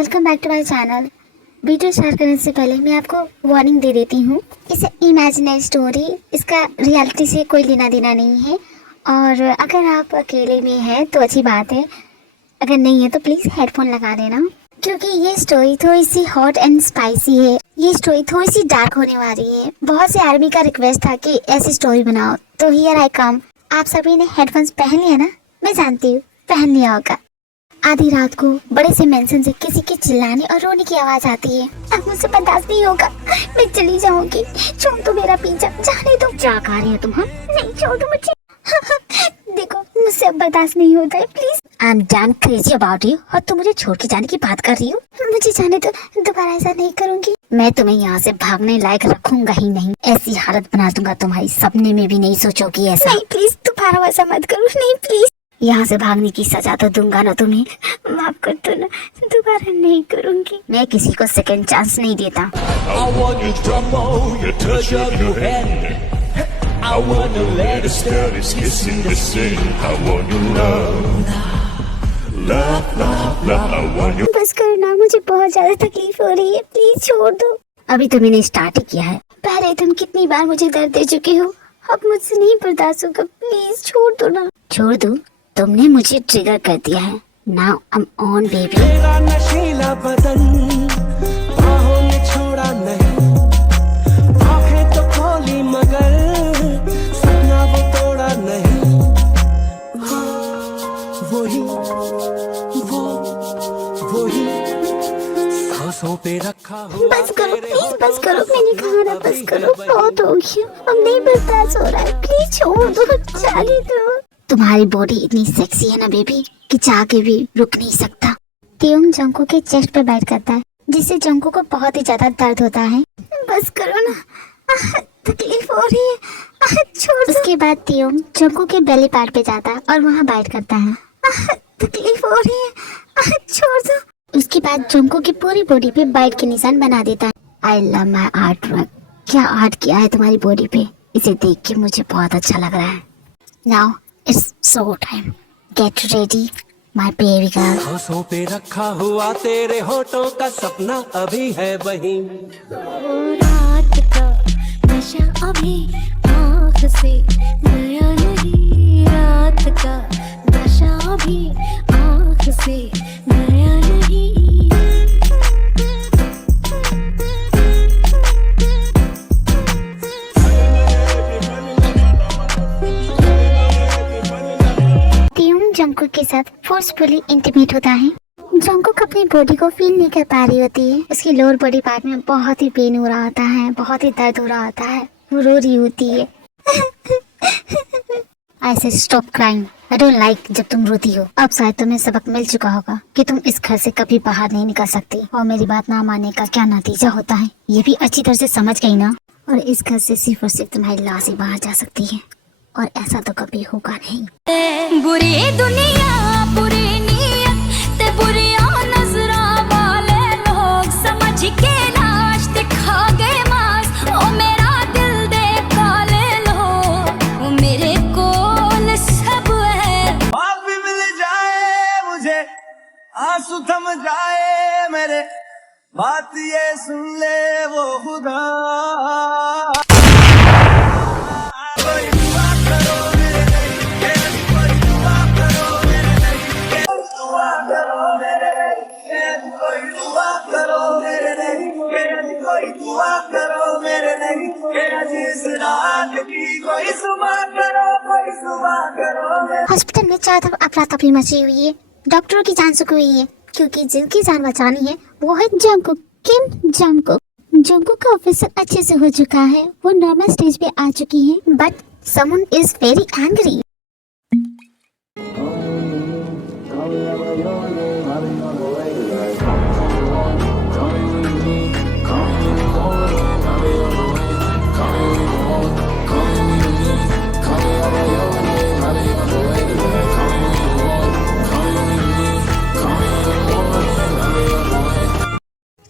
Welcome back to my channel. Video start करने से पहले मैं आपको वार्निंग दे देती हूँ। इसे इमेजिनरी स्टोरी, इसका रियलिटी से कोई लेना देना नहीं है। और अगर आप अकेले में हैं तो अच्छी बात है, अगर नहीं है तो प्लीज़ हेडफोन लगा देना, क्योंकि ये स्टोरी थोड़ी सी हॉट एंड स्पाइसी है। ये स्टोरी थोड़ी सी डार्क होने वाली है। बहुत से आर्मी का रिक्वेस्ट था कि ऐसी स्टोरी बनाओ, तो हियर आई कम। आप सभी ने हेडफोन्स पहन लिया ना? मैं जानती हूँ पहन लिया होगा। आधी रात को बड़े से मेंशन से किसी के चिल्लाने और रोने की आवाज आती है। अब मुझसे बर्दाश्त नहीं होगा, मैं चली जाऊंगी। छोड़ दो मेरा पीछा, जाने दो। क्या कह रही हो तुम? हाँ नहीं, छोड़ दो मुझे। देखो मुझसे अब बर्दाश्त नहीं होता है, please. I am damn crazy about you, और तुम मुझे छोड़ के जाने की बात कर रही हो। मुझे जाने दो, दोबारा ऐसा नहीं करूंगी। मैं तुम्हें यहाँ से भागने लायक रखूंगा ही नहीं। ऐसी हालत बना दूंगा तुम्हारी, सपने में भी नहीं सोचोगी ऐसा। नहीं प्लीज, दोबारा ऐसा मत करो। नहीं प्लीज, यहाँ से भागने की सजा तो दूंगा ना तुम्हें। माफ कर दो ना, दोबारा नहीं करूंगी। मैं किसी को सेकंड चांस नहीं देता। बस करो ना, मुझे बहुत ज्यादा तकलीफ हो रही है, प्लीज छोड़ दो। अभी तो मैंने स्टार्ट ही किया है। पहले तुम कितनी बार मुझे दर्द दे चुके हो, अब मुझसे नहीं बर्दाश्त होगा, प्लीज छोड़ दो ना। छोड़ दो? तुमने मुझे ट्रिगर कर दिया है। Now I am on baby. तेरा नशीला बदन बाहों में छोड़ा नहीं, आंखें तो खोली मगर सपना वो तोड़ा नहीं। वही सांसों पे रखा हुआ। बस करो प्लीज, बस करो। मैंने कहा ना बस करो, बहुत हो गया, अब नहीं बर्दाश्त हो रहा है, प्लीज छोड़ दो, जाने दो। तुम्हारी बॉडी इतनी सेक्सी है ना बेबी कि चाह के भी रुक नहीं सकता। त्योंग जंगको के चेस्ट पे बैठ करता है, जिससे जंगको को बहुत ही ज्यादा दर्द होता है। बस करो ना, तकलीफ हो रही है, छोड़ दो। उसके बाद त्योंग जंगको के बेली पार्ट पे जाता है और वहाँ बैठ करता है। तकलीफ हो रही है, छोड़ दो। उसके बाद जंगको की पूरी बॉडी पे बाइट के निशान बना देता है। I love my art work. क्या आर्ट किया है तुम्हारी बॉडी पे, इसे देख के मुझे बहुत अच्छा लग रहा है। Now It's so time. Get ready, my baby girl. सांसों पे रखा हुआ तेरे होठों का सपना अभी है वही। रात का नशा अभी आँख से गया नहीं, रात का नशा अभी आँख से गया नहीं। जंगकुक के साथ फोर्सफुली इंटीमेट होता है। जंगकुक अपनी बॉडी को फील नहीं कर पा रही होती है। उसकी लोअर बॉडी पार्ट में बहुत ही पेन हो रहा होता है, बहुत ही दर्द हो रहा होता है। वो रो रही होती है। ऐसे stop crying, I don't like जब तुम रोती हो। अब शायद तुम्हें सबक मिल चुका होगा कि तुम इस घर से कभी बाहर नहीं निकल सकती, और मेरी बात ना मानने का क्या नतीजा होता है ये भी अच्छी तरह से समझ गई ना। और इस घर से सिर्फ और सिर्फ तुम्हारी लाश ही बाहर जा सकती है, और ऐसा तो कभी होगा नहीं। बुरी दुनिया, बुरी नीयत ते बुरिया नजरां वाले लोग समझ के लाश दिखा गए मास। ओ मेरा दिल दे काले लो, ओ मेरे कोल सब है। माफी मिल जाए मुझे, आंसू थम जाए मेरे, बात ये सुन ले वो खुदा। हॉस्पिटल में चारों तरफ अफरा तफरी मची हुई है। डॉक्टरों की जान सुखी हुई है, क्योंकि जिनकी जान बचानी है वो है जंगकुक, किम जंगकुक। जंगकुक का ऑफिसर अच्छे से हो चुका है, वो नॉर्मल स्टेज पे आ चुकी है, but someone is very angry.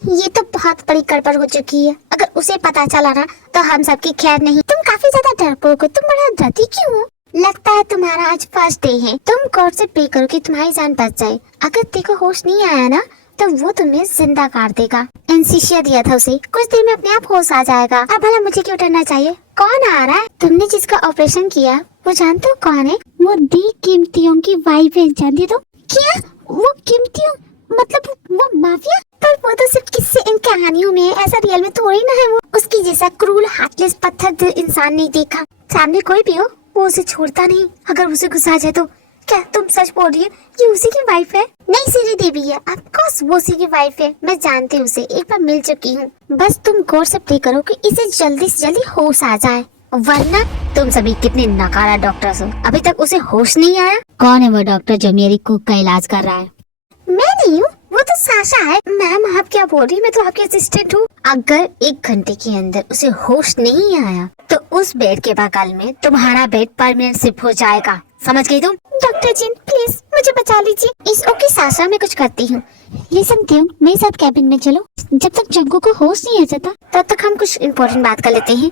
ये तो बहुत बड़ी गड़बड़ हो चुकी है। अगर उसे पता चला ना तो हम सबकी खैर नहीं। तुम काफी ज्यादा डरपोक हो, तुम बड़ा डरती क्यों हो? लगता है तुम्हारा आज फर्स्ट डे है। तुम कोर्ट से पे करो कि तुम्हारी जान बच जाए। अगर तेरे को होश नहीं आया ना तो वो तुम्हें जिंदा काट देगा। एनेस्थीसिया दिया था उसे, कुछ देर में अपने आप होश आ जाएगा। अब भला मुझे क्यों डरना चाहिए? कौन आ रहा है? तुमने जिसका ऑपरेशन किया वो जानते हो कौन है? वो दी किमतियों की वाइफ है, जानती हो? क्या वो किमतियों मतलब वो माफिया? पर वो तो सिर्फ किस्से इन कहानियों में है, ऐसा रियल में थोड़ी ना है। वो उसकी जैसा क्रूर हार्टलेस पत्थर दिल इंसान नहीं देखा। सामने कोई भी हो वो उसे छोड़ता नहीं, अगर उसे गुस्सा आ जाए तो। क्या तुम सच बोल रही हो? ये उसी की वाइफ है? नहीं सीरी देवी है, ऑफ कोर्स वो उसी की वाइफ है। मैं जानती हूँ उसे, एक बार मिल चुकी हूँ। बस तुम गौर से प्रे करो कि इसे जल्दी से जल्दी होश आ जाए, वरना तुम सभी कितने नकारा डॉक्टर्स हो, अभी तक उसे होश नहीं आया। कौन है वो डॉक्टर जो मेरी कुक का इलाज कर रहा है? मैं नहीं हूँ, वो तो साशा है। मैम आप क्या बोल रही हैं? मैं तो आपकी असिस्टेंट हूँ। अगर 1 घंटे के अंदर उसे होश नहीं आया तो उस बेड के बगल में तुम्हारा बेड परमानेंट शिफ्ट हो जाएगा, समझ गई तुम? डॉक्टर जी प्लीज मुझे बचा लीजिए। इस ओके साशा, मैं कुछ करती हूँ। लिसन त्योंग, मेरे साथ कैबिन में चलो। जब तक जंगू को होश नहीं आ जाता तब तक हम कुछ इम्पोर्टेंट बात कर लेते हैं।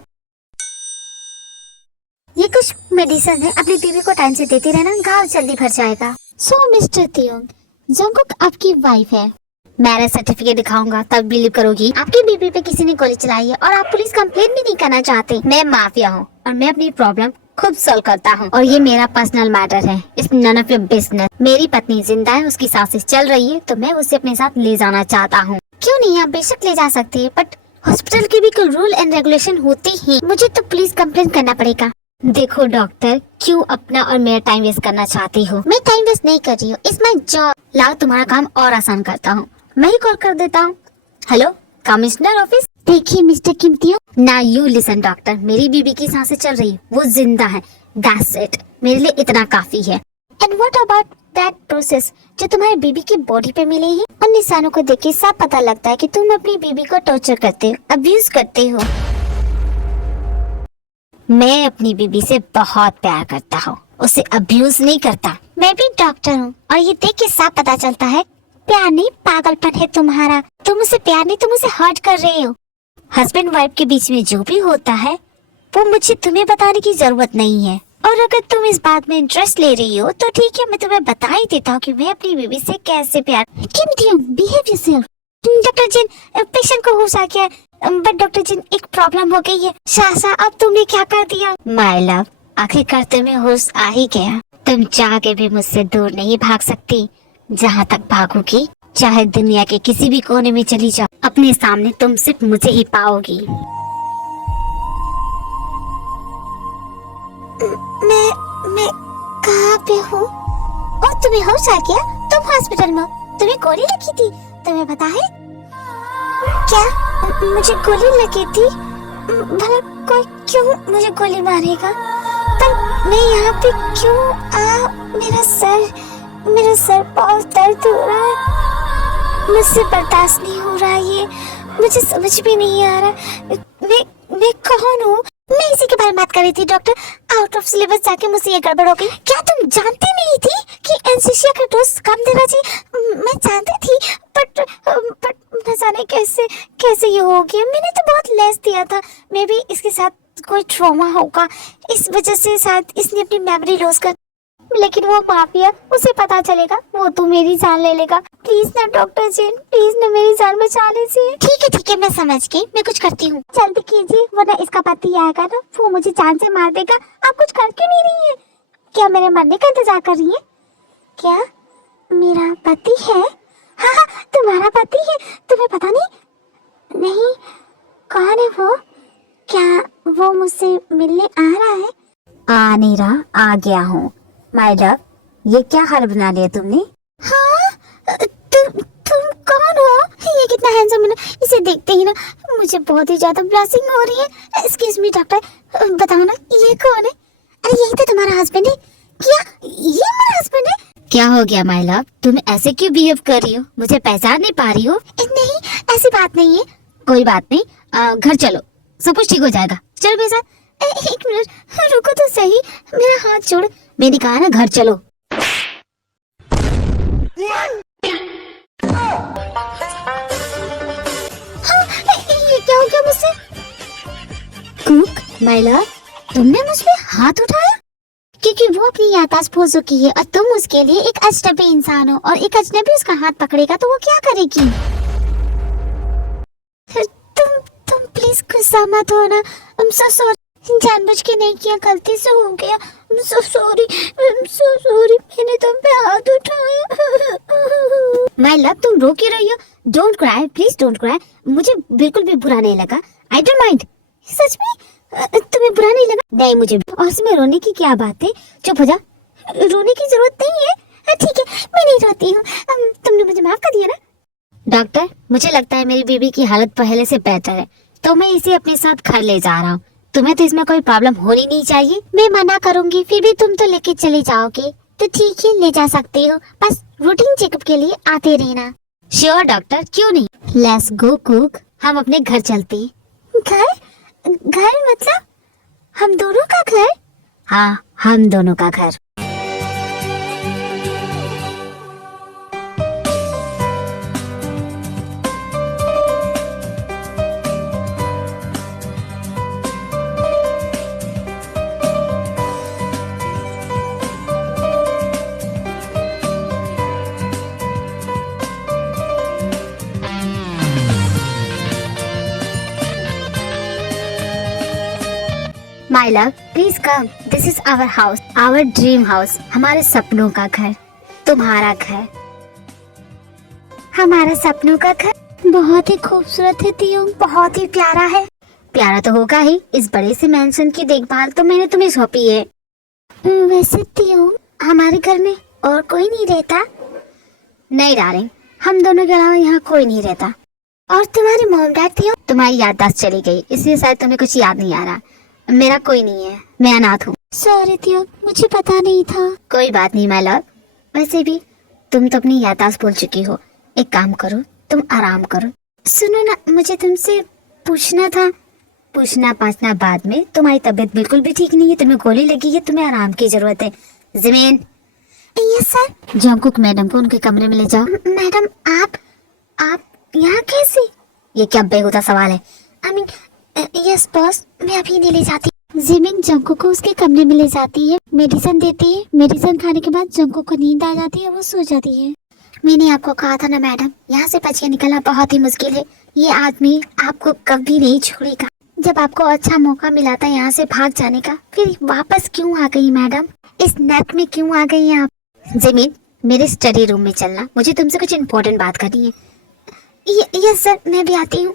ये कुछ मेडिसिन है, अपनी बीवी को टाइम से देते रहना, घाव जल्दी भर जाएगा। सो मिस्टर त्योंग, जंगुक आपकी वाइफ है। मेरा सर्टिफिकेट दिखाऊंगा तब बिलीव करोगी। आपकी बीवी पे किसी ने गोली चलाई है और आप पुलिस कंप्लेंट भी नहीं करना चाहते। मैं माफिया हूँ और मैं अपनी प्रॉब्लम खुद सॉल्व करता हूँ और ये मेरा पर्सनल मैटर है, it's none of your business. मेरी पत्नी जिंदा है, उसकी सांसें चल रही है, तो मैं उसे अपने साथ ले जाना चाहता हूँ। क्यों नहीं, आप बेशक ले जा सकते हैं, बट हॉस्पिटल के भी कोई रूल एंड रेगुलेशन होते हैं। मुझे तो पुलिस कंप्लेंट करना पड़ेगा। देखो डॉक्टर, क्यों अपना और मेरा टाइम वेस्ट करना चाहती हो? मैं टाइम वेस्ट नहीं कर रही हूँ, इट्स माय जॉब। लाओ तुम्हारा काम और आसान करता हूँ, मैं ही कॉल कर देता हूँ। Hello commissioner office. देखिए मिस्टर किमतियों, ना यू लिसन डॉक्टर, मेरी बीबी की सांसें चल रही है, वो जिंदा है, दैट्स इट, मेरे लिए इतना काफी है। And what about that process जो तुम्हारी बीबी की बॉडी पे मिले हैं? उन निशानों को देख के सब पता लगता है कि तुम अपनी बीबी को टॉर्चर करते हो, अब्यूज करते हो। मैं अपनी बीबी से बहुत प्यार करता हूँ, उसे अब्यूज नहीं करता। मैं भी डॉक्टर हूँ और ये देख के साफ पता चलता है प्यार नहीं पागलपन है तुम्हारा। तुम उसे प्यार नहीं, तुम उसे हर्ट कर रहे हो। हस्बैंड वाइफ के बीच में जो भी होता है वो मुझे तुम्हें बताने की जरूरत नहीं है। और अगर तुम इस बात में इंटरेस्ट ले रही हो तो ठीक है, मैं तुम्हें बता ही देता हूँ कि मैं अपनी बीबी से कैसे प्यार। Behave yourself. डॉक्टर जिन, पेशेंट को होश आ गया है, बट डॉक्टर जिन एक प्रॉब्लम हो गई है। साशा अब तुमने क्या कर दिया? माय लव, आखिरकार तुम्हें होश आ ही गया। तुम चाह के भी मुझसे दूर नहीं भाग सकती। जहाँ तक भागोगी, चाहे दुनिया के किसी भी कोने में चली जाओ, अपने सामने तुम सिर्फ मुझे ही पाओगी। मैं कहाँ पे हूँ? और तुम्हें होश आ गया? तुम हॉस्पिटल में, तुम्हें गोली लगी थी, तुम्हें पता है? क्या मुझे गोली लगी थी? भला कोई क्यों मुझे गोली मारेगा? पर मैं यहाँ पे क्यों? मेरा सर बहुत दर्द हो रहा है, मुझसे बर्दाश्त नहीं हो रहा ये, मुझे समझ भी नहीं आ रहा मैं कौन हूँ? मैं इसी के बारे में बात कर रही थी डॉक्टर। आउट ऑफ सिलेबस जाके मुझसे ये गड़बड़ हो गई। क्या तुम जानती नहीं थी कि एनेस्थीसिया का डोज कम देना चाहिए? मैं जानती थी, बट न जाने कैसे ये हो गया। मैंने तो बहुत लेस दिया था। मे बी इसके साथ कोई ट्रॉमा होगा, इस वजह से शायद इसने अपनी मेमोरी लॉस कर। लेकिन वो माफिया, उसे पता चलेगा वो तो मेरी जान ले लेगा। प्लीज ना डॉक्टर जी, प्लीज ना मेरी जान बचा लीजिए। ठीक है मैं समझ गई, मैं कुछ करती हूँ। जल्दी कीजिए वरना इसका पति आएगा ना, वो मुझे जान से मार देगा। आप कुछ कर क्यों नहीं रही है? क्या मेरे मरने का इंतजार कर रही है? क्या मेरा पति है? हाँ तुम्हारा पति है, तुम्हें पता नहीं? कौन है वो? क्या वो मुझसे मिलने आ रहा है? आ नहीं रहा, आ गया हूँ। माय लव, ये क्या हाल बना लिया तुमने? हाँ, तुम कौन हो? ये कितना हैंडसम है ना, इसे देखते ही ना मुझे बहुत ही ज्यादा ब्लशिंग हो रही है। एक्सक्यूज मी डॉक्टर, बताओ ना ये कौन है? अरे यही तो तुम्हारा हस्बैंड है। क्या ये हमारा हस्बैंड है? क्या हो गया माय लव, तुम ऐसे क्यों बिहेव कर रही हो? मुझे पहचान नहीं पा रही हो? नहीं ऐसी बात नहीं है। कोई बात नहीं, घर चलो, सब कुछ ठीक हो जाएगा। चलो मेरे साथ। एक मिनट रुको तो सही, मेरा हाथ छोड़। मैंने कहा ना घर चलो। हाँ, ये क्या हो गया मुझसे? कुक माय लव, तुमने मुझ पे हाथ उठाया? क्योंकि वो अपनी याददाश्त भूल चुकी है और तुम उसके लिए एक अजनबी इंसान हो और एक अजनबी उसका हाथ पकड़ेगा तो वो क्या करेगी। तुम प्लीज गुस्सा मत हो ना। I'm so sorry, जानबूझ के नहीं किया, गलती से हो गया। I'm so sorry, मैंने तुम पे हाथ उठाया। माय लव, तुम रो क्यों रही हो? Don't cry, please don't cry. मुझे बिल्कुल भी बुरा नहीं लगा। I don't mind. सच में तुम्हें बुरा नहीं लगा? नहीं मुझे। और इसमें रोने की क्या बात है? चुप हो जा, रोने की जरूरत नहीं है। ठीक है, मैं नहीं रोती हूँ। तुमने मुझे माफ कर दिया ना। डॉक्टर, मुझे लगता है मेरी बीबी की हालत पहले से बेहतर है, तो मैं इसे अपने साथ घर ले जा रहा हूँ। तुम्हें तो इसमें कोई प्रॉब्लम होनी नहीं चाहिए। मैं मना करूंगी, फिर भी तुम तो लेके चले जाओगे तो ठीक है, ले जा सकते हो। बस रूटीन चेकअप के लिए आते रहना। श्योर डॉक्टर, क्यों नहीं। लेट्स गो कुक, हम अपने घर चलते हैं। घर मतलब हम दोनों का घर? हाँ, हम दोनों का घर। My love, please come. This is our house, our dream house, हमारे सपनों का घर, तुम्हारा घर। हमारा सपनों का घर बहुत ही खूबसूरत है तियों, बहुत ही प्यारा है। प्यारा तो होगा ही, इस बड़े से मैंशन की देखभाल तो मैंने तुम्हें सौंपी है। वैसे तियों, हमारे घर में और कोई नहीं रहता? नहीं डार्लिंग, हम दोनों के अलावा यहाँ कोई नहीं रहता। और तुम्हारी मॉम डैड तियों? तुम्हारी याददाश्त चली गई, इसलिए शायद तुम्हें कुछ याद नहीं आ रहा। मेरा कोई नहीं है, मैं अनाथ हूँ। सॉरी तियों, मुझे पता नहीं था। कोई बात नहीं माय लव। वैसे भी तुम तो अपनी याददाश्त भूल चुकी हो। एक काम करो, तुम आराम करो। सुनो ना, मुझे तुमसे पूछना था। पूछना पाछना बाद में। तुम्हारी तबीयत बिल्कुल भी ठीक नहीं है, तुम्हें गोली लगी है, तुम्हें आराम की जरूरत है। जमीन। Yes sir. जंगकुक मैडम को उनके कमरे में ले जाओ। मैडम आप यहाँ कैसे? ये क्या बेहुदा सवाल है। आई मीन यस बॉस, मैं अभी नहीं ले जाती। जिमिन जंगकुक को उसके कमरे में ले जाती है, मेडिसिन देती है। मेडिसिन खाने के बाद जंगकुक को नींद आ जाती है, वो सो जाती है। मैंने आपको कहा था ना मैडम, यहाँ से बच के निकलना बहुत ही मुश्किल है। ये आदमी आपको कभी नहीं छोड़ेगा। जब आपको अच्छा मौका मिला था यहाँ से भाग जाने का, फिर वापस क्यों आ गई मैडम? इस नर्क में क्यों आ गई आप? जिमिन, मेरे स्टडी रूम में चलना, मुझे तुमसे कुछ इम्पोर्टेंट बात करनी है। यस सर, मैं भी आती हूँ।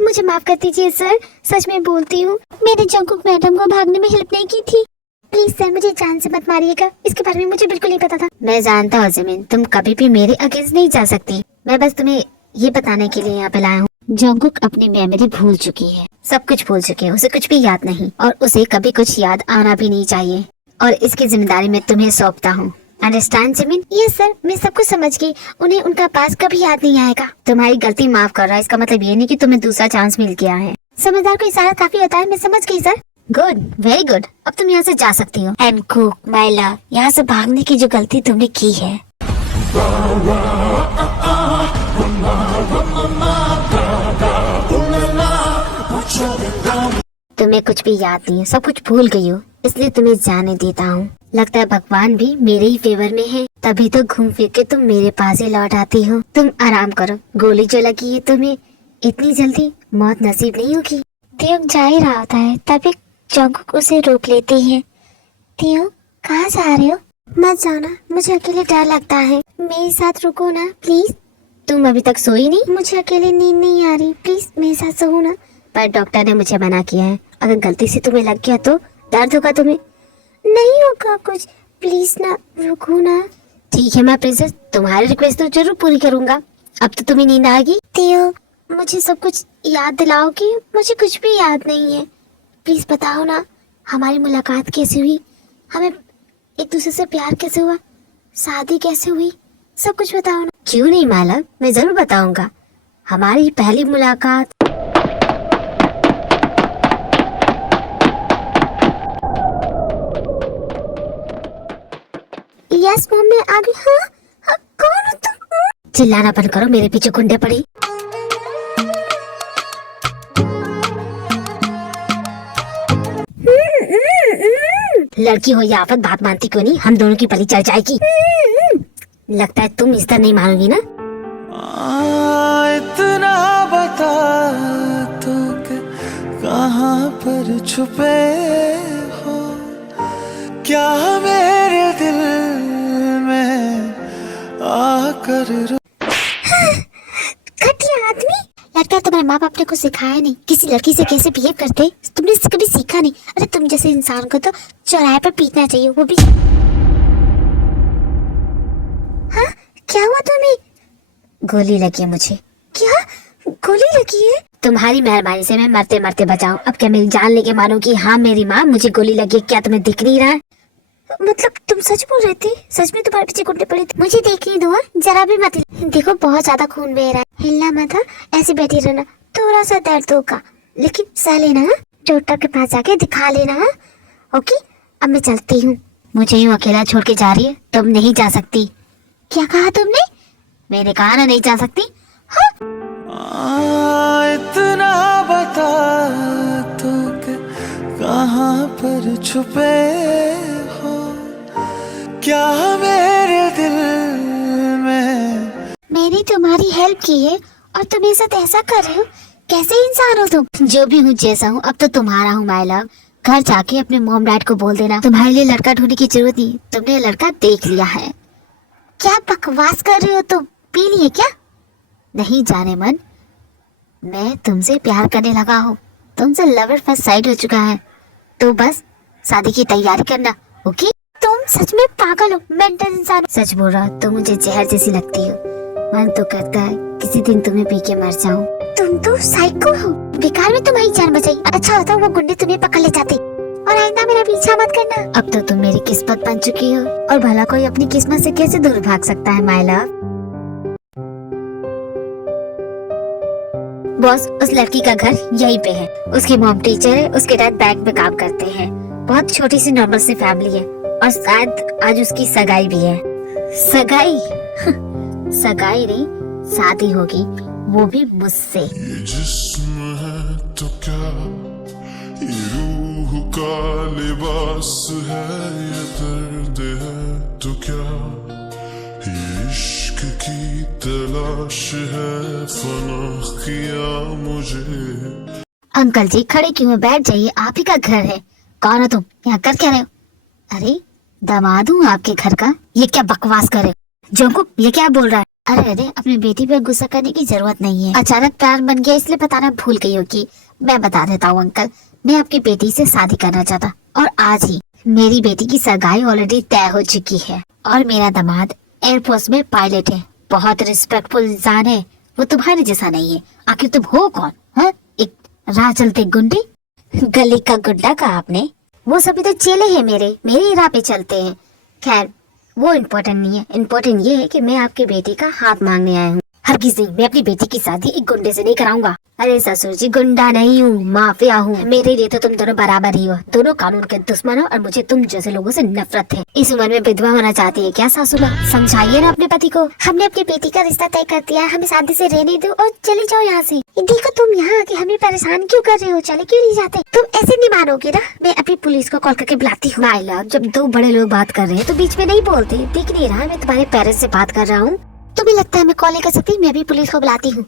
मुझे माफ कर दीजिए सर, सच में बोलती हूँ, मैंने जंगकुक मैडम को भागने में हेल्प नहीं की थी। प्लीज सर, मुझे जान से मत मारिएगा, इसके बारे में मुझे बिल्कुल नहीं पता था। मैं जानता हूँ जिमिन, तुम कभी भी मेरे अगेंस्ट नहीं जा सकती। मैं बस तुम्हें ये बताने के लिए यहाँ पे लाया हूँ। जंगकुक अपनी मेमोरी भूल चुकी है, सब कुछ भूल चुकी है, उसे कुछ भी याद नहीं, और उसे कभी कुछ याद आना भी नहीं चाहिए। और इसकी जिम्मेदारी मैं तुम्हें सौंपता हूँ। Understand Jimin? यस सर, मैं सब कुछ समझ गई। उन्हें उनका पास कभी याद नहीं आएगा। तुम्हारी गलती माफ कर रहा है, इसका मतलब ये नहीं कि तुम्हें दूसरा चांस मिल गया है। समझदार को इशारा काफी होता है, मैं समझ गई सर। Good, very good. अब तुम यहाँ से जा सकती हो। एंड कुक माय लव, यहाँ से भागने की जो गलती तुमने की है, तुम्हें कुछ भी याद नहीं है, सब कुछ भूल गई हो, इसलिए तुम्हें जाने देता हूँ। लगता है भगवान भी मेरे ही फेवर में है, तभी तो घूम फिर के तुम मेरे पास ही लौट आती हो। तुम आराम करो, गोली जो लगी है तुम्हें, इतनी जल्दी मौत नसीब नहीं होगी। तियोंग जा ही रहा होता है, तभी जंगकुक उसे रोक लेती है। तियोंग, कहाँ जा रहे हो? मत जाना, मुझे अकेले डर लगता है। मेरे साथ रुको ना प्लीज। तुम अभी तक सोई नहीं? मुझे अकेले नींद नहीं आ रही, प्लीज मेरे साथ सो ना। पर डॉक्टर ने मुझे मना किया है, अगर गलती से तुम्हें लग गया तो दर्द होगा तुम्हें। नहीं होगा कुछ, प्लीज ना, रुको ना। ठीक है मैं प्रिंसेस, तुम्हारी रिक्वेस्ट तो जरूर पूरी करूंगा। अब तो तुम्हें नींद आएगी। तियो, मुझे सब कुछ याद दिलाओगी? मुझे कुछ भी याद नहीं है, प्लीज बताओ ना। हमारी मुलाकात कैसे हुई, हमें एक दूसरे से प्यार कैसे हुआ, शादी कैसे हुई, सब कुछ बताओ ना। क्यों नहीं मालम, मैं जरूर बताऊंगा। हमारी पहली मुलाकात यस मॉम, मैं आ गई। हाँ, कौन हो तुम? चिल्लाना बंद करो, मेरे पीछे गुंडे पड़ी। लड़की हो या आफत, बात मानती क्यों नहीं? हम दोनों की पली चल जाएगी। लगता है तुम इस तरह नहीं मानोगी ना। इतना बता तो कि कहाँ पर छुपे हो, क्या मेरे दिल में आकर घटिया आदमी। लगता है तुम्हारे माँ बाप ने कुछ सिखाया नहीं, किसी लड़की से कैसे बिहेव करते तुमने कभी सीखा नहीं। अरे तुम जैसे इंसान को तो चौराहे पर पीटना चाहिए, वो भी। हाँ, क्या हुआ तुम्हें? गोली लगी है मुझे। क्या गोली लगी है? तुम्हारी मेहरबानी से मैं मरते मरते बचाऊं। अब क्या मेरी जान लेके मानो कि हाँ मेरी माँ, मुझे गोली लगी है? क्या तुम्हें दिख नहीं रहा है? मतलब तुम सच बोल रहे थे? सच में तुम्हारे पीछे गुंडे पड़े थे? मुझे देखने दो, जरा भी मत। देखो बहुत ज्यादा खून बह रहा है, हिलना मत, ऐसे बैठी रहना। थोड़ा सा दर्द होगा लेकिन सह लेना। डॉक्टर के पास जाके दिखा लेना। ओके, अब मैं चलती हूँ। मुझे यूँ अकेला छोड़ के जा रही है? तुम नहीं जा सकती। क्या कहा तुमने? मैंने कहा ना नहीं जा सकती। हाँ? इतना बता तो कि कहाँ पर छुपे हो, क्या मेरे दिल में। मैंने तुम्हारी हेल्प की है और तुम मेरे साथ ऐसा कर रहे हो? कैसे इंसान हो तुम? जो भी हूँ जैसा हूँ, अब तो तुम्हारा हूँ माय लव। घर जाके अपने मॉम डैड को बोल देना तुम्हारे लिए लड़का ढूंढने की जरूरत नहीं, तुमने लड़का देख लिया है। क्या बकवास कर रहे हो तुम? पी लिए क्या? नहीं जाने मन, मैं तुमसे प्यार करने लगा हूँ। तुमसे लव एट फर्स्ट साइट हो चुका है, तो बस शादी की तैयारी करना। ओके? तुम सच में पागल हो, मेंटल इंसान हो। सच बोल रहा हो, तुम मुझे जहर जैसी लगती हो। मन तो करता है किसी दिन तुम्हें पी के मर जाऊं। तुम तो साइको हो, बेकार में तुम्हारी जान बचाई। अच्छा होता वो गुंडे तुम्हें पकड़ ले जाते। और आइंदा मेरा पीछा मत करना। अब तो तुम मेरी किस्मत बन चुकी हो, और भला कोई अपनी किस्मत से कैसे दूर भाग सकता है माय लव। बॉस, उस लड़की का घर यहीं पे है। उसकी मॉम टीचर है, उसके डैड बैंक में काम करते हैं। बहुत छोटी सी नॉर्मल सी फैमिली है, और शायद आज उसकी सगाई भी है। सगाई? सगाई नहीं, शादी होगी, वो भी मुझसे। ये जिस्म है तो क्या, ये रूह का लिबास है, ये दर्द है तो क्या, ये इश्क की तलाश है, फना किया मुझे। अंकल जी खड़े क्यों हैं? बैठ जाइए, आप ही का घर है। कौन हो तुम? यहाँ कर क्या रहे हो? अरे दामाद हूँ आपके घर का। ये क्या बकवास कर रहे हो? जोंकू, ये क्या बोल रहा है? अरे अरे, अपनी बेटी पर गुस्सा करने की जरूरत नहीं है। अचानक प्यार बन गया इसलिए बताना भूल गई होगी। मैं बता देता हूँ अंकल, मैं आपकी बेटी से शादी करना चाहता, और आज ही मेरी बेटी की सगाई ऑलरेडी तय हो चुकी है। और मेरा दामाद एयरफोर्स में पायलट है, बहुत रिस्पेक्टफुल इंसान है। वो तुम्हारे जैसा नहीं है। आखिर तुम हो कौन? हाँ, एक राह चलते गुंडे? गली का गुड्डा कहा आपने? वो सभी तो चेले हैं मेरे राह पे चलते हैं। खैर वो इम्पोर्टेंट नहीं है, इम्पोर्टेंट ये है कि मैं आपकी बेटी का हाथ मांगने आया हूँ। हरगिज़ नहीं, मैं अपनी बेटी की शादी एक गुंडे से नहीं कराऊंगा। अरे ससुर जी, गुंडा नहीं हूँ, माफिया हूँ। मेरे लिए तो तुम दोनों बराबर ही हो, दोनों कानून के दुश्मन हो, और मुझे तुम जैसे लोगों से नफरत है। इस उम्र में विधवा होना चाहती है क्या सासू माँ? समझाइए ना अपने पति को। हमने अपनी बेटी का रिश्ता तय कर दिया है, हमें शांति से रहने दो और चले जाओ यहाँ से। देखो तुम यहाँ आके हमें परेशान क्यों कर रहे हो? चले क्यों नहीं जाते? तुम ऐसे नहीं मानोगे ना। मैं अपनी पुलिस को कॉल करके बुलाती हूँ। माय लव, जब दो बड़े लोग बात कर रहे हैं तो बीच में नहीं बोलते। दिख नहीं रहा मैं तुम्हारे पेरेंट्स से बात कर रहा हूँ? तुम्हें लगता है मैं कॉल नहीं कर सकती? मैं भी पुलिस को बुलाती हूँ।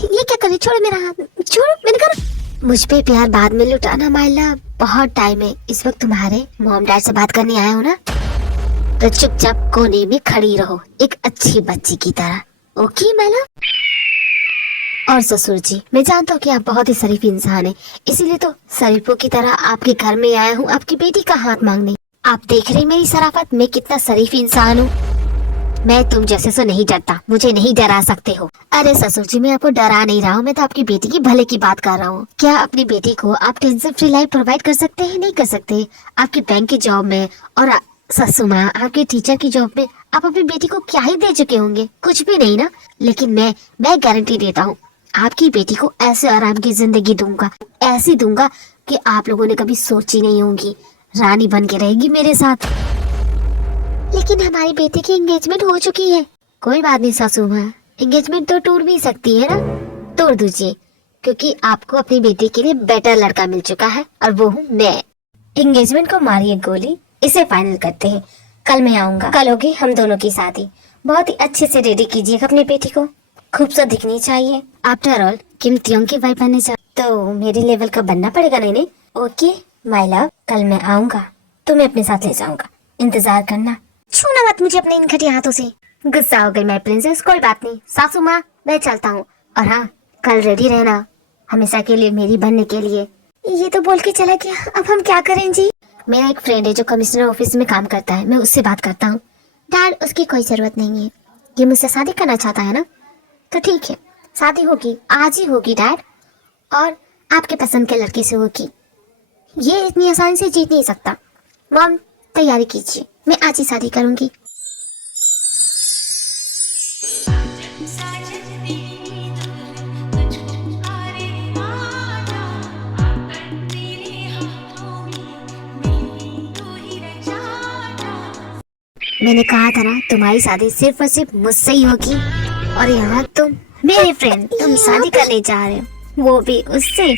ये क्या करे? छोड़ो मेरा हाथ, छोड़ो, मैंने कहा। मुझ पे प्यार बाद में लुटाना माय लव, बहुत टाइम है। इस वक्त तुम्हारे मॉम डैड से बात करने आया हूँ ना, तो चुपचाप कोने में खड़ी रहो, एक अच्छी बच्ची की तरह। Okay my love? और ससुर जी, मैं जानता हूँ कि आप बहुत ही शरीफ इंसान हैं, इसीलिए तो शरीफों की तरह आपके घर में आया हूँ आपकी बेटी का हाथ मांगने। आप देख रहे मेरी शराफत, मैं कितना शरीफ इंसान हूँ। मैं तुम जैसे से नहीं डरता, मुझे नहीं डरा सकते हो। अरे ससुर जी, मैं आपको डरा नहीं रहा हूँ, मैं तो आपकी बेटी की भले की बात कर रहा हूँ। क्या अपनी बेटी को आप टेंशन फ्री लाइफ प्रोवाइड कर सकते हैं? नहीं कर सकते। आपकी बैंक की जॉब में और ससु माँ आपके टीचर की जॉब में आप अपनी बेटी को क्या ही दे चुके होंगे? कुछ भी नहीं ना। लेकिन मैं गारंटी देता हूँ आपकी बेटी को ऐसे आराम की जिंदगी दूंगा, ऐसी दूंगा कि आप लोगों ने कभी सोची नहीं होगी। रानी बन के रहेगी मेरे साथ। लेकिन हमारी बेटी की एंगेजमेंट हो चुकी है। कोई बात नहीं सासू माँ, एंगेजमेंट तो टूट भी सकती है ना, तोड़ दीजिए, क्योंकि आपको अपनी बेटी के लिए बेटर लड़का मिल चुका है, और वो हूँ मैं। एंगेजमेंट को मारिए गोली, इसे फाइनल करते हैं। कल मैं आऊंगा, कल होगी हम दोनों की शादी। बहुत ही अच्छे से रेडी कीजिएगा अपनी बेटी को, खूबसूरत दिखनी चाहिए। आफ्टर ऑल किम त्योंग की वाइफ बनने जा तो मेरी लेवल का बनना पड़ेगा। नहीं ओके माय लव, कल मैं आऊंगा, तुम्हें अपने साथ ले जाऊंगा, इंतजार करना। छूना मत मुझे अपने इन घटिया हाथों से। गुस्सा हो गई मैं प्रिंसेस, कोई बात नहीं सासू माँ, मैं चलता हूँ। और हाँ, कल रेडी रहना हमेशा के लिए मेरी बनने के लिए। ये तो बोल के चला गया, अब हम क्या करें जी। मेरा एक फ्रेंड है जो कमिश्नर ऑफिस में काम करता है, मैं उससे बात करता हूँ। डैड उसकी कोई जरूरत नहीं है, ये मुझसे शादी करना चाहता है ना, तो ठीक है शादी होगी, आज ही होगी डैड, और आपके पसंद के लड़के से होगी। ये इतनी आसानी से जीत नहीं सकता। मॉम तैयारी कीजिए, मैं आज ही शादी करूंगी। मैंने कहा था ना तुम्हारी शादी सिर्फ और सिर्फ मुझसे ही होगी, और यहाँ तुम मेरे फ्रेंड तुम शादी करने जा रहे हो, वो भी उससे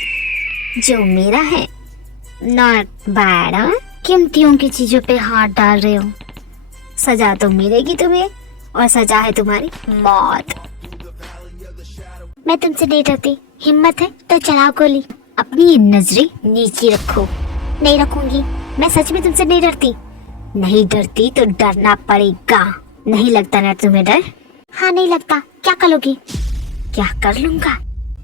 जो मेरा है। Not bad. कीमतियों की चीजों पे हाथ डाल रहे हो, सजा तो मिलेगी तुम्हें, और सजा है तुम्हारी मौत। मैं तुमसे नहीं डरती, हिम्मत है तो चलाओ गोली। अपनी नजरें नीचे रखो। नहीं रखूंगी, मैं सच में तुमसे नहीं डरती। नहीं डरती तो डरना पड़ेगा। नहीं लगता ना तुम्हें डर? हाँ नहीं लगता। क्या करोगी? क्या कर लूंगा?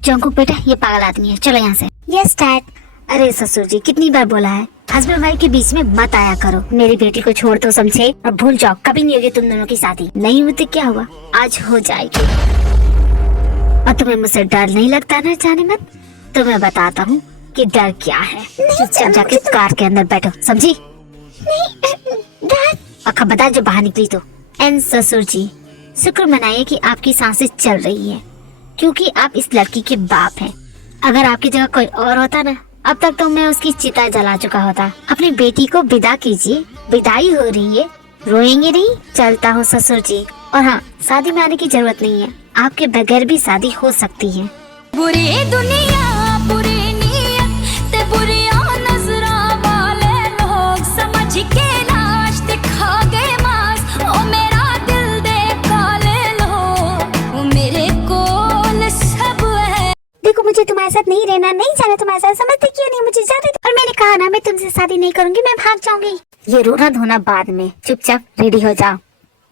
जंकुक बेटा ये पागल आदमी है, चलो यहाँ से। Yes dad. अरे ससुर जी कितनी बार बोला है, हस्बैंड वाइफ के बीच में मत आया करो। मेरी बेटी को छोड़ दो समझे, और भूल जाओ कभी नहीं होगी तुम दोनों की शादी। नहीं हुई तो क्या हुआ, आज हो जाएगी। और तुम्हें मुझसे डर नहीं लगता ना, जाने मत। तो मैं बताता हूँ कि डर क्या है। चुपचाप जाके कार के अंदर बैठो, समझी? और खबरदार जो बाहर निकली तो। एंड ससुर जी शुक्र मनाइए कि आपकी सांसें चल रही है, क्योंकि आप इस लड़की के बाप हैं। अगर आपकी जगह कोई और होता ना, अब तक तो मैं उसकी चिता जला चुका होता। अपनी बेटी को विदा कीजिए, विदाई हो रही है, रोएंगे नहीं। चलता हूँ ससुर जी। और हाँ, शादी में आने की जरूरत नहीं है, आपके बगैर भी शादी हो सकती है। बुरी दुनिया बुरी नीयत ते बुरियां नजरां वाले लोग समझ के लाश दिखा गए मास। ओ मेरा दिल दे काले लोग, ओ मेरे कोल सब है। देखो मुझे तुम्हारे साथ नहीं रहना, नहीं जाना तुम्हारे साथ, समझते क्यों नहीं? मुझे जाने दो। और मैंने कहा ना मैं तुमसे शादी नहीं करूंगी, मैं भाग जाऊंगी। ये रोना धोना बाद में, चुपचाप रेडी हो जाओ,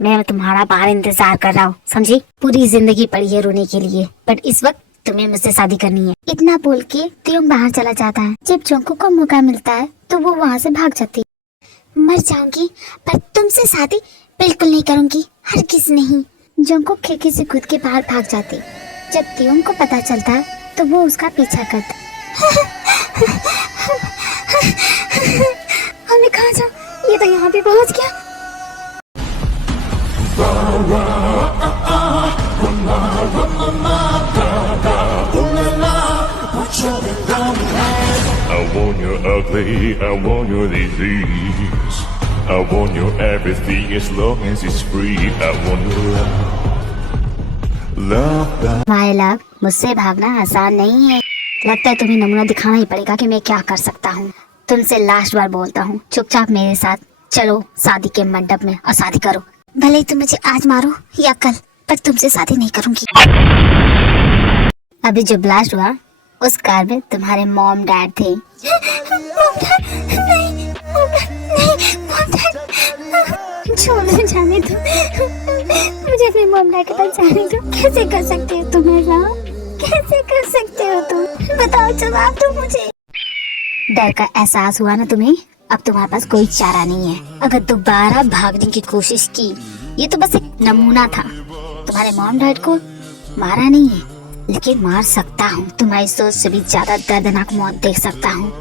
मैं तुम्हारा बाहर इंतजार कर रहा हूँ, समझी? पूरी जिंदगी पड़ी है रोने के लिए, बट इस वक्त तुम्हें मुझसे शादी करनी है। इतना बोल के त्योंग बाहर चला जाता है। जब जंकुक को मौका मिलता है तो वो वहाँ से भाग जाती है। मर जाऊंगी पर तुमसे शादी बिल्कुल नहीं करूंगी, हरगिज़ नहीं। जंकुक खिड़की से कूद के बाहर भाग जाती। जब त्योंग को पता चलता है तो वो उसका पीछा करता। हमें कहाँ जा, ये तो यहाँ पे पहुँच गया। I want your ugly, I want your disease, I want your everything as long as it's free. I want your love. My love, मुझसे भागना आसान नहीं है। लगता है तुम्हें नमूना दिखाना ही पड़ेगा कि मैं क्या कर सकता हूँ। तुमसे लास्ट बार बोलता हूँ, चुपचाप मेरे साथ चलो शादी के मंडप में और शादी करो। भले तुम मुझे आज मारो या कल, पर तुमसे शादी नहीं करूंगी। अभी जो ब्लास्ट हुआ उस कार में तुम्हारे मॉम डैड थे। छोड़ो, जाने दो, मुझे अपने मॉम डैड के पास जाने दो। कैसे कर सकते हो तुम ऐसा? कैसे कर सकते हो तुम? बताओ, जवाब दो मुझे। डर का एहसास हुआ ना तुम्हें? अब तुम्हारे पास कोई चारा नहीं है। अगर दोबारा भागने की कोशिश की, ये तो बस एक नमूना था। तुम्हारे मॉम डैड को मारा नहीं है, लेकिन मार सकता हूँ। तुम्हारी सोच से भी ज्यादा दर्दनाक मौत देख सकता हूँ।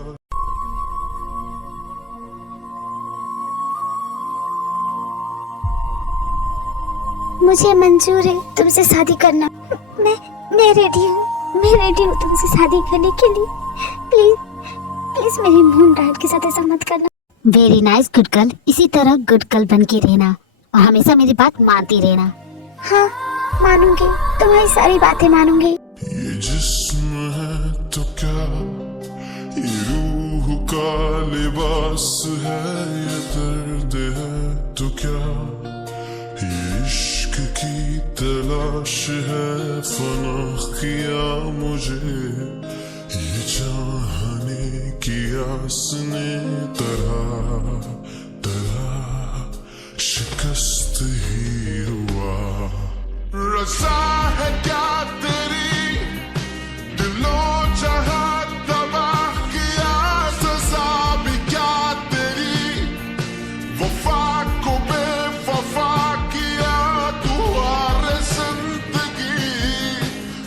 मुझे मंजूर है तुमसे शादी करना। मैं रेडी हूँ, मैं रेडी हूँ तुमसे शादी करने के लिए। प्लीज प्लीज मेरे मॉम डैड के साथ ऐसा मत करना। वेरी नाइस गुड गर्ल, इसी तरह गुड गर्ल बन के रहना और हमेशा मेरी बात मानती रहना। हाँ मानूंगी, तुम्हारी सारी बातें मानूंगी। ये जिस्म है तो क्या, ये रूह का का लिबास है ये दर्द है तो क्या, ये इश्क की तलाश है फना किया मुझे, ये चाहने की आस ने तरह तरह शिकस्त ही हुआ। रज़ा है क्या तेरी दिलो चाहा तबाह किया, सज़ा भी क्या तेरी वफा को बेवफा किया, तू हारे जिंदगी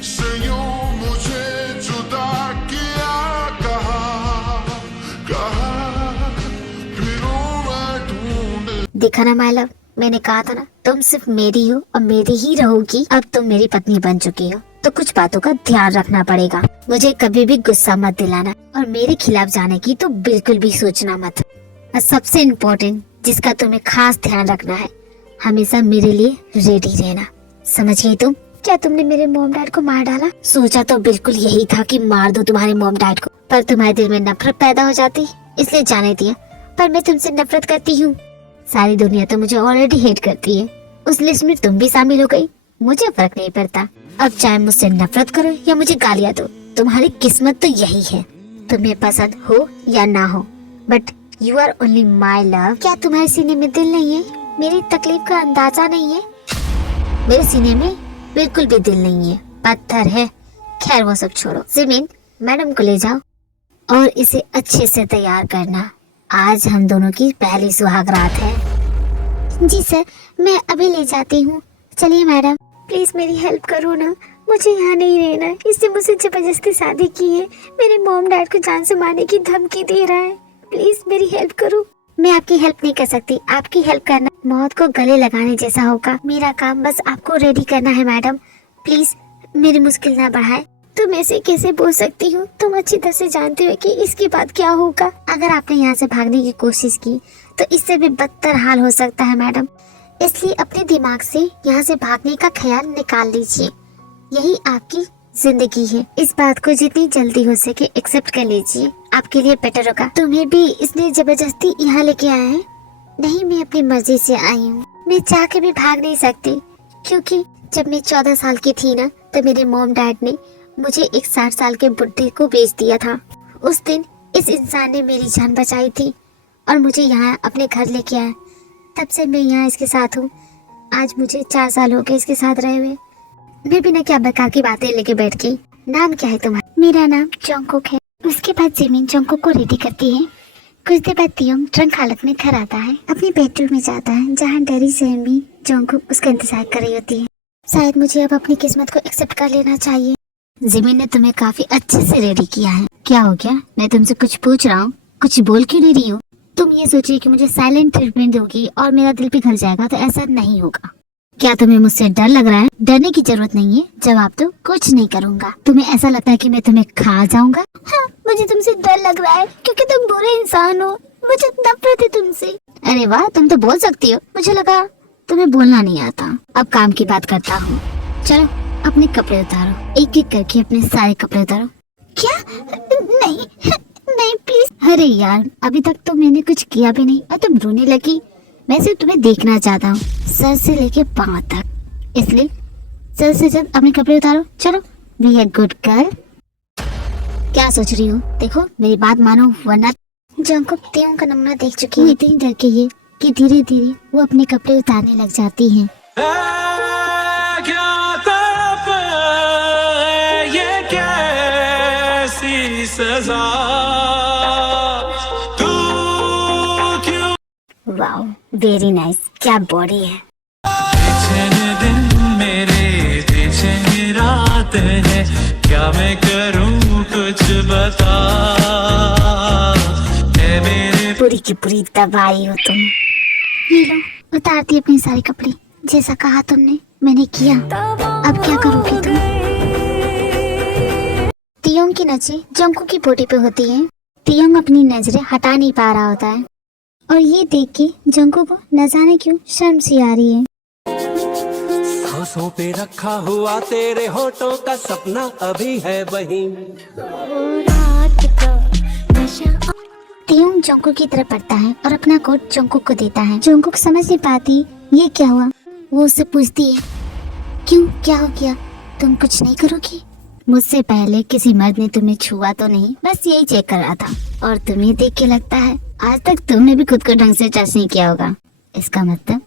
से यूं मुझे जुदा किया, कहा फिरूं मैं ढूंढ। देखा ना माय लव, मैंने कहा था ना तुम सिर्फ मेरी हो और मेरी ही रहोगी। अब तुम मेरी पत्नी बन चुकी हो तो कुछ बातों का ध्यान रखना पड़ेगा। मुझे कभी भी गुस्सा मत दिलाना और मेरे खिलाफ जाने की तो बिल्कुल भी सोचना मत। और सबसे इम्पोर्टेंट जिसका तुम्हें खास ध्यान रखना है, हमेशा मेरे लिए रेडी रहना। समझ गई तुम? क्या तुमने मेरे मॉम डैड को मार डाला? सोचा तो बिल्कुल यही था कि मार दो तुम्हारे मॉम डैड को, पर तुम्हारे दिल में नफरत पैदा हो जाती इसलिए जाने दिया। पर मैं तुमसे नफरत करती हूँ। सारी दुनिया तो मुझे ऑलरेडी हेट करती है, उस लिस्ट में तुम भी शामिल हो गई। मुझे फर्क नहीं पड़ता, अब चाहे मुझसे नफरत करो या मुझे गालियाँ दो, तुम्हारी किस्मत तो यही है। तुम्हें पसंद हो या ना हो, but you are only my love. क्या तुम्हारे सीने में दिल नहीं है? मेरी तकलीफ का अंदाजा नहीं है? मेरे सीने में बिल्कुल भी दिल नहीं है, पत्थर है। खैर वो सब छोड़ो। जिमिन, मैडम को ले जाओ और इसे अच्छे से तैयार करना। आज हम दोनों की पहली सुहाग रात है। जी सर, मैं अभी ले जाती हूँ। चलिए मैडम, प्लीज मेरी हेल्प करो ना, मुझे यहाँ नहीं रहना। इसने मुझसे जबरदस्ती शादी की है, मेरे मॉम डैड को जान से मारने की धमकी दे रहा है। प्लीज मेरी हेल्प करो। मैं आपकी हेल्प नहीं कर सकती, आपकी हेल्प करना मौत को गले लगाने जैसा होगा। मेरा काम बस आपको रेडी करना है मैडम, प्लीज मेरी मुश्किल ना बढ़ाए। तुम ऐसे कैसे बोल सकती हो? तुम अच्छी तरह से जानते हो कि इसके बाद क्या होगा। अगर आपने यहाँ से भागने की कोशिश की तो इससे भी बदतर हाल हो सकता है मैडम, इसलिए अपने दिमाग से यहाँ से भागने का ख्याल निकाल लीजिए। यही आपकी जिंदगी है, इस बात को जितनी जल्दी हो सके एक्सेप्ट कर लीजिए, आपके लिए बेटर होगा। तुम्हें भी इसने जबरदस्ती यहाँ लेके आया है? नहीं, मैं अपनी मर्जी से आई हूँ। मैं चाह के भी भाग नहीं सकती, क्योंकि जब मैं 14 साल की थी ना, तो मेरे मॉम डैड ने मुझे एक 60 साल के बुढ़े को बेच दिया था। उस दिन इस इंसान ने मेरी जान बचाई थी और मुझे यहाँ अपने घर लेके आया। तब से मैं यहाँ इसके साथ हूँ। आज मुझे 4 साल हो गए इसके साथ रहे हुए। मैं बिना क्या बेकार की बातें लेके बैठ गई। नाम क्या है तुम्हारा? मेरा नाम जोंगकुक है। उसके बाद जिमिन जोंगकुक को रेडी करती है। कुछ देर बाद तियोंग ड्रंक हालत में घर आता है, अपने बेडरूम में जाता है, जहाँ डरी सहमी जोंगकुक उसका इंतजार कर रही होती है। शायद मुझे अब अपनी किस्मत को एक्सेप्ट कर लेना चाहिए। जिमिन ने तुम्हें काफी अच्छे से रेडी किया है। क्या हो गया? मैं तुमसे कुछ पूछ रहा हूँ, कुछ बोल क्यों नहीं रही हो? तुम ये सोचिए कि मुझे साइलेंट ट्रीटमेंट दोगी और मेरा दिल पिघल जाएगा, तो ऐसा नहीं होगा। क्या तुम्हें मुझसे डर लग रहा है? डरने की जरूरत नहीं है, जवाब तो कुछ नहीं करूँगा। तुम्हें ऐसा लगता है कि मैं तुम्हें खा जाऊंगा? हाँ, मुझे तुमसे डर लग रहा है क्योंकि तुम बुरे इंसान हो, मुझे नफरत है तुमसे। अरे वाह, तुम तो बोल सकती हो, मुझे लगा तुम्हें बोलना नहीं आता। अब काम की बात करता हूँ। चलो अपने कपड़े उतारो, एक एक करके अपने सारे कपड़े उतारो। क्या? नहीं नहीं प्लीज। अरे यार, अभी तक तो मैंने कुछ किया भी नहीं और तुम रोने लगी। मैं सिर्फ तुम्हें देखना चाहता हूँ, सर से लेके पाँव तक, इसलिए जल्द से जल्द अपने कपड़े उतारो। चलो, बी ए गुड गर्ल। क्या सोच रही हो? देखो मेरी बात मानो वरना। जोंगकुक तियोंग का नमूना देख चुकी है, इतनी डर के ये कि धीरे धीरे वो अपने कपड़े उतारने लग जाती हैं। सजा तू क्यों? वाओ, वेरी नाइस, क्या बॉडी है। दिन मेरे पीछे रात है, क्या मैं करूं कुछ बता। मेरे पूरी की पूरी दवाई हो तुम। ये लो, उतारती अपने सारे कपड़े, जैसा कहा तुमने मैंने किया। अब क्या करोगी तुम? तियोंग की नजरें जोंगकुक की बॉडी पे होती हैं। तियोंग अपनी नजरें हटा नहीं पा रहा होता है और ये देख के जोंगकुक को न जाने क्यों शर्म सी आ रही है। सांसों पे रखा हुआ तेरे होठों का सपना अभी है वही। तियोंग जोंगकुक की तरफ बढ़ता है और अपना कोट जोंगकुक को देता है। जोंगकुक समझ नहीं पाती ये क्या हुआ। वो उससे पूछती है, क्यों, क्या हो गया, तुम कुछ नहीं करोगी? मुझसे पहले किसी मर्द ने तुम्हें छुआ तो नहीं, बस यही चेक कर रहा था। और तुम्हें देख के लगता है आज तक तुमने भी खुद को ढंग से टच नहीं किया होगा। इसका मतलब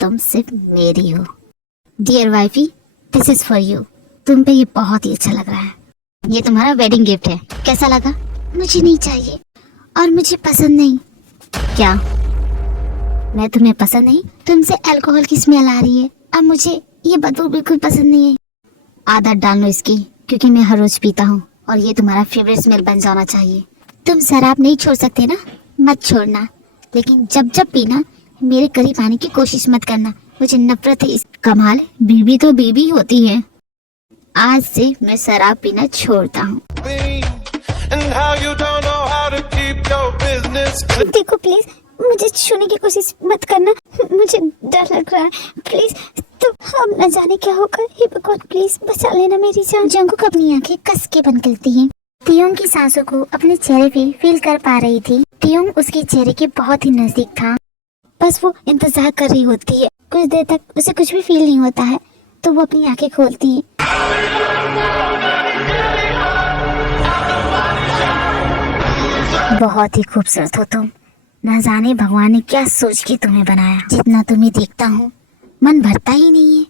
तुम सिर्फ मेरी हो। Dear wifey, this is for you. तुम पे ये बहुत ही अच्छा लग रहा है। ये तुम्हारा वेडिंग गिफ्ट है, कैसा लगा? मुझे नहीं चाहिए और मुझे पसंद नहीं। क्या मैं तुम्हें पसंद नहीं? तुमसे अल्कोहल की स्मेल आ रही है। अब मुझे ये बदबू बिल्कुल पसंद नहीं है। आदत डाल लो इसकी, क्योंकि मैं हर रोज पीता हूँ और ये तुम्हारा फेवरेट स्मेल बन जाना चाहिए। तुम शराब नहीं छोड़ सकते ना, मत छोड़ना, लेकिन जब जब पीना मेरे करीब आने की कोशिश मत करना। मुझे नफरत है इस। कमाल, बीबी तो बीबी होती है। आज से मैं शराब पीना छोड़ता हूँ। And how you don't know how to keep your business. देखो प्लीज, मुझे छूने की कोशिश मत करना, मुझे डर लग रहा है। प्लीज, तो हम न जाने क्या होगा। हे भगवान, प्लीज बचा लेना मेरी जान। जोंगकुक अपनी आंखें कस के बंद करती है। तियोंग की सांसों को अपने चेहरे पे फील कर पा रही थी। तियोंग उसके चेहरे के बहुत ही नजदीक था, बस वो इंतजार कर रही होती है। कुछ देर तक उसे कुछ भी फील नहीं होता है, तो वो अपनी आंखें खोलती है। बहुत ही खूबसूरत हो तुम। न जाने भगवान ने क्या सोच के तुम्हें बनाया। जितना तुम्हें देखता हूँ मन भरता ही नहीं है,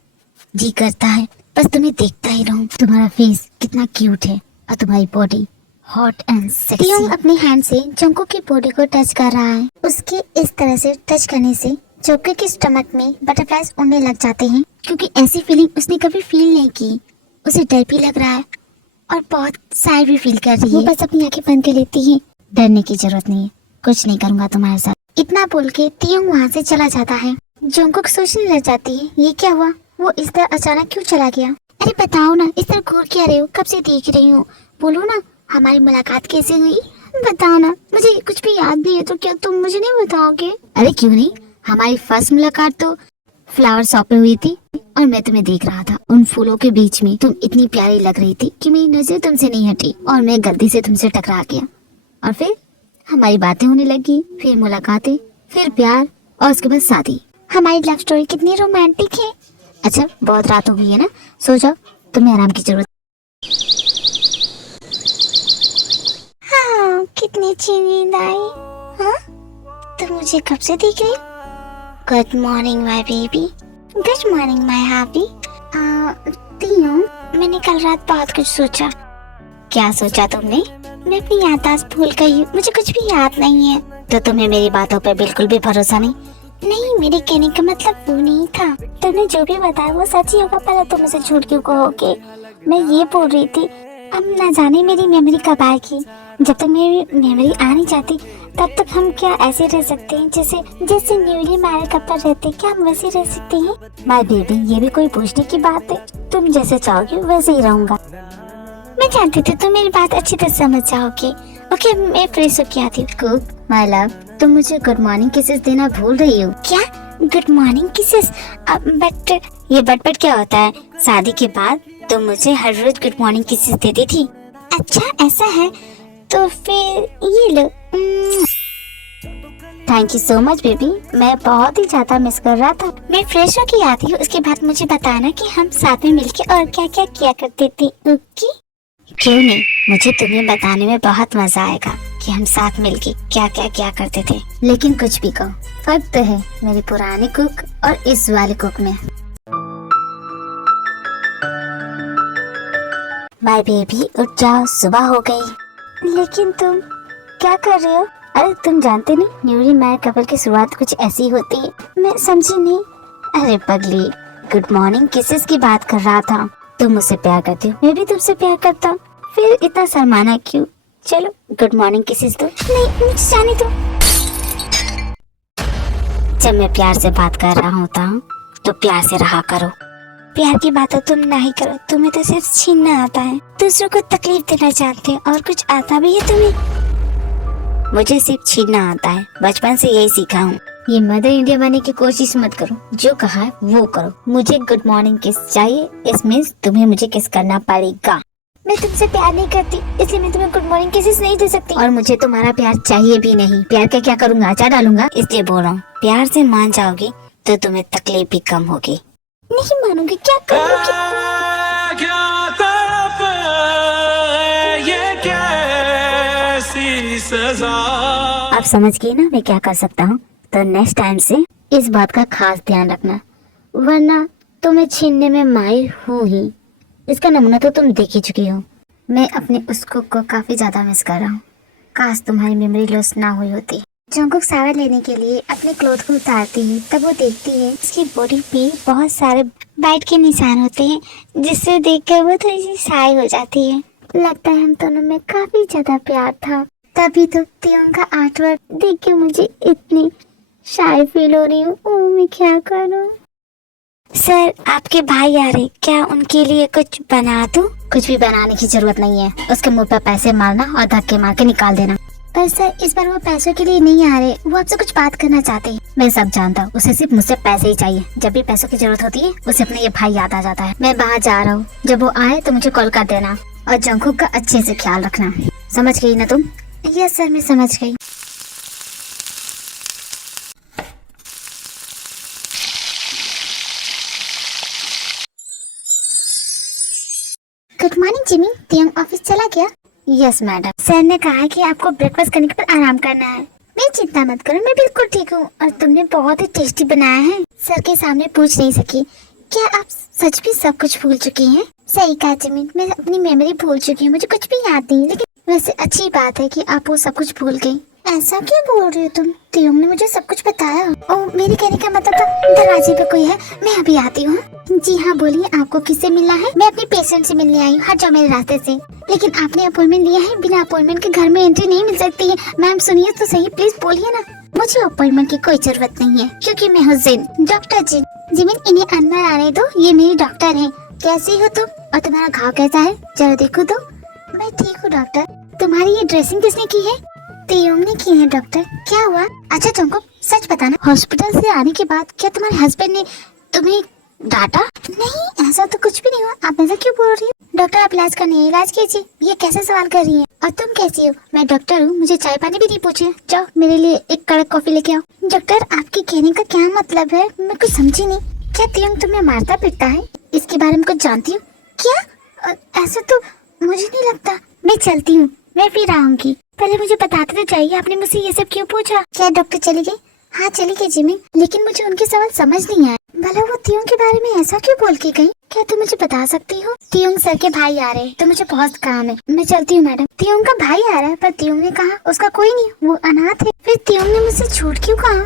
जी करता है बस तुम्हें देखता ही रहूं। तुम्हारा फेस कितना क्यूट है और तुम्हारी बॉडी हॉट एंड सेक्सी। तियोंग अपने हैंड से जोंगकुक की बॉडी को टच कर रहा है। उसके इस तरह से टच करने से जोंगकुक के स्टमक में बटरफ्लाइज उड़ने लग जाते हैं, क्योंकि ऐसी फीलिंग उसने कभी फील नहीं की। उसे डर भी लग रहा है और बहुत सैड भी फील कर रही है। वो बस अपनी आंखें बंद कर लेती है। डरने की जरूरत नहीं है, कुछ नहीं करूंगा तुम्हारे साथ। इतना बोल के तियोंग वहाँ से चला जाता है। जोंगकुक सोचने लग जाती है ये क्या हुआ, वो इस तरह अचानक क्यों चला गया। अरे बताओ ना, इस तरह घूर क्या रहे हो, कब से देख रही हूँ, बोलो ना हमारी मुलाकात कैसे हुई, बताओ ना। मुझे कुछ भी याद नहीं है, तो क्या तुम मुझे नहीं बताओगे? अरे क्यों नहीं, हमारी फर्स्ट मुलाकात तो फ्लावर शॉप में हुई थी और मैं तुम्हें देख रहा था। उन फूलों के बीच में तुम इतनी प्यारी लग रही थी कि मेरी नजर तुमसे नहीं हटी और मैं गलती से तुमसे टकरा गया। और फिर हमारी बातें होने लगी, फिर मुलाकातें, फिर प्यार और उसके बाद शादी। हमारी लव स्टोरी कितनी रोमांटिक है। अच्छा, बहुत रात हो गई है ना, सो जाओ, तुम्हें आराम की जरूरत। हाँ, कितनी अच्छी नींद आई। हाँ, तुम मुझे कब से देख रही? Good morning my baby. Good morning my happy. Tiong, मैंने कल रात बहुत कुछ सोचा। क्या सोचा तुमने? मैं अपनी याददाश्त भूल गई हूँ, मुझे कुछ भी याद नहीं है। तो तुम्हें मेरी बातों पर बिल्कुल भी भरोसा नहीं? नहीं, मेरे कहने का मतलब वो नहीं था। तुमने जो भी बताया वो सच ही होगा, पहले तुम मुझे झूठ क्यों कहोगे। मैं ये बोल रही थी, अब न जाने मेरी मेमोरी कब आएगी। जब तक मेरी मेमोरी आ नहीं जाती तब तक हम क्या ऐसे रह सकते हैं जैसे न्यूली मैरिड कपल रहते, क्या हम वैसे रह सकते हैं? माय बेबी, ये भी कोई पूछने की बात है? तुम जैसे चाहोगे वैसे ही रहूंगा। मैं जानती थी तुम मेरी बात अच्छी तरह समझ जाओगे। ओके, मैं फ्रेश होके आती हूँ। कुक माय लव, तुम मुझे गुड मॉर्निंग किसेस देना भूल रही हो क्या? Good morning kisses? बट ये बट क्या होता है? शादी के बाद तुम मुझे हर रोज गुड मॉर्निंग किसेस देती थी। अच्छा ऐसा है, तो फिर ये लो। Thank you so much baby, मैं बहुत ही ज्यादा मिस कर रहा था। मैं फ्रेश होके आती हूँ, उसके बाद मुझे बताना कि हम साथ में मिलके और क्या क्या किया करते थे। ओके? क्यों नहीं, मुझे तुम्हें बताने में बहुत मजा आएगा कि हम साथ मिलके क्या क्या किया करते थे। लेकिन कुछ भी कहो, फर्क तो है मेरी पुरानी कुक और इस वाले कुक में। माय बेबी उठ जाओ, सुबह हो गई। लेकिन तुम क्या कर रहे हो? अरे तुम जानते नहीं, न्यूली मैरिड कपल की शुरुआत कुछ ऐसी होती है। मैं समझी नहीं। अरे पगली, गुड मॉर्निंग किसेस की बात कर रहा था। तुम मुझसे प्यार करती हो, मैं भी तुमसे प्यार करता हूँ, फिर इतना शर्माना क्यों? चलो गुड मॉर्निंग किसेस दो। नहीं, मुझे जाने दो। जब मैं प्यार से बात कर रहा होता हूँ तो प्यार से रहा करो। प्यार की बातें तुम नहीं करो, तुम्हें तो सिर्फ छीनना आता है, दूसरों को तकलीफ देना चाहते हो। और कुछ आता भी है तुम्हें? मुझे सिर्फ छीनना आता है, बचपन से यही सीखा हूँ। ये मदर इंडिया बनने की कोशिश मत करो, जो कहा है वो करो। मुझे गुड मॉर्निंग किस चाहिए, इस मीन्स तुम्हें मुझे किस करना पड़ेगा। मैं तुमसे प्यार नहीं करती, इसलिए मैं तुम्हें गुड मॉर्निंग किसेस नहीं दे सकती। और मुझे तुम्हारा प्यार चाहिए भी नहीं। प्यार का क्या करूँगा, अचार डालूंगा। इसलिए बोल रहा हूँ, प्यार से मान जाओगी तो तुम्हें तकलीफ भी कम होगी। नहीं मानोगे, क्या करोगे? क्या तड़प है, ये कैसी सजा। आप समझ गए ना मैं क्या कर सकता हूँ? तो नेक्स्ट टाइम से इस बात का खास ध्यान रखना, वरना तुम्हें छीनने में माहिर हूँ ही। इसका नमूना तो तुम देख ही चुकी हो। मैं अपने उसको को काफी ज्यादा मिस कर रहा हूँ। काश तुम्हारी मेमोरी लॉस ना हुई होती। जंगकुक शावर लेने के लिए अपने क्लोथ को उतारती है, तब वो देखती है उसकी बॉडी पे बहुत सारे बाइट के निशान होते हैं, जिससे देखकर वो थोड़ी सी शाय हो जाती है। लगता है हम दोनों में काफी ज्यादा प्यार था। तभी तो तियोंग का आर्टवर्क देख के मुझे इतनी शाय फील हो रही हूँ। ओ मैं क्या करूँ? सर आपके भाई आ रहे, क्या उनके लिए कुछ बना दूं? कुछ भी बनाने की जरूरत नहीं है। उसके मुंह पर पैसे मारना और धक्के मार के निकाल देना। पर सर इस बार वो पैसों के लिए नहीं आ रहे, वो आपसे कुछ बात करना चाहते हैं। मैं सब जानता हूँ, उसे सिर्फ मुझसे पैसे ही चाहिए। जब भी पैसों की जरूरत होती है उसे अपना ये भाई याद आ जाता है। मैं बाहर जा रहा हूँ, जब वो आए तो मुझे कॉल कर देना और जंगकुक का अच्छे से ख्याल रखना। समझ गई ना तुम? यस सर मैं समझ गई। गुड मॉर्निंग जिमी, तियोंग ऑफिस चला गया? यस मैडम, सर ने कहा है कि आपको ब्रेकफास्ट करने के बाद आराम करना है। मैं चिंता मत करो, मैं बिल्कुल ठीक हूँ। और तुमने बहुत ही टेस्टी बनाया है। सर के सामने पूछ नहीं सकी, क्या आप सच भी सब कुछ भूल चुकी हैं? सही कहा जिमी, मैं अपनी मेमोरी भूल चुकी हूँ, मुझे कुछ भी याद नहीं। लेकिन वैसे अच्छी बात है कि आप वो सब कुछ भूल गई। ऐसा क्यों बोल रही हो तुम? तियोंग ने मुझे सब कुछ बताया। ओ मेरे कहने का मतलब था दरवाजे पे कोई है, मैं अभी आती हूँ। जी हाँ बोलिए, आपको किससे मिलना है? मैं अपने पेशेंट से मिलने आई हूँ, हट जाओ मेरे रास्ते से। लेकिन आपने अपॉइंटमेंट लिया है, बिना अपॉइंटमेंट के घर में एंट्री नहीं मिल सकती है। मैम सुनिए तो सही, प्लीज बोलिए ना। मुझे अपॉइंटमेंट की कोई जरूरत नहीं है, क्योंकि मैं हूँ जिन, डॉक्टर जिन। जिमिन इन्हें अंदर आने दो, ये मेरी डॉक्टर है। कैसी हो तुम और तुम्हारा घाव कैसा है, जरा देखो तो। मैं ठीक हूँ डॉक्टर। तुम्हारी ये ड्रेसिंग किसने की है? तियोंग ने की है डॉक्टर। क्या हुआ? अच्छा तुमको सच बताना, हॉस्पिटल से आने के बाद क्या तुम्हारे हस्बैंड ने तुम्हें डांटा? नहीं ऐसा तो कुछ भी नहीं हुआ, आप ऐसा क्यों बोल रही हो? डॉक्टर आप इलाज करनी है, इलाज कीजिए। ये कैसे सवाल कर रही है? और तुम कैसी हो? मैं डॉक्टर हूँ, मुझे चाय पानी भी नहीं पूछे। जाओ मेरे लिए एक कड़क कॉफी लेके आओ। डॉक्टर आपके कहने का क्या मतलब है? मैं कुछ समझी नहीं। क्या तियोंग तुम्हें मारता पीटता है? इसके बारे में कुछ जानती हूँ क्या? ऐसा तो मुझे नहीं लगता। मैं चलती हूँ, मैं फिर आऊंगी। पहले मुझे बताते तो चाहिए, आपने मुझसे ये सब क्यों पूछा? क्या डॉक्टर चली गई? हाँ चली गई जिमी, लेकिन मुझे उनके सवाल समझ नहीं आए। भला वो तियोंग के बारे में ऐसा क्यों बोल के गई? क्या तुम मुझे बता सकती हो? तियोंग सर के भाई आ रहे हैं, तो मुझे बहुत काम है, मैं चलती हूँ मैडम। तियोंग का भाई आ रहा है, पर तियोंग ने कहा उसका कोई नहीं, वो अनाथ है। फिर तियोंग ने मुझसे झूठ क्यों कहा?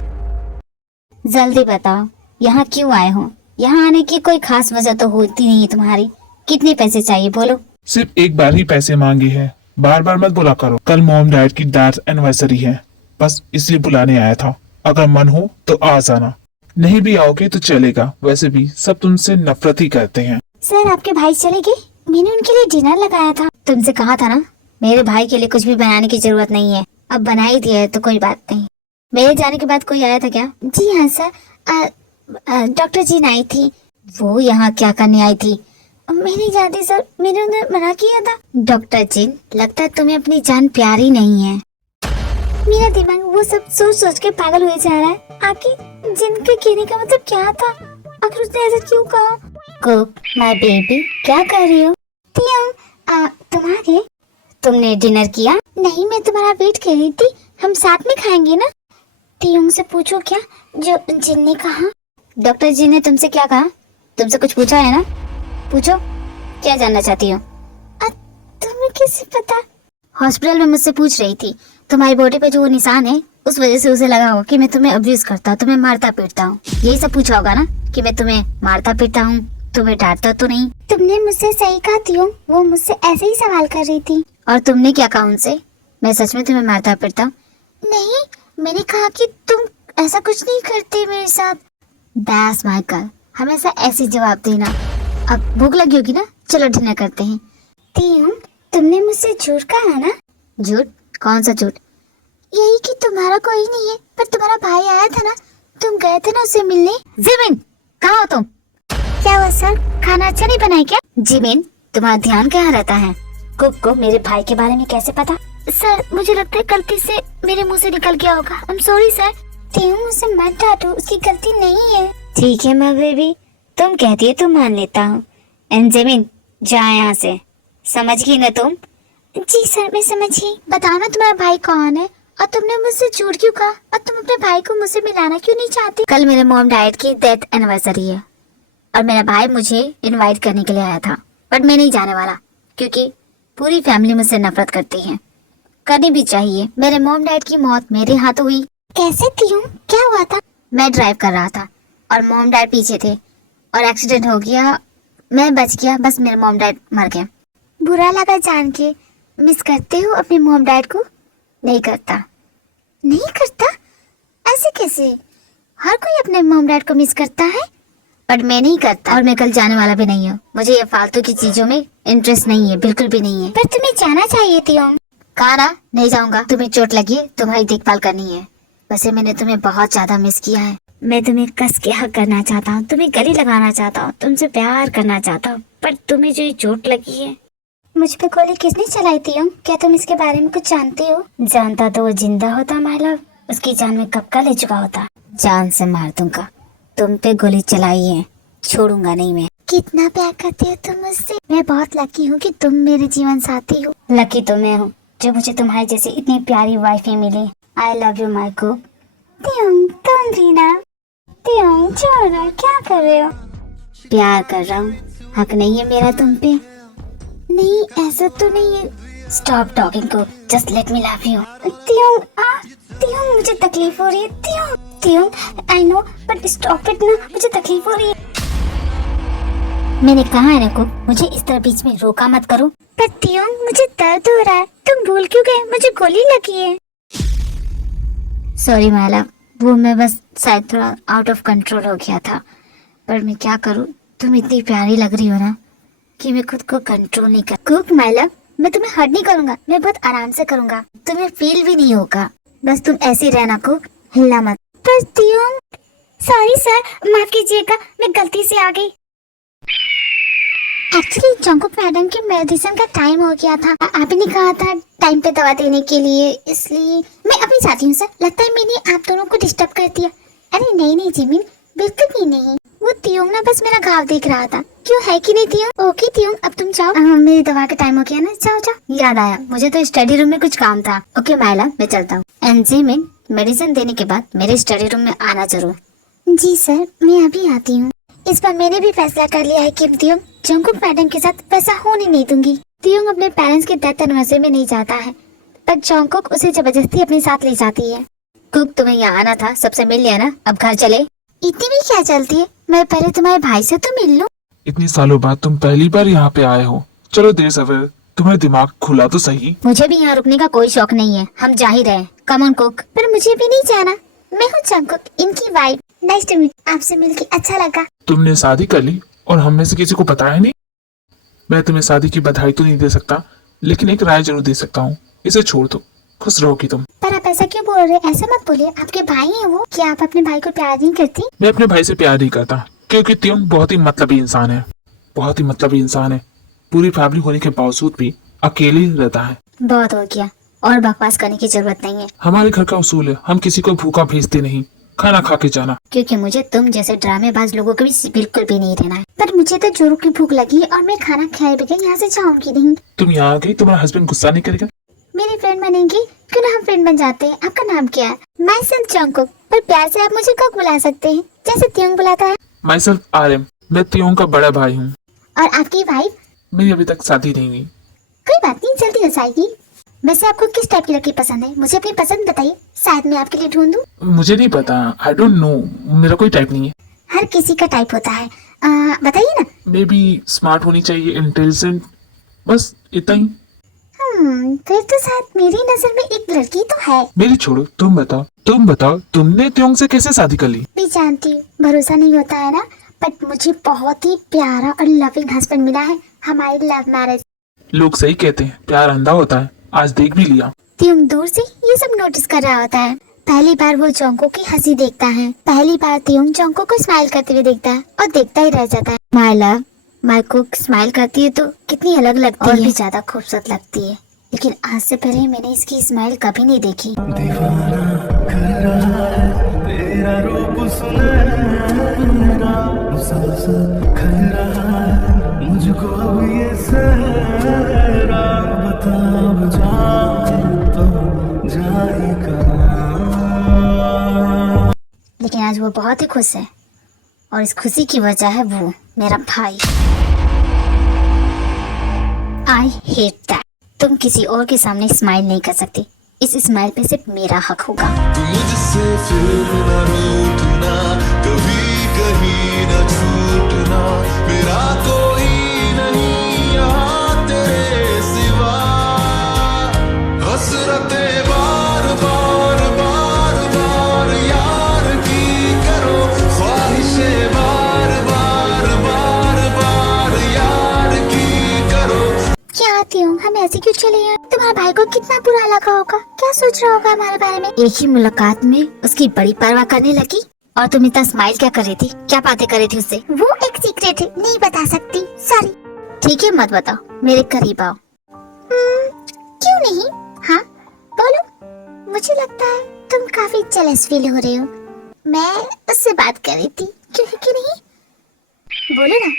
जल्दी बताओ, यहाँ क्यों आए हो? यहाँ आने की कोई खास वजह तो होती नहीं है तुम्हारी। कितने पैसे चाहिए बोलो? सिर्फ एक बार ही पैसे मांगे हैं, बार बार मत बुला करो। कल मॉम डैड की डेथ एनिवर्सरी है, बस इसलिए बुलाने आया था। अगर मन हो तो आ जाना, नहीं भी आओगे तो चलेगा। वैसे भी सब तुमसे नफरत ही करते हैं। सर आपके भाई चले गए? मैंने उनके लिए डिनर लगाया था। तुमसे कहा था ना मेरे भाई के लिए कुछ भी बनाने की जरूरत नहीं है। अब बना ही दिया है तो कोई बात नहीं। मेरे जाने के बाद कोई आया था क्या? जी हाँ सर, डॉक्टर जिन आई थी। वो यहाँ क्या करने आई थी? मैं नहीं जानती सर, मैंने उन्हें मना किया था। डॉक्टर जिन, लगता है तुम्हें अपनी जान प्यारी नहीं है। मेरा दिमाग वो सब सोच सोच के पागल हुए जा रहा है। आखिर जिनके कहने का मतलब क्या था? आखिर उसने ऐसा क्यों कहा? कुक माय बेबी, क्या कर रही हो? तियोंग तुम आ गए? तुमने डिनर किया? नहीं, मैं तुम्हारा वेट कर रही थी। हम साथ में खाएंगे ना? तियोंग से पूछो क्या जो जिन ने कहा। डॉक्टर जी ने तुमसे क्या कहा? तुमसे कुछ पूछा है ना? पूछो, क्या जानना चाहती हो? तुम्हें कैसे पता? हॉस्पिटल में मुझसे पूछ रही थी। तुम्हारी बॉडी पे जो वो निशान है, उस वजह से उसे लगा हो कि मैं तुम्हें अब्यूज करता हूँ, तुम्हें मारता पीटता हूँ। यही सब पूछा होगा ना कि मैं तुम्हें मारता पीटता हूँ, तुम्हें डांटता तो नहीं। तुमने मुझसे सही कहा तियोंग, वो मुझसे ऐसे ही सवाल कर रही थी। और तुमने क्या कहा उनसे? मैं सच में तुम्हें मारता पीटता हूँ? नहीं, मैंने कहा कि तुम ऐसा कुछ नहीं करते मेरे साथ। दैट्स माय गर्ल, हमेशा ऐसे जवाब देना। अब भूख लगी होगी ना, चलो डिनर करते हैं। तियोंग, तुमने मुझसे झूठ कहा ना? झूठ? कौन सा झूठ? यही कि तुम्हारा कोई नहीं है, पर तुम्हारा भाई आया था ना, तुम गए थे ना उससे मिलने। जिमिन, कहाँ हो तुम? क्या हुआ सर, खाना अच्छा नहीं बनाया क्या? जिमिन, तुम्हारा ध्यान कहाँ रहता है? कुक को मेरे भाई के बारे में कैसे पता? सर मुझे लगता है गलती से मेरे मुंह से निकल गया होगा। I am sorry sir. Tiong उसे मत डांटो, उसकी गलती नहीं है। ठीक है माँ बेबी, तुम कहती है तो मान लेता हूँ। एंजेमिन जा यहाँ से, समझ गई ना तुम? जी सर मैं समझ गई। बताओ ना तुम्हारा भाई कौन है और तुमने मुझसे झूठ क्यों कहा और तुम अपने भाई को मुझसे मिलाना क्यों नहीं चाहती? कल मेरे मॉम डैड की डेथ एनिवर्सरी है और मेरा भाई मुझे इनवाइट करने के लिए आया था, बट मैं नहीं जाने वाला क्योंकि पूरी फैमिली मुझसे नफरत करती है। करनी भी चाहिए। मेरे मॉम डैड की मौत मेरे हाथों हुई। कैसे थी? क्या हुआ था? मैं ड्राइव कर रहा था और मॉम डैड पीछे थे और एक्सीडेंट हो गया। मैं बच गया, बस मेरे मॉम डैड मर गए। बुरा लगा जान के। मिस करते हो अपने मॉम डैड को? नहीं करता। नहीं करता? ऐसे कैसे? हर कोई अपने मॉम डैड को मिस करता है, बट मैं नहीं करता और मैं कल जाने वाला भी नहीं हूँ। मुझे ये फालतू की चीजों में इंटरेस्ट नहीं है, बिल्कुल भी नहीं है। पर तुम्हें जाना चाहिए थी। कहा ना नहीं जाऊंगा। तुम्हें चोट लगी है, तुम्हारी देखभाल करनी है। वैसे मैंने तुम्हें बहुत ज्यादा मिस किया है। मैं तुम्हें कस के हक करना चाहता हूँ, तुम्हें गले लगाना चाहता हूँ, तुमसे प्यार करना चाहता हूँ, पर तुम्हें जो ये चोट लगी है। मुझ पे गोली किसने चलाई थी? क्या तुम इसके बारे में कुछ जानते हो? जानता तो वो जिंदा होता माय लव, उसकी जान में कब का ले चुका होता। जान से मार दूंगा। तुम पे गोली चलाई है, छोड़ूंगा नहीं मैं। कितना प्यार करती हो तुम मुझसे। मैं बहुत लकी हूँ कि तुम मेरे जीवन साथी हो। लकी तो मैं हूँ जो मुझे तुम्हारी जैसी इतनी प्यारी वाइफ मिली। I love you my cook. तुम भी ना। छोड़ो, क्या कर रहे हो? प्यार कर रहा हूँ। हक नहीं है मेरा तुम पे? नहीं ऐसा तो नहीं है। स्टॉप टॉकिंग को, just let me love you. Tiong मुझे तकलीफ हो रही है। Tiong I know but stop it ना, मुझे तकलीफ हो रही है। मैंने कहा है ना को मुझे इस तरह बीच में रोका मत करो। पर तियोंग मुझे दर्द हो रहा है। तुम भूल क्यों गए? मुझे गोली लगी है। सॉरी माय लव, वो मैं बस शायद थोड़ा आउट ऑफ कंट्रोल हो गया था। पर मैं क्या करूँ, तुम इतनी प्यारी लग रही हो ना कि मैं खुद को कंट्रोल नहीं कर। कुक माय लव, मैं तुम्हें हर्ट नहीं करूंगा, मैं बहुत आराम से करूंगा। तुम्हें फील भी नहीं होगा। बस तुम ऐसे रहना कुक, हिलना मत। पर तियोंग सॉरी सर, माफ कीजिएगा, मैं गलती से आ गई। एक्चुअली जंगकुक मैडम की मेडिसिन का टाइम हो गया था। आप ही ने कहा था टाइम पे दवा देने के लिए, इसलिए मैं अभी जाती हूँ सर। लगता है मैंने आप दोनों को डिस्टर्ब कर दिया। अरे नहीं जिमिन, बिल्कुल भी नहीं। वो तियोंग ना बस मेरा घाव देख रहा था। क्यों, है कि नहीं तियोंग? ओके तियोंग, अब तुम जाओ। मेरी दवा का टाइम हो गया ना, जाओ जाओ। याद आया, मुझे तो स्टडी रूम में कुछ काम था। ओके मायला, मैं चलता हूँ। एंड जिमिन, मेडिसिन देने के बाद मेरे स्टडी रूम में आना जरूर। जी सर, मैं अभी आती हूँ। इस बार मैंने भी फैसला कर लिया है कि तियोंग जंगकुक मैडम के साथ वैसा होने नहीं दूंगी। तियोंग अपने पेरेंट्स के डेथ एनिवर्सरी में नहीं जाता है, पर जंगकुक उसे जबरदस्ती अपने साथ ले जाती है। कुक, तुम्हें यहाँ आना था, सबसे मिल लिया ना, अब घर चले। इतनी भी क्या चलती है, मैं पहले तुम्हारे भाई से तो मिल लूं। इतनी सालों बाद तुम पहली बार यहाँ पे आए हो। चलो देर सवेर, तुम्हारा दिमाग खुला तो सही। मुझे भी यहाँ रुकने का कोई शौक नहीं है, हम जा ही रहे। Come on cook. पर मुझे भी नहीं जाना, मैं हूँ जंगकुक, इनकी वाइफ। Nice to meet. आपसे मिलके अच्छा लगा। तुमने शादी कर ली और हम में से किसी को बताया नहीं। मैं तुम्हें शादी की बधाई तो नहीं दे सकता, लेकिन एक राय जरूर दे सकता हूँ। इसे छोड़ दो, खुश रहोगी तुम। पर आप ऐसा क्यों बोल रहे? ऐसा मत बोलिए, आपके भाई हैं वो। क्या आप अपने भाई को प्यार नहीं करती? मैं अपने भाई से प्यार नहीं करता, क्योंकि तियोंग बहुत ही मतलबी इंसान है। बहुत ही मतलबी इंसान है। पूरी फैमिली होने के बावजूद भी अकेले ही रहता है। बहुत हो गया, और बकवास करने की जरूरत नहीं है। हमारे घर का उसूल है, हम किसी को भूखा भेजते नहीं, खाना खा के जाना। क्योंकि मुझे तुम जैसे ड्रामेबाज लोगों के भी बिल्कुल भी नहीं रहना है। पर मुझे तो जोरों की भूख लगी है और मैं खाना खाए बगैर यहाँ से जाऊंगी नहीं। तुम यहाँ आ गई, तुम्हारा हस्बैंड गुस्सा नहीं करेगा? मेरी फ्रेंड बनेंगी, क्यों ना हम फ्रेंड बन जाते हैं। आपका नाम क्या है? माय सेल्फ जंगकुक, पर प्यार से आप मुझे कुक बुला सकते हैं, जैसे तियोंग बुलाता है। माई सेल्फ RM, मैं तियोंग का बड़ा भाई हूँ। और आपकी वाइफ? मेरी अभी तक शादी नहीं हुई। कोई बात नहीं, जल्दी हो जाएगी। वैसे आपको किस टाइप की लड़की पसंद है? मुझे अपनी पसंद बताइए, शायद मैं आपके लिए ढूंढूं। मुझे नहीं पता, आई डोंट नो, मेरा कोई टाइप नहीं है। हर किसी का टाइप होता है, बताइए ना। मे बी स्मार्ट होनी चाहिए, इंटेलिजेंट, बस इतना ही। फिर तो शायद मेरी नजर में एक लड़की तो है। मेरी छोड़ो, तुम बताओ तुमने तियोंग से कैसे शादी कर ली? भी जानती हूँ, भरोसा नहीं होता है ना, बट मुझे बहुत ही प्यारा और लविंग हस्बैंड मिला है। हमारी लव मैरिज। लोग सही कहते हैं, प्यार अंधा होता है, आज देख भी लिया। तियोंग दूर से ये सब नोटिस कर रहा होता है। पहली बार वो जंगकुक की हंसी देखता है। पहली बार तियोंग जंगकुक को स्माइल करते हुए देखता है और देखता ही रह जाता है। My love, my cook smile करती है तो कितनी अलग लगती है और भी ज्यादा खूबसूरत लगती है। लेकिन आज से पहले मैंने इसकी स्माइल कभी नहीं देखी। तेरा रूप सुनहरा मुसलसल खल रहा है मुझको अब ये सहरा बता अब जाए तो जाए कहाँ। लेकिन आज वो बहुत ही खुश है और इस खुशी की वजह है वो मेरा भाई। I hate that. तुम किसी और के सामने स्माइल नहीं कर सकती। इस स्माइल पे सिर्फ मेरा हक होगा। तू मुझसे फिर न रूठना, कभी कहीं न छूटना, मेरा कोई नहीं यहाँ तेरे सिवा। हसरतें बार बार बार बार यार की करो, ख्वाहिशें बार बार बार बार यार की करो। क्या आती हूँ, हम ऐसे क्यों चले हैं? तुम्हारे भाई को कितना बुरा लगा होगा, क्या सोच रहा होगा हमारे बारे में? एक ही मुलाकात में उसकी बड़ी परवाह करने लगी। और तुम इतना स्माइल क्या कर रही थी, क्या बातें कर रही थी उससे? वो एक सीक्रेट है, नहीं बता सकती, सॉरी। ठीक है, मत बताओ, मेरे करीब आओ। क्यों नहीं? हाँ बोलो। मुझे लगता है तुम काफी जेलस फील हो रहे हो। मैं उससे बात कर रही थी, क्यों है कि नहीं? बोलो ना।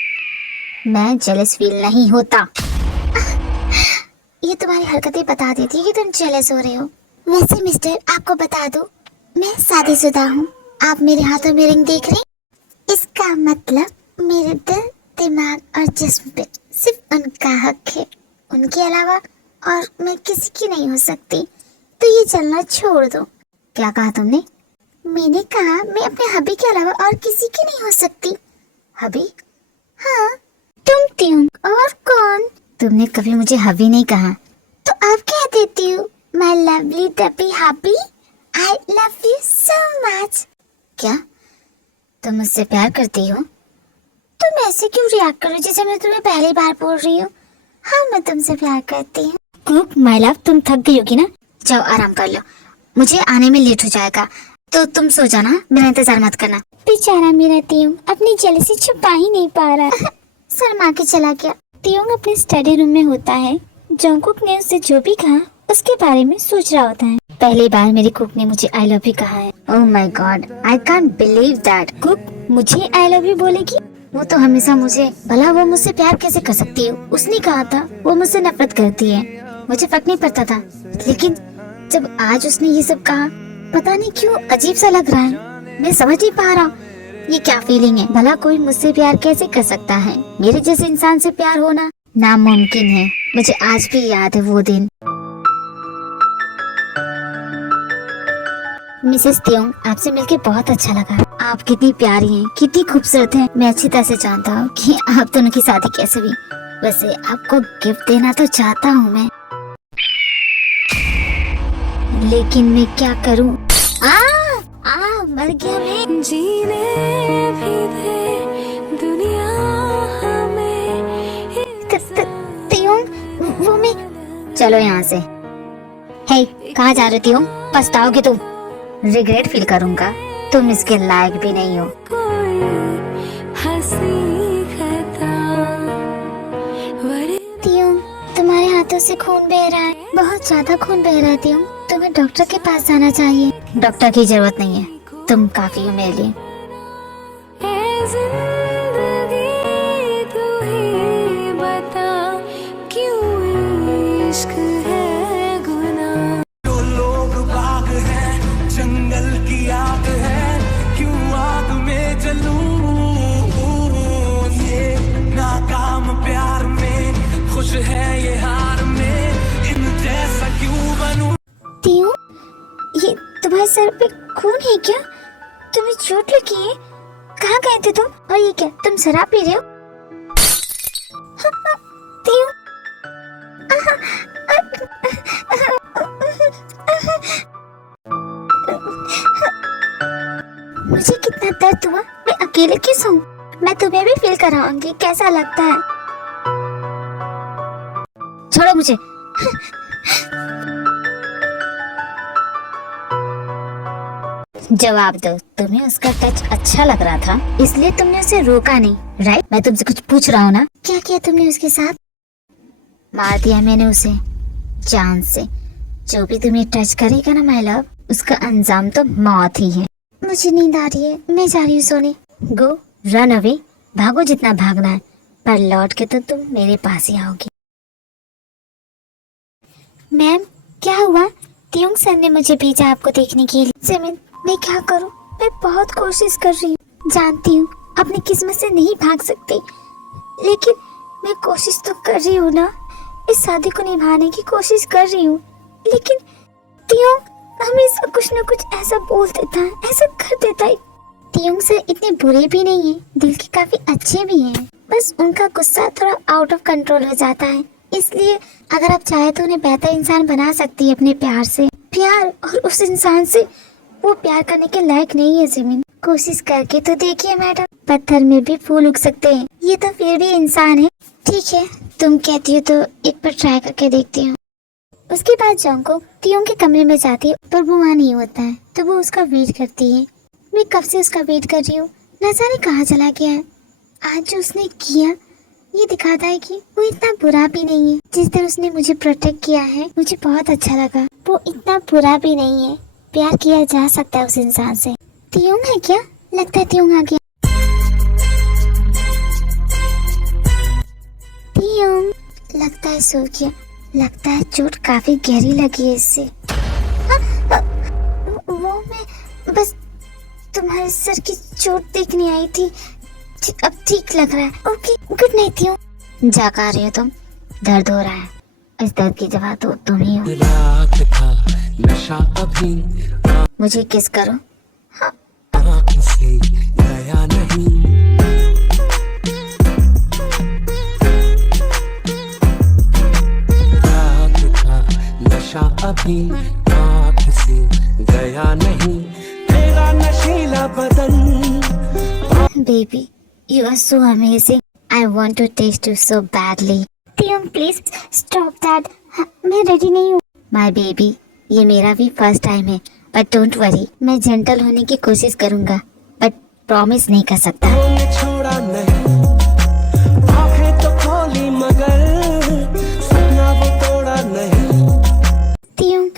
मैं जेलस फील नहीं होता। ये तुम्हारी हरकतें बता देती है कि तुम जेलस हो रहे हो। वैसे मिस्टर, आपको बता दो, मैं शादीशुदा हूँ। आप मेरे हाथों में रिंग देख रहे हैं? इसका मतलब मेरे दिल, दिमाग और जिस्म पे सिर्फ उनका हक है, उनके अलावा और मैं किसी की नहीं हो सकती। तो ये चलना छोड़ दो। क्या कहा तुमने? मैंने कहा मैं अपने हबी के अलावा और किसी की नहीं हो सकती। हबी? हाँ, तुम त्यों। और कौन? तुमने कभी मुझे हबी नहीं कहा, तो अब कह देती हूँ, my lovely dubby hubby, I love you so much. क्या तुम मुझसे प्यार करती हो? तुम ऐसे क्यों रिएक्ट कर रही हो जैसे मैं तुम्हें पहली बार बोल रही हूँ? हाँ, मैं तुमसे प्यार करती हूँ। कुक माय लव, तुम थक गई होगी ना, जाओ आराम कर लो, मुझे आने में लेट हो जाएगा। तो तुम सो जाना, मेरा इंतजार मत करना। बेचारा मेरा त्यों अपनी जेलसी छुपा ही नहीं पा रहा। शर्मा के चला गया। त्योंग अपने स्टडी रूम में होता है। जंगकुक ने उससे जो भी कहा उसके बारे में सोच रहा होता है। पहली बार मेरी कुक ने मुझे आई लव यू कहा है। Oh my God, I can't believe that. Cook मुझे आई लव यू बोलेगी? वो तो हमेशा मुझे, भला वो मुझसे प्यार कैसे कर सकती है? उसने कहा था वो मुझसे नफरत करती है, मुझे फर्क नहीं पड़ता था। लेकिन जब आज उसने ये सब कहा, पता नहीं क्यों अजीब सा लग रहा है। मैं समझ नहीं पा रहा ये क्या फीलिंग है। भला कोई मुझसे प्यार कैसे कर सकता है? मेरे जैसे इंसान से प्यार होना नामुमकिन है। मुझे आज भी याद है वो दिन। मिसेस त्योंग, आपसे मिलकर बहुत अच्छा लगा। आप कितनी प्यारी हैं, कितनी खूबसूरत हैं। मैं अच्छी तरह से जानता हूँ कि आप दोनों की शादी कैसे हुई। वैसे आपको गिफ्ट देना तो चाहता हूँ मैं, लेकिन मैं क्या करूँ? मर गया मैं। जीने भी दे दुनिया हमें। त्योंग, वो मैं। चलो यहाँ से। हे, कहाँ जा रही हो? पछताओगे तुम, रिग्रेट फील करूंगा। तुम इसके लायक भी नहीं हो। कोई हंसी खता त्योंग, तुम्हारे हाथों से खून बह रहा है, बहुत ज्यादा खून बह रहा है। त्योंग, तुम्हें डॉक्टर के पास जाना चाहिए। डॉक्टर की जरूरत नहीं है, तुम काफी हो मेरे लिए। जिंदगी तू ही बता, क्यों इश्क है गुनाह। जो लोग बाग है, जंगल की आग है, क्यों आग में जलूं? ये नाकाम प्यार में, खुश है ये हार में, इन जैसा क्यों बनूं? त्योंग, ये तुम्हारे सर पे खून है क्या? तुम्हें चोट लगी है? कहाँ गए थे तुम? और ये क्या, तुम शराब पी रहे हो? त्योंग, मुझे कितना दर्द हुआ। मैं अकेले क्यों सोऊं? मैं तुम्हें भी फील कराऊंगी कैसा लगता है। छोड़ो मुझे। जवाब दो, तुम्हें उसका टच अच्छा लग रहा था, इसलिए तुमने उसे रोका नहीं, राइट? मैं तुमसे कुछ पूछ रहा हूँ ना, क्या किया तुमने उसके साथ? मार दिया मैंने उसे जान से। जो भी तुम्हें टच करेगा ना माय लव, उसका अंजाम तो मौत ही है। मुझे नींद आ रही है, मैं जा रही हूँ सोने। गो रन अवे, भागो जितना भागना है, पर लौट के तो तुम मेरे पास ही आओगी। मैम क्या हुआ? त्योंग सर ने मुझे भेजा आपको देखने के लिए। जिमिन मैं क्या करूं? मैं बहुत कोशिश कर रही हूँ, जानती हूँ अपनी किस्मत से नहीं भाग सकती, लेकिन मैं कोशिश तो कर रही हूँ ना, इस शादी को निभाने की कोशिश कर रही हूँ। लेकिन त्योंग हमेशा कुछ न कुछ ऐसा बोल देता है, ऐसा कर देता है। त्योंग सर इतने बुरे भी नहीं है, दिल के काफी अच्छे भी हैं, बस उनका गुस्सा थोड़ा आउट ऑफ कंट्रोल हो जाता है। इसलिए अगर आप चाहे तो उन्हें बेहतर इंसान बना सकती है अपने प्यार से। प्यार और उस इंसान से वो प्यार करने के लायक नहीं है जिमिन। कोशिश करके तो देखिए मैडम, पत्थर में भी फूल उग सकते हैं, ये तो फिर भी इंसान है। ठीक है तुम कहती हो तो एक बार ट्राई करके देखती हूँ। उसके बाद जंगकोक त्योंग के कमरे में जाती है, पर वो वहाँ नहीं होता है, तो वो उसका वेट करती है। मैं कब से उसका वेट कर रही हूँ, न जाने कहाँ चला गया है। आज जो उसने किया ये दिखाता है कि वो इतना बुरा भी नहीं है। जिस दिन उसने मुझे प्रोटेक्ट किया है मुझे बहुत अच्छा लगा। वो इतना बुरा भी नहीं है, प्यार किया जा सकता है उस इंसान से। त्योंग है क्या? लगता है त्योंग आ गया। त्योंग लगता है सो गया, लगता है चोट काफी गहरी लगी है इससे। वो मैं बस तुम्हारे सर की चोट देखने आई थी, अब ठीक लग रहा है। Okay good night Tiong. जागा रही हो तुम? दर्द हो रहा है, इस दर्द की जगह तो तुम ही हो। रात था नशा अभी मुझे किस करो। आँख से गया नहीं। रात था नशा अभी आँख से गया नहीं। तेरा नशीला बदन Baby, you are so amazing. I want to taste you so badly. Tyung, please stop that. मैं ready नहीं हूँ। My baby, ये मेरा भी first time है, but don't worry, मैं gentle होने की कोशिश करूँगा, but promise नहीं कर सकता। तूने छोड़ा नहीं, आँखें तो खोली मगर सपना वो तोड़ा नहीं। Tyung,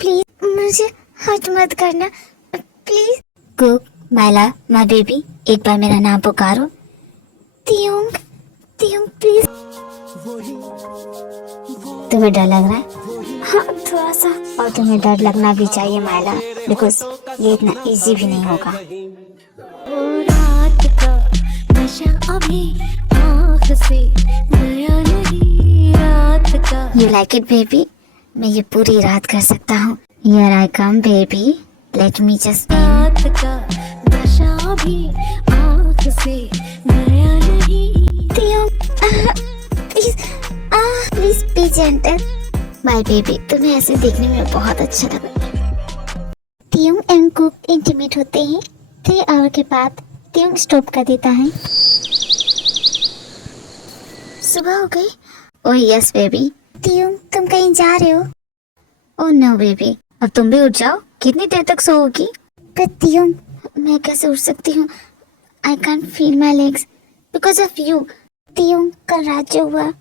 please मुझे हर्ट मत करना, please. Cook, Mala, my baby, एक बार मेरा नाम पुकारो। त्योंग, त्योंग प्लीज। तुम्हें डर लग रहा है? हाँ थोड़ा सा, और तुम्हें डर लगना भी चाहिए माला, बिकॉज ये इतना इजी भी नहीं होगा। रात का नशा अभी आँख से गया नहीं। रात का यू लाइक इट बेबी? मैं ये पूरी रात कर सकता हूँ। Here I come baby, let me just रात का नशा अभी आँख से गया नहीं। Please be gentle my baby. तुम्हें ऐसे देखने में बहुत अच्छा लगा। त्योंग एंड कुक इंटीमेट होते हैं। 3 आवर के बाद त्योंग स्टॉप कर देता है। सुबह हो गई? Oh yes baby. त्योंग तुम कहीं जा रहे हो? ओह नो बेबी, अब तुम भी उठ जाओ, कितनी देर तक सोओगी? पर त्योंग मैं कैसे उठ सकती हूँ? I can't feel my legs because of you. Tiong कल रात जो हुआ।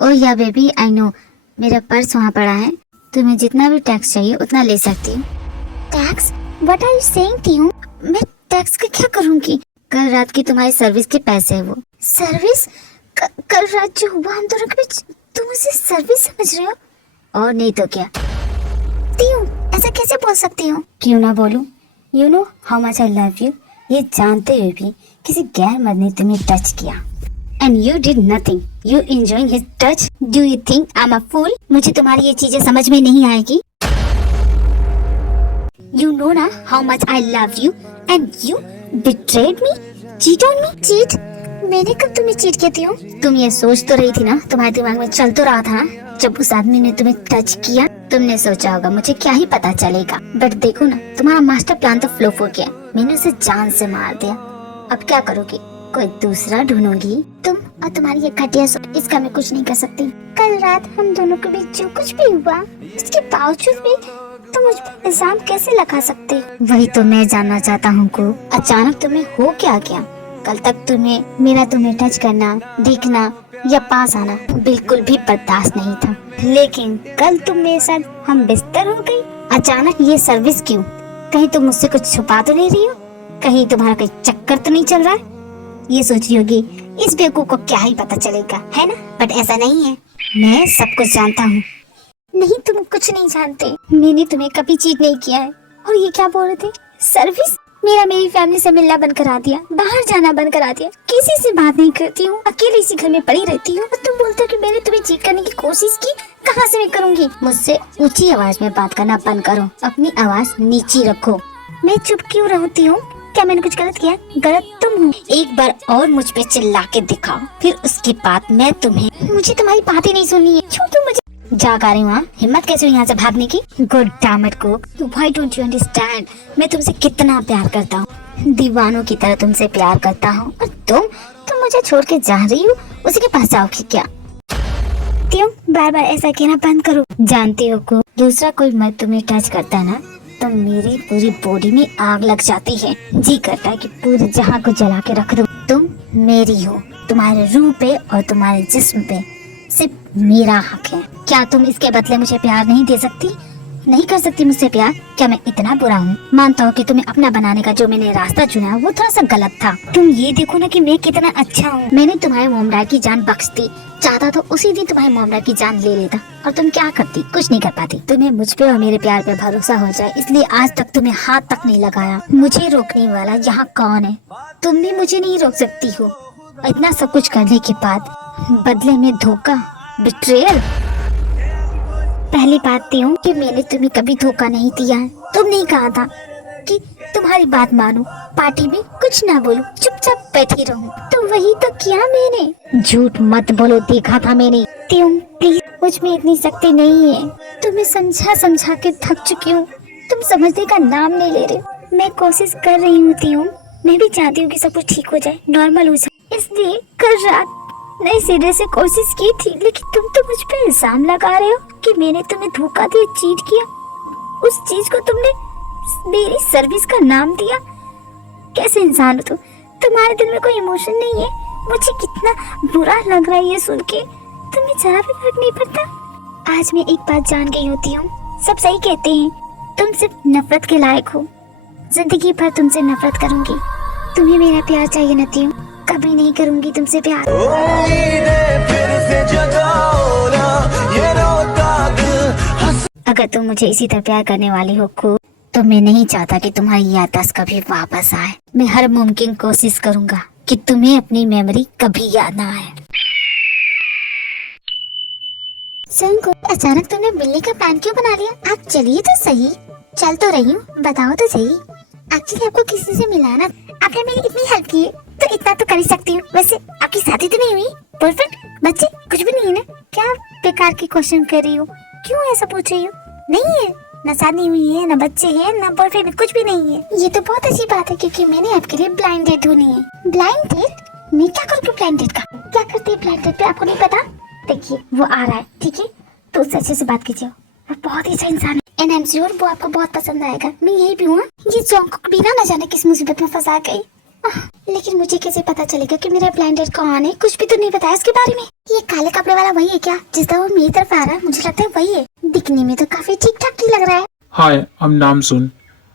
Oh yeah baby I know, मेरा पर्स वहाँ पड़ा है, तुम्हें जितना भी टैक्स चाहिए उतना ले सकती हूँ। Tax? What are you saying Tiong? मैं टैक्स का क्या करूँगी? कल रात की तुम्हारी सर्विस के पैसे है वो। सर्विस? कल रात जो हुआ हम दोनों के बीच, तुम उसे सर्विस समझ रहे हो? और नहीं तो क्या। त्योंग ऐसा कैसे बोल सकती हो? क्यों ना बोलूं? You know how much I love you, ये जानते हुए भी किसी गैर मर्द ने तुम्हें टच किया and you did nothing. You enjoying his touch. Do you think I am a fool? मुझे तुम्हारी ये चीजें समझ में नहीं आएगी। यू नो ना how much I love you and you betrayed me, cheat on me. Cheat? मैंने कब तुम्हें चीट कहती हूँ? तुम ये सोच तो रही थी ना, तुम्हारे दिमाग में चल तो रहा था ना, जब उस आदमी ने तुम्हें टच किया तुमने सोचा होगा मुझे क्या ही पता चलेगा। बट देखो ना, तुम्हारा मास्टर प्लान तो फ्लॉप हो गया, मैंने उसे जान से मार दिया। अब क्या करोगी? कोई दूसरा ढूंढोगी? तुम और तुम्हारी ये घटिया सोच, इसका मैं कुछ नहीं कर सकती। कल रात हम दोनों के बीच जो कुछ भी हुआ उसके बावजूद भी तुम तुम मुझ पर इल्जाम कैसे लगा सकते हो? वही तो मैं जानना चाहता हूँ को। अचानक तुम्हें हो क्या गया? कल तक तुम्हें टच करना, देखना या पास आना बिल्कुल भी बर्दाश्त नहीं था, लेकिन कल तुम मेरे साथ हम बिस्तर हो गई। अचानक ये सर्विस क्यों? कहीं तुम मुझसे कुछ छुपा तो नहीं रही हो? कहीं तुम्हारा कोई चक्कर तो नहीं चल रहा है? ये सोच रही होगी इस बेवकूफ को क्या ही पता चलेगा, है ना? बट ऐसा नहीं है, मैं सब कुछ जानता हूँ। नहीं, तुम कुछ नहीं जानते। मैंने तुम्हें कभी चीट नहीं किया है। और ये क्या बोल रहे थे? सर्विस? मेरी फैमिली से मिलना बंद करा दिया, बाहर जाना बंद करा दिया, किसी से बात नहीं करती हूँ, अकेले इसी घर में पड़ी रहती हूँ। और तुम बोलते हो कि मैंने तुम्हें चीट करने की कोशिश की। कहाँ से मैं करूँगी? मुझसे ऊंची आवाज में बात करना बंद करो, अपनी आवाज नीची रखो। मैं चुप क्यों रहती हूँ? क्या मैंने कुछ गलत किया? गलत तुम हो। एक बार और मुझ पे चिल्ला के दिखाओ, फिर उसके बाद मैं तुम्हें। मुझे तुम्हारी बातें नहीं सुननी है, छोड़ो मुझे। जा रही हूँ। हिम्मत कैसे हुई यहाँ से भागने की? Good damn it cook, why don't you understand? मैं तुमसे कितना प्यार करता हूँ, दीवानों की तरह तुमसे प्यार करता हूँ। और तुम मुझे छोड़ के जा रही हो, उसी के पास जाओगी क्या? क्यों बार बार ऐसा कहना बंद करो। जानती हो को, दूसरा कोई मर्द तुम्हें टच करता है ना, तो मेरी पूरी बॉडी में आग लग जाती है। जी करता है कि पूरे जहां को जला के रख दूं। तुम मेरी हो, तुम्हारे रूह पे और तुम्हारे जिस्म पे सिर्फ मेरा हक है। क्या तुम इसके बदले मुझे प्यार नहीं दे सकती? नहीं कर सकती मुझसे प्यार? क्या मैं इतना बुरा हूँ? मानता हूँ कि तुम्हें अपना बनाने का जो मैंने रास्ता चुना वो थोड़ा सा गलत था। तुम ये देखो ना कि मैं कितना अच्छा हूँ। मैंने तुम्हारे मोमडैड की जान बख्श दी, चाहता तो उसी दिन तुम्हारे मोमडैड की जान ले लेता। और तुम क्या करती? कुछ नहीं कर पाती। तुम्हें मुझ पे और मेरे प्यार पे भरोसा हो जाए, इसलिए आज तक तुम्हें हाथ तक नहीं लगाया। मुझे रोकने वाला यहाँ कौन है? तुम भी मुझे नहीं रोक सकती हो। इतना सब कुछ करने के बाद बदले में धोखा, बिट्रेयल। पहली बात तो हूँ कि मैंने तुम्हें कभी धोखा नहीं दिया है। तुमने कहा था कि तुम्हारी बात मानो, पार्टी में कुछ ना बोलो, चुपचाप बैठी रहूं। तो वही तो किया मैंने। झूठ मत बोलो, देखा था मैंने। तुम प्लीज, मुझ में इतनी शक्ति नहीं है। तुम्हें समझा के थक चुकी हूँ। तुम समझने का नाम नहीं ले रहे। मैं कोशिश कर रही हूँ। मैं भी चाहती हूँ कि सब कुछ ठीक हो जाए, नॉर्मल हो जाए। इसलिए कल रात नए सिरे से कोशिश की थी, लेकिन तुम तो मुझ पे इल्जाम लगा रहे हो कि मैंने तुम्हें धोखा दिया, चीट किया। उस चीज को तुमने मेरी सर्विस का नाम दिया। कैसे इंसान हो तुम? तुम्हारे दिल में कोई इमोशन नहीं है। मुझे कितना बुरा लग रहा है ये सुन के। तुम्हें जरा भी फर्क नहीं पड़ता। आज मैं एक बात जान गई होती हूँ, सब सही कहते हैं, तुम सिर्फ नफरत के लायक हो। जिंदगी भर तुमसे नफरत करूंगी। तुम्हें मेरा प्यार चाहिए ना त्यों? कभी नहीं करूंगी तुमसे प्यार। अगर तुम मुझे इसी तरह प्यार करने वाली हो खूब, तो मैं नहीं चाहता कि तुम्हारी याददाश्त कभी वापस आए। मैं हर मुमकिन कोशिश करूंगा कि तुम्हें अपनी मेमोरी कभी याद ना आए। संग को अचानक तुमने मिलने का प्लान क्यों बना लिया? आप चलिए तो सही। चल तो रही हूँ, बताओ तो सही। एक्चुअली आपको किसी से मिलाना, आपने मेरी इतनी हेल्प की है तो इतना तो कर ही सकती हूँ। वैसे आपकी शादी तो नहीं हुई? परफेक्ट, बच्चे कुछ भी नहीं है ना? क्या बेकार की क्वेश्चन कर रही हो? क्यों ऐसा पूछ रही हो? नहीं है ना, शादी हुई है ना, बच्चे हैं ना, बॉयफ्रेंड, कुछ भी नहीं है। ये तो बहुत अच्छी बात है, क्योंकि मैंने आपके लिए ब्लाइंड डेट ढूंढी है। Blind date? मैं क्या करूँगी ब्लाइंड डेट का? क्या करते हैं ब्लाइंड डेट पे, आपको नहीं पता? देखिए वो आ रहा है, ठीक है, तो उससे अच्छे से बात कीजिए। वो बहुत ही अच्छा इंसान है एंड आई एम श्योर वो आपको बहुत पसंद आएगा। मैं यही भी हूँ। ये जॉन्ग भी ना जाने किस मुसीबत में फंसा गई। लेकिन मुझे कैसे पता चलेगा कि मेरा ब्लाइंड डेट कौन है? कुछ भी तो नहीं बताया उसके बारे में। ये काले कपड़े वाला वही है क्या जिसका वो मेरी तरफ आ रहा है? मुझे लगता है वही है। दिखने में तो काफी ठीक ठाक ही लग रहा है। हाय, हम नाम सुन।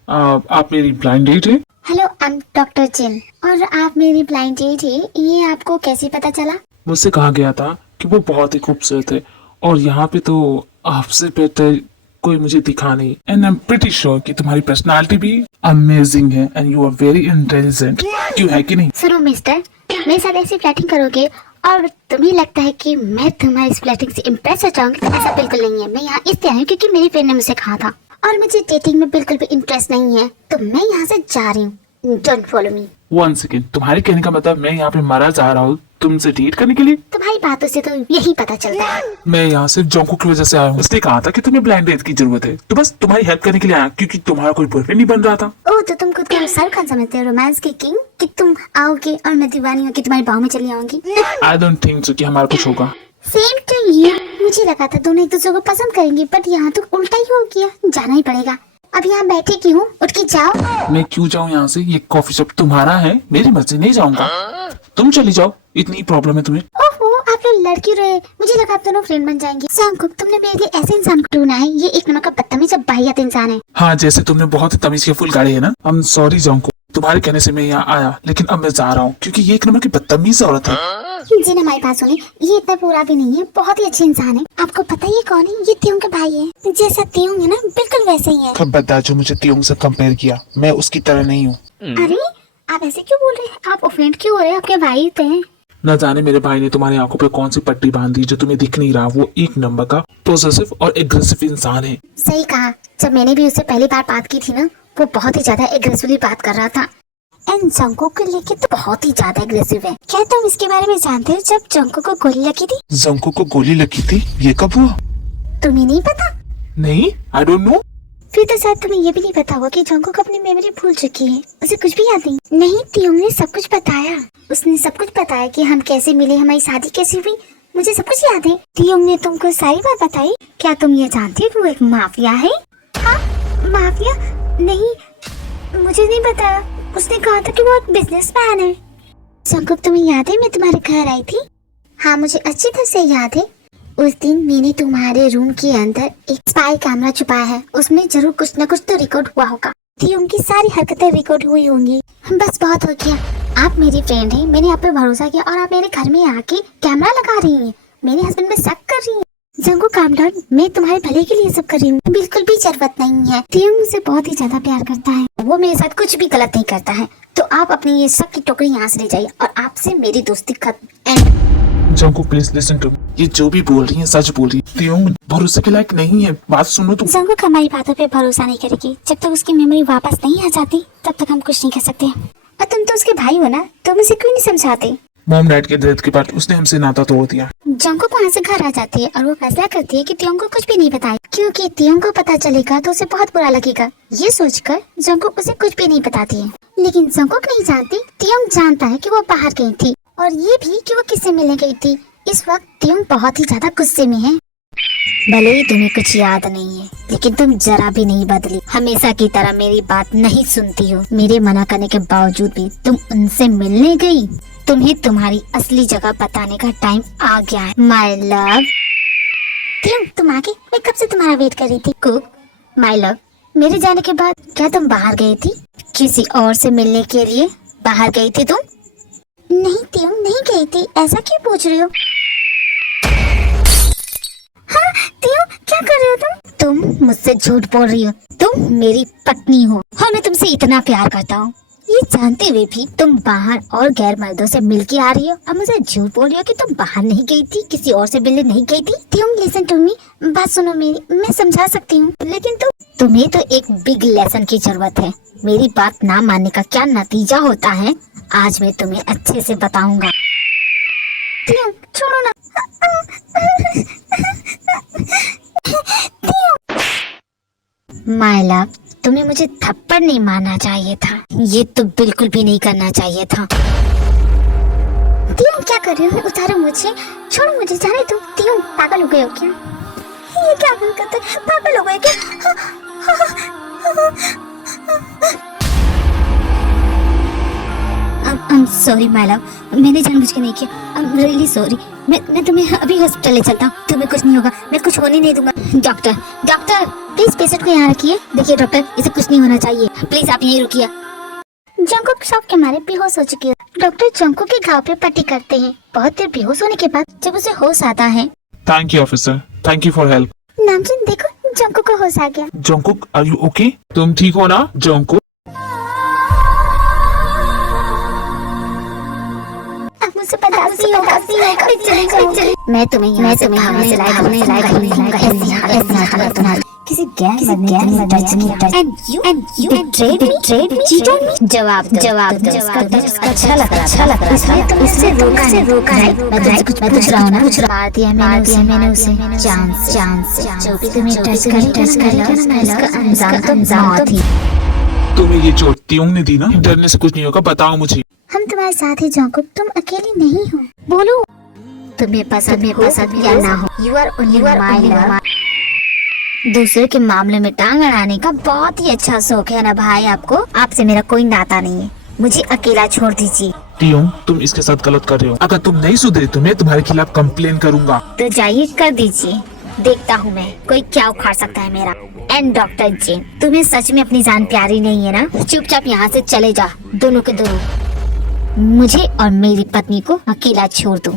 आप मेरी ब्लाइंड डेट है? हेलो, आई एम डॉक्टर जिन और आप मेरी ब्लाइंड डेट है। ये आपको कैसे पता चला? मुझसे कहा गया था कि वो बहुत ही खूबसूरत है और यहाँ पे तो आपसे बेहतर कोई मुझे दिखा नहीं। And I am pretty sure कि तुम्हारी पर्सनालिटी भी अमेजिंग है and you are very intelligent. क्यों, है कि नहीं? सुनो मिस्टर, मेरे साथ ऐसी फ्लैटिंग करोगे और तुम्हें लगता है कि मैं तुम्हारी इस फ्लैटिंग से इम्प्रेस हो जाऊंगी, तो ऐसा बिल्कुल नहीं है। मैं यहाँ इसलिए आई हूँ क्योंकि मेरी फ्रेंड ने मुझे कहा था और मुझे डेटिंग में बिल्कुल भी इंटरेस्ट नहीं है, तो मैं यहाँ से जा रही हूँ। Don't follow me. 1 सेकेंड, तुम्हारे कहने का मतलब मैं यहाँ पे मरा जा रहा हूँ तुमसे डेट करने के लिए? तुम्हारी बातों से तो यही पता चलता है। मैं यहाँ सिर्फ जोंको की वजह से आया हूँ। उसने कहा था कि तुम्हें ब्लाइंड डेट की जरूरत है, तो बस तुम्हारी हेल्प करने के लिए आया, क्योंकि तुम्हारा कोई बॉयफ्रेंड नहीं बन रहा था। ओह, तो तुम खुद को शाहरुख खान समझते हो, रोमांस की किंग, कि तुम आओगे और मैं दीवानी होकर तुम्हारे बाहों में चली आऊंगी? आई डोंट थिंक सो कि हमारा कुछ होगा। Same to you. मुझे लगा था दोनों एक दूसरे को पसंद करेंगे, बट यहाँ तो उल्टा ही हो गया। जाना ही पड़ेगा। अब यहाँ बैठे क्यों, उठ के जाओ। मैं क्यों जाऊँ यहाँ से? ये कॉफी शॉप तुम्हारा है, मेरी मर्जी नहीं जाऊंगा। तुम चली जाओ, इतनी प्रॉब्लम है तुम्हें? ओहो, आप लोग लड़की रहे, मुझे लगा आप दोनों फ्रेंड बन जाएंगे। जंगकुक, तुमने मेरे लिए ऐसे इंसान को ढूंढा है, ये एक नंबर का बदतमीज और वाहियात इंसान है। हाँ, जैसे तुमने बहुत तमीज के फूल गाड़े है ना। I'm sorry जंको, तुम्हारे कहने से मैं यहाँ आया, लेकिन अब मैं जा रहा हूँ क्योंकि ये एक नंबर की बदतमीज औरत है। जी ना, हमारी बात सुने, ये इतना बुरा भी नहीं है, बहुत ही अच्छे इंसान है। आपको पता है ये कौन है? ये त्योंग का भाई है। जैसा त्योंग है ना, बिल्कुल वैसे ही है। खबरदार जो मुझे त्योंग से कंपेयर किया, मैं उसकी तरह नहीं हूँ। अरे आप ऐसे क्यों बोल रहे हैं? आप ऑफेंड क्यों हो रहे हैं? आपके भाई तो हैं। न जाने मेरे भाई ने तुम्हारी आंखों पे कौन सी पट्टी बांध दी जो तुम्हें दिख नहीं रहा। वो एक नंबर का पोसेसिव और एग्रेसिव इंसान है। सही कहा। जब मैंने भी उससे पहली बार बात की थी ना, वो बहुत ही ज्यादा एग्रेसिवली बात कर रहा था। एंड जंको को लेके तो बहुत ही ज्यादा एग्रेसिव है। क्या तुम इसके बारे में जानते हो, जब जंको को गोली लगी थी? जंको को गोली लगी थी? ये कब हुआ? तुम्हें नहीं पता? नहीं, आई डोंट नो। फिर तो शायद तुम्हें ये भी नहीं पता होगा कि जंको को अपनी मेमोरी भूल चुकी है, उसे कुछ भी याद नहीं। नहीं, त्योंग ने सब कुछ बताया। उसने सब कुछ बताया कि हम कैसे मिले, हमारी शादी कैसे हुई, मुझे सब कुछ याद है। त्योंग ने तुमको सारी बात बताई। क्या तुम ये जानती हो कि वो एक माफिया है? हाँ, माफिया? नहीं, मुझे नहीं पता। उसने कहा था कि वो एक बिजनेसमैन है। जंकुक, तुम्हें याद है मैं तुम्हारे घर आई थी? हाँ, मुझे अच्छी तरह से याद है। उस दिन मैंने तुम्हारे रूम के अंदर एक स्पाई कैमरा छुपाया है, उसमें जरूर कुछ न कुछ तो रिकॉर्ड हुआ होगा। उनकी सारी हरकतें रिकॉर्ड हुई होंगी। बस बहुत हो गया। आप मेरी फ्रेंड हैं, मैंने आप पे भरोसा किया और आप मेरे घर में आके कैमरा लगा रही हैं, मेरे हस्बैंड पे शक कर रही हैं। जंगू, काम डाउन, मैं तुम्हारे भले के लिए सब कर रही हूँ, बिल्कुल भी जरूरत नहीं है। त्योंग मुझसे बहुत ही ज्यादा प्यार करता है, वो मेरे साथ कुछ भी गलत नहीं करता है। तो आप अपनी ये शक की टोकरी यहाँ से ले जाइए और आपसे मेरी दोस्ती खत्म। And Jungkook please listen to, ये जो भी बोल रही है सच बोल रही है। त्योंग भरोसे के लायक नहीं है, बात सुनो तुम। जंगू हमारी बातों पे भरोसा नहीं करेगी। जब तक उसकी मेमोरी वापस नहीं आ जाती तब तक हम कुछ नहीं कर सकते। और तुम तो उसके भाई हो ना, तुम उसे क्यों नहीं समझाते? मॉम डैड के डेथ के बाद उसने हमसे नाता तोड़ दिया। जंगू वहाँ से घर आ जाती है और वो फैसला करती है कि त्योंग को कुछ भी नहीं बताए, क्योंकि त्योंग को पता चलेगा तो उसे बहुत बुरा लगेगा। ये सोचकर जंगू उसे कुछ भी नहीं बताती है। लेकिन जंगू नहीं जानती, त्योंग जानता है कि वो बाहर गई थी और ये भी कि वो किससे मिलने गई थी। इस वक्त त्योंग बहुत ही ज्यादा गुस्से में है। भले ही तुम्हें कुछ याद नहीं है, लेकिन तुम जरा भी नहीं बदली। हमेशा की तरह मेरी बात नहीं सुनती हो। मेरे मना करने के बावजूद भी तुम उनसे मिलने गई। तुम्हें तुम्हारी असली जगह बताने का टाइम आ गया है, माय लव। त्योंग, तुम आगे, मैं कब से तुम्हारा वेट कर रही थी। कुक, माय लव, मेरे जाने के बाद क्या तुम बाहर गई थी? किसी और से मिलने के लिए बाहर गई थी तुम? नहीं त्योंग, नहीं गई थी। ऐसा क्यों पूछ रही हो? हाँ त्योंग, क्या कर रहे हो तुम मुझसे झूठ बोल रही हो। तुम मेरी पत्नी हो और मैं तुमसे इतना प्यार करता हूँ, ये जानते हुए भी तुम बाहर और गैर मर्दों से मिल के आ रही हो और मुझे झूठ बोल रही हो कि तुम बाहर नहीं गई थी, किसी और से मिलने नहीं गई थी। त्योंग, लिसन टू मी, बात सुनो मेरी, मैं समझा सकती हूँ, लेकिन तुम्हें तो एक बिग लेसन की जरूरत है। मेरी बात ना मानने का क्या नतीजा होता है, आज मैं तुम्हें अच्छे से बताऊंगा। त्योंग, छोड़ो ना। माय लव, तुम्हें मुझे थप्पड़ नहीं मारना चाहिए था, ये तो बिल्कुल भी नहीं करना चाहिए था। त्योंग, क्या कर रही हो? उतारो मुझे, छोड़ो मुझे, जाने दो। त्योंग, पागल हो गए हो क्या? ये क्या हरकत है? पागल हो गए क्या? I'm sorry my love, मैंने जानबूझ के नहीं किया। I'm really sorry। मैं तुम्हें अभी हॉस्पिटल ले चलता हूँ, तुम्हें कुछ नहीं होगा, मैं कुछ होने नहीं दूंगा। डॉक्टर, डॉक्टर प्लीज पेशेंट को यहाँ रखिए। देखिए डॉक्टर, इसे कुछ नहीं होना चाहिए, प्लीज आप यहीं रुकिए। जंकुक शॉक के मारे बेहोश हो चुकी है। डॉक्टर जंकुक के घाव पे पट्टी करते हैं। बहुत देर बेहोश होने के बाद जब उसे होश आता है। Thank you officer, thank you for help. नामचीन, देखो जंकुक को होश आ गया। Jungkook, are you okay? तुम ठीक हो ना जंकुक? मुझसे पचास होगा। मैं तुम्हें भागने से लायक किसी गैर and you betrayed me, cheated me। जवाब दो। अच्छा लगा इससे रोका है। मैं तुझसे कुछ पूछ रहा हूँ ना। मार दिया मैंने उसे चांस। जो भी तुम्हें टच करेगा ना, इसका अंजाम तो मौत ही। तुम्हें ये चोट त्योंग ने दी ना? डरने से कुछ नहीं होगा, बताओ मुझे। हम तुम्हारे साथ ही जंकुक, तुम अकेली नहीं हो। बोलो। तुम्हें पसंद या ना हो, you are only my love. दूसरे के मामले में टांग अड़ाने का बहुत ही अच्छा शौक है ना भाई आपको। आपसे मेरा कोई नाता नहीं है, मुझे अकेला छोड़ दीजिए। टियोंग, तुम इसके साथ गलत कर रहे हो। अगर तुम नहीं सुधरे तो मैं तुम्हारे खिलाफ कंप्लेन करूंगा। तो जाइए कर दीजिए, देखता हूँ मैं कोई क्या उखाड़ सकता है मेरा। एंड डॉक्टर जेन, तुम्हें सच में अपनी जान प्यारी नहीं है ना? चुपचाप यहाँ से चले जा, दोनों के दोनों। मुझे और मेरी पत्नी को अकेला छोड़ दो।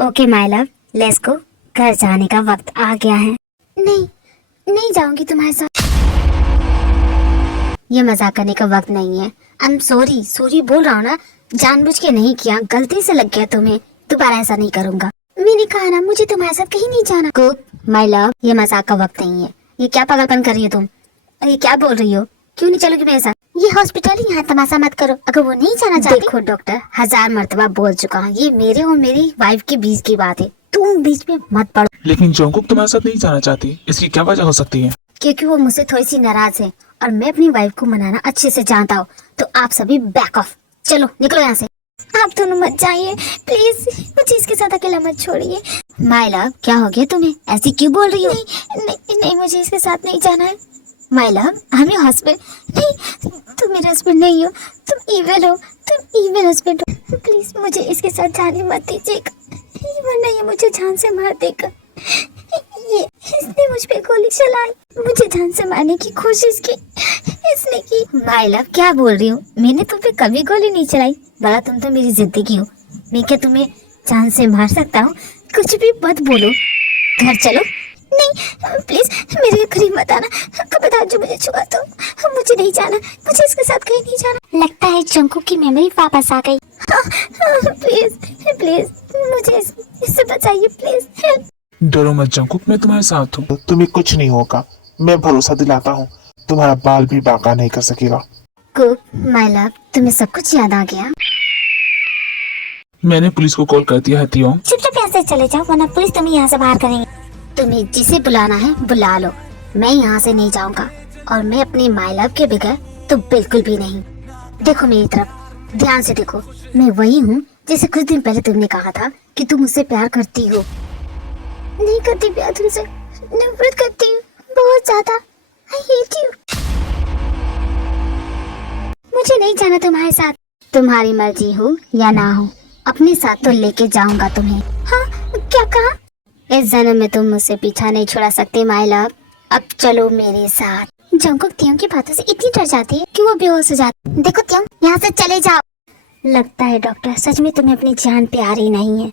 Okay my love, let's go. घर जाने का वक्त आ गया है। नहीं जाऊंगी तुम्हारे साथ। ये मजाक करने का वक्त नहीं है। आई एम सॉरी बोल रहा हूँ ना, जानबूझ के नहीं किया, गलती से लग गया तुम्हें। दोबारा ऐसा नहीं करूंगा। मैंने कहा ना, मुझे तुम्हारे साथ कहीं नहीं जाना। कुक माय लव, ये मजाक का वक्त नहीं है। ये क्या पागलपन कर रही हो तुम? ये क्या बोल रही हो? क्यों नहीं चलोगी मेरे साथ? ये हॉस्पिटल है, यहाँ तमाशा मत करो। अगर वो नहीं जाना चाहती। देखो डॉक्टर, 1000 मर्तबा बोल चुका हूँ, ये मेरे और मेरी वाइफ के बीच की बात है, तुम बीच में मत पड़ो। लेकिन जंगकुक तुम्हारे साथ नहीं जाना चाहती, इसकी क्या वजह हो सकती है? क्योंकि वो मुझसे थोड़ी सी नाराज है और मैं अपनी वाइफ को मनाना अच्छे से जानता हूँ। तो आप सभी बैक ऑफ, चलो निकलो यहाँ से। आप दोनों मत जाइए प्लीज, मुझे इसके साथ अकेला मत छोड़िए। माय लव, क्या हो गया तुम्हें? ऐसी क्यों बोल रही हो? नहीं, मुझे इसके साथ नहीं जाना है। माय लव, हम योर हस्बैंड। नहीं, तुम मेरे हस्बैंड नहीं हो, तुम इविल हो, तुम इविल हस्बैंड हो। प्लीज मुझे इसके साथ जाने मत दीजिएगा, वरना ये मुझे जान से मार देगा। इसने मुझ पे गोली चलाई, मुझे जान से मारने की कोशिश की इसने की। माय लव, क्या बोल रही हो? मैंने तुम पे कभी गोली नहीं चलाई। बड़ा तुम तो मेरी जिंदगी हो, मैं क्या तुम्हें जान से मार सकता हूँ? कुछ भी मत बोलो, घर चलो। नहीं प्लीज, मेरे करीब मत आना। खबरदार जो मुझे छुआ तो, मुझे नहीं जाना, मुझे इसके साथ कहीं नहीं जाना। लगता है जंगकुक की मेमोरी वापस आ गई। प्लीज मुझे इससे बचाइए प्लीज। डरो मत जंगकुक, मैं तुम्हारे साथ हूँ, तुम्हें कुछ नहीं होगा। मैं भरोसा दिलाता हूँ, तुम्हारा बाल भी बांका नहीं कर सकेगा। कुक माय लव, तुम्हें सब कुछ याद आ गया? मैंने पुलिस को कॉल कर दिया है टियोंग। चुपचाप यहाँ से चले जाओ, वरना पुलिस तुम्हें यहाँ से बाहर करेंगे। तुम्हें जिसे बुलाना है बुला लो, मैं यहाँ से नहीं जाऊँगा। और मैं अपनी माय लव के बगैर तो बिल्कुल भी नहीं। देखो मेरी तरफ, ध्यान से देखो, मैं वही हूँ जैसे कुछ दिन पहले तुमने कहा था कि तुम मुझसे प्यार करती हो। नहीं करती प्यार तुमसे, नफरत करती हूँ बहुत ज्यादा। I hate you। मुझे नहीं जाना तुम्हारे साथ। तुम्हारी मर्जी हो या ना हो, अपने साथ तो लेके जाऊंगा तुम्हें। हाँ, क्या कहा? इस जन्म में तुम मुझसे पीछा नहीं छुड़ा सकते माय लव। अब चलो मेरे साथ। जंगकुक तियोंग की बातों से इतनी डर जाती है कि वो बेहोश हो जाती। देखो तियोंग, यहाँ से चले जाओ। लगता है डॉक्टर सच में तुम्हें अपनी जान प्यारी नहीं है।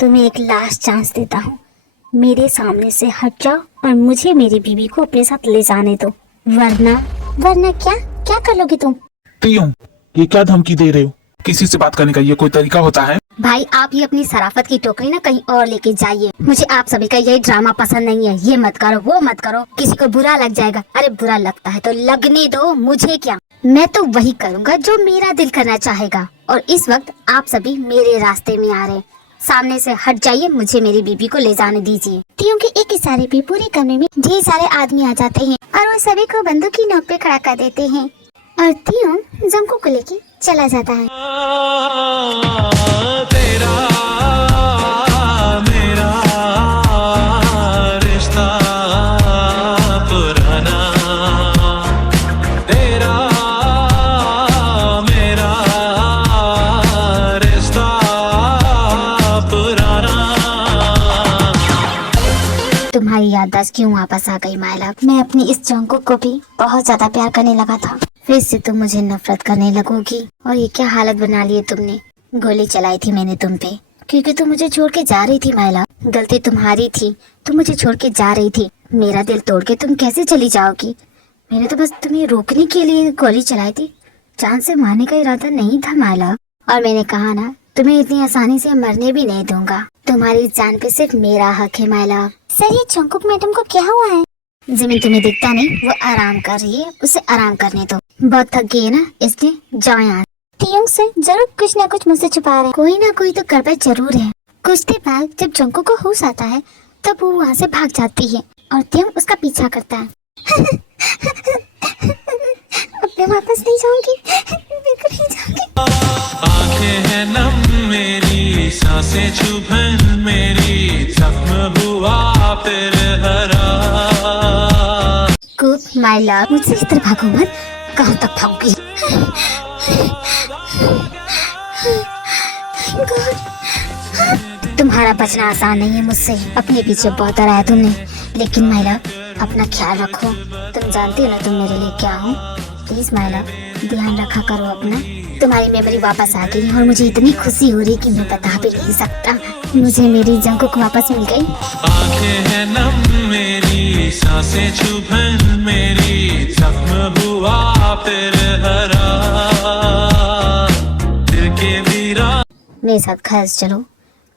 तुम्हें एक लास्ट चांस देता हूँ, मेरे सामने से हट जाओ और मुझे मेरी बीवी को अपने साथ ले जाने दो, वरना क्या कर लोगे तुम? टियोंग, ये क्या धमकी दे रहे हो? किसी से बात करने का ये कोई तरीका होता है? भाई आप ही अपनी शराफत की टोकरी ना कहीं और लेके जाइए। मुझे आप सभी का यही ड्रामा पसंद नहीं है। ये मत करो, वो मत करो, किसी को बुरा लग जाएगा। अरे बुरा लगता है तो लगने दो, मुझे क्या, मैं तो वही करूँगा जो मेरा दिल करना चाहेगा। और इस वक्त आप सभी मेरे रास्ते में आ रहे हैं, सामने से हट जाइए, मुझे मेरी बीबी को ले जाने दीजिए। तियों के एक इशारे पे पूरे कमरे में ढेर सारे आदमी आ जाते हैं और वो सभी को बंदूक की नोक पे खड़ा कर देते हैं और तियों जंगकुक को लेके चला जाता है। तेरा मेरा रिश्ता पुराना, तेरा मेरा रिश्ता पुराना। तुम्हारी याददाश्त क्यों वापस आ गई माय लव? मैं अपनी इस जंगकुक को भी बहुत ज्यादा प्यार करने लगा था, फिर से तुम मुझे नफरत करने लगोगी। और ये क्या हालत बना ली है तुमने? गोली चलाई थी मैंने तुम पे क्योंकि तुम मुझे छोड़ के जा रही थी माय लव। गलती तुम्हारी थी, तुम मुझे छोड़ के जा रही थी। मेरा दिल तोड़ के तुम कैसे चली जाओगी? मैंने तो बस तुम्हें रोकने के लिए गोली चलाई थी, जान से मारने का इरादा नहीं था माय लव। और मैंने कहा ना, तुम्हें इतनी आसानी से मरने भी नहीं दूंगा। तुम्हारी जान पे सिर्फ मेरा हक है माय लव। सर ये जंगकुक मैडम को क्या हुआ है? जमीन तुम्हें दिखता नहीं, वो आराम कर रही है, उसे आराम करने दो। बहुत थक गई है ना, इसलिए जाओ यहाँ। तियोंग से जरूर कुछ ना कुछ मुझसे छुपा रहे। कोई ना कोई तो गड़बड़ जरूर है। कुछ देर बाद जब जंगकुक को होश आता है तब वो वहाँ से भाग जाती है और तियोंग उसका पीछा करता है। अब मैं वापस नहीं जाऊंगी, बिल्कुल नहीं जाऊंगी। आंखें हैं नम मेरी, सांसें चुभन मेरी, जख्म हुआ फिर हरा। कुक माय लव, मुझसे इस तरह भागो मत। कहाँ तक भागोगी? तुम्हारा बचना आसान नहीं है मुझसे। अपने पीछे बहुत डराया तुमने, लेकिन माय लव अपना ख्याल रखो। तुम जानती हो ना तुम मेरे लिए क्या हो। प्लीज माय लव ध्यान रखा करो अपना। तुम्हारी मेमोरी वापस आ गई और मुझे इतनी खुशी हो रही कि मैं बता भी नहीं सकता। मुझे मेरी जंकुक वापस मिल गई। आंखें हैं नम मेरी, सांसें चुभन मेरी, जख्म हुआ फिर हरा। दिल के वीरा मेरे साथ खैस चलो,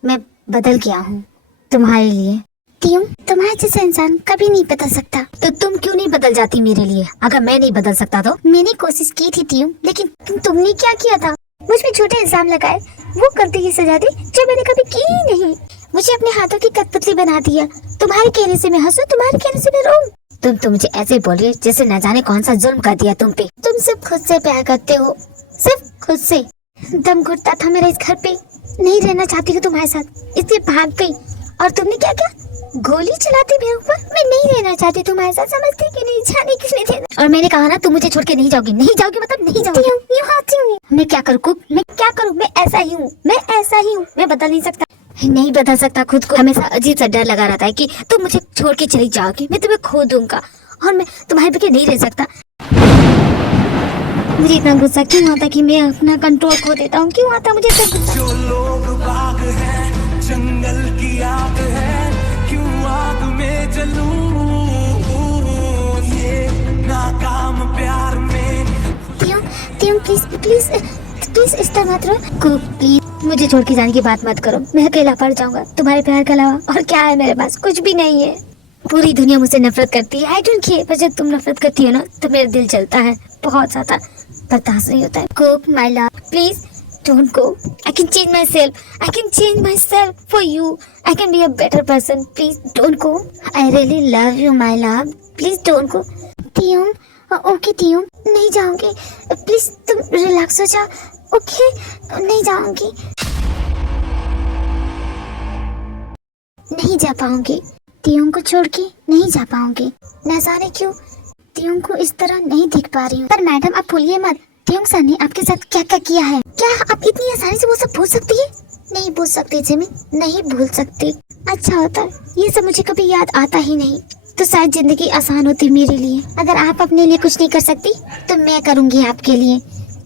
मैं बदल गया हूँ तुम्हारे लिए। तियोंग तुम्हारे जैसा इंसान कभी नहीं बदल सकता। तो तुम क्यों नहीं बदल जाती मेरे लिए? अगर मैं नहीं बदल सकता तो? मैंने कोशिश की थी तियोंग, लेकिन तुमने क्या किया था? मुझ पे झूठे इल्जाम लगाए, वो गलती की सजा दी जो मैंने कभी की ही नहीं। मुझे अपने हाथों की कठपुतली बना दिया। तुम्हारे कहने से मैं हंसू, तुम्हारे कहने से मैं रोऊं। तुम तो मुझे ऐसे बोल रही हो जैसे न जाने कौन सा जुल्म कर दिया तुम पे। तुम सिर्फ खुद से प्यार करते हो, सिर्फ खुद से। दम घुटता था मेरे इस घर पे, नहीं रहना चाहती हूँ तुम्हारे साथ, इसलिए भाग गई। और तुमने क्या किया? गोली चलाती मेरे ऊपर। मैं नहीं रहना चाहती तुम्हारे साथ, समझती कि नहीं? जाने किसने देना? और मैंने कहा ना तुम मुझे छोड़ के नहीं जाओगी। नहीं जाओगी मतलब नहीं जाओगी। मैं क्या करूँ कुक? मैं क्या करूँ? मैं ऐसा ही हूँ, मैं ऐसा ही हूँ। मैं बदल नहीं सकता, नहीं बदल सकता खुद को। हमेशा अजीब सा डर लगा रहता है कि तुम मुझे छोड़ के चली जाओगी, मैं तुम्हें खो दूंगा और मैं तुम्हारे बगैर नहीं रह सकता। मुझे इतना गुस्सा क्यों आता कि मैं अपना कंट्रोल खो देता हूँ? क्यों आता मुझे इतना गुस्सा? जो लोग बाग है, जंगल की आग है, क्यों आग में जलूं? ये नाकाम प्यार में। तियोंग प्लीज प्लीज प्लीज इस तरह मत रहो। प्लीज मुझे छोड़ के जाने की बात मत करो। मैं अकेला पड़ जाऊंगा तुम्हारे प्यार के अलावा। और क्या है मेरे पास? कुछ भी नहीं है। पूरी दुनिया मुझसे नफरत करती है, आई डोंट केयर। पर जब तुम नफरत करती हो ना तो मेरा दिल जलता है बहुत ज्यादा, बर्दाश्त नहीं होता है। Cook my love please don't go. I can change myself. I can change myself for you. I can be a better person. Please don't go. I really love you, my love. Please don't go. Tiong, okay Tiong, नहीं जाऊंगी। Please तुम relax हो जाओ। Okay नहीं जाऊंगी, नहीं जा पाऊंगी। तियोंग को छोड़ के नहीं जा पाऊंगी। न जाने क्यों तियोंग को इस तरह नहीं दिख पा रही हूँ। पर मैडम आप भूलिए मत, तियोंग सर ने आपके साथ क्या क्या किया है। क्या आप इतनी आसानी से वो सब भूल सकती है? नहीं भूल सकती जिमी, नहीं भूल सकती। अच्छा होता ये सब मुझे कभी याद आता ही नहीं, तो शायद जिंदगी आसान होती मेरे लिए। अगर आप अपने लिए कुछ नहीं कर सकती तो मैं करूंगी आपके लिए,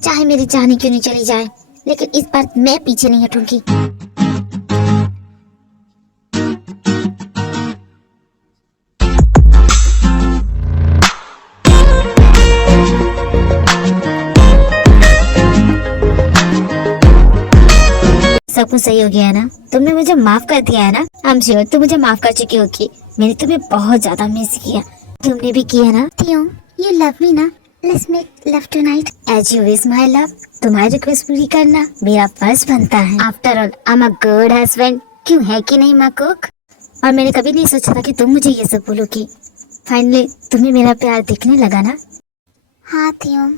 चाहे मेरी जान क्यों नहीं चली जाए। लेकिन इस बार मैं पीछे नहीं हटूंगी। सब कुछ सही हो गया है ना? तुमने मुझे माफ कर दिया है ना? आई एम श्योर तुम मुझे माफ कर चुकी होगी। मैंने तुम्हें बहुत ज्यादा मिस किया, तुमने भी किया ना? तियोंग यू लव मी ना? Let's make love tonight. As you wish my love. तुम्हारी रिक्वेस्ट पूरी करना मेरा फर्ज बनता है। After all I am a good husband, क्यों है कि नहीं माय कुक? और मैंने कभी नहीं सोचा था कि तुम मुझे ये सब बोलोगी। फाइनली तुम्हें मेरा प्यार दिखने लगा ना? हाँ तियोंग।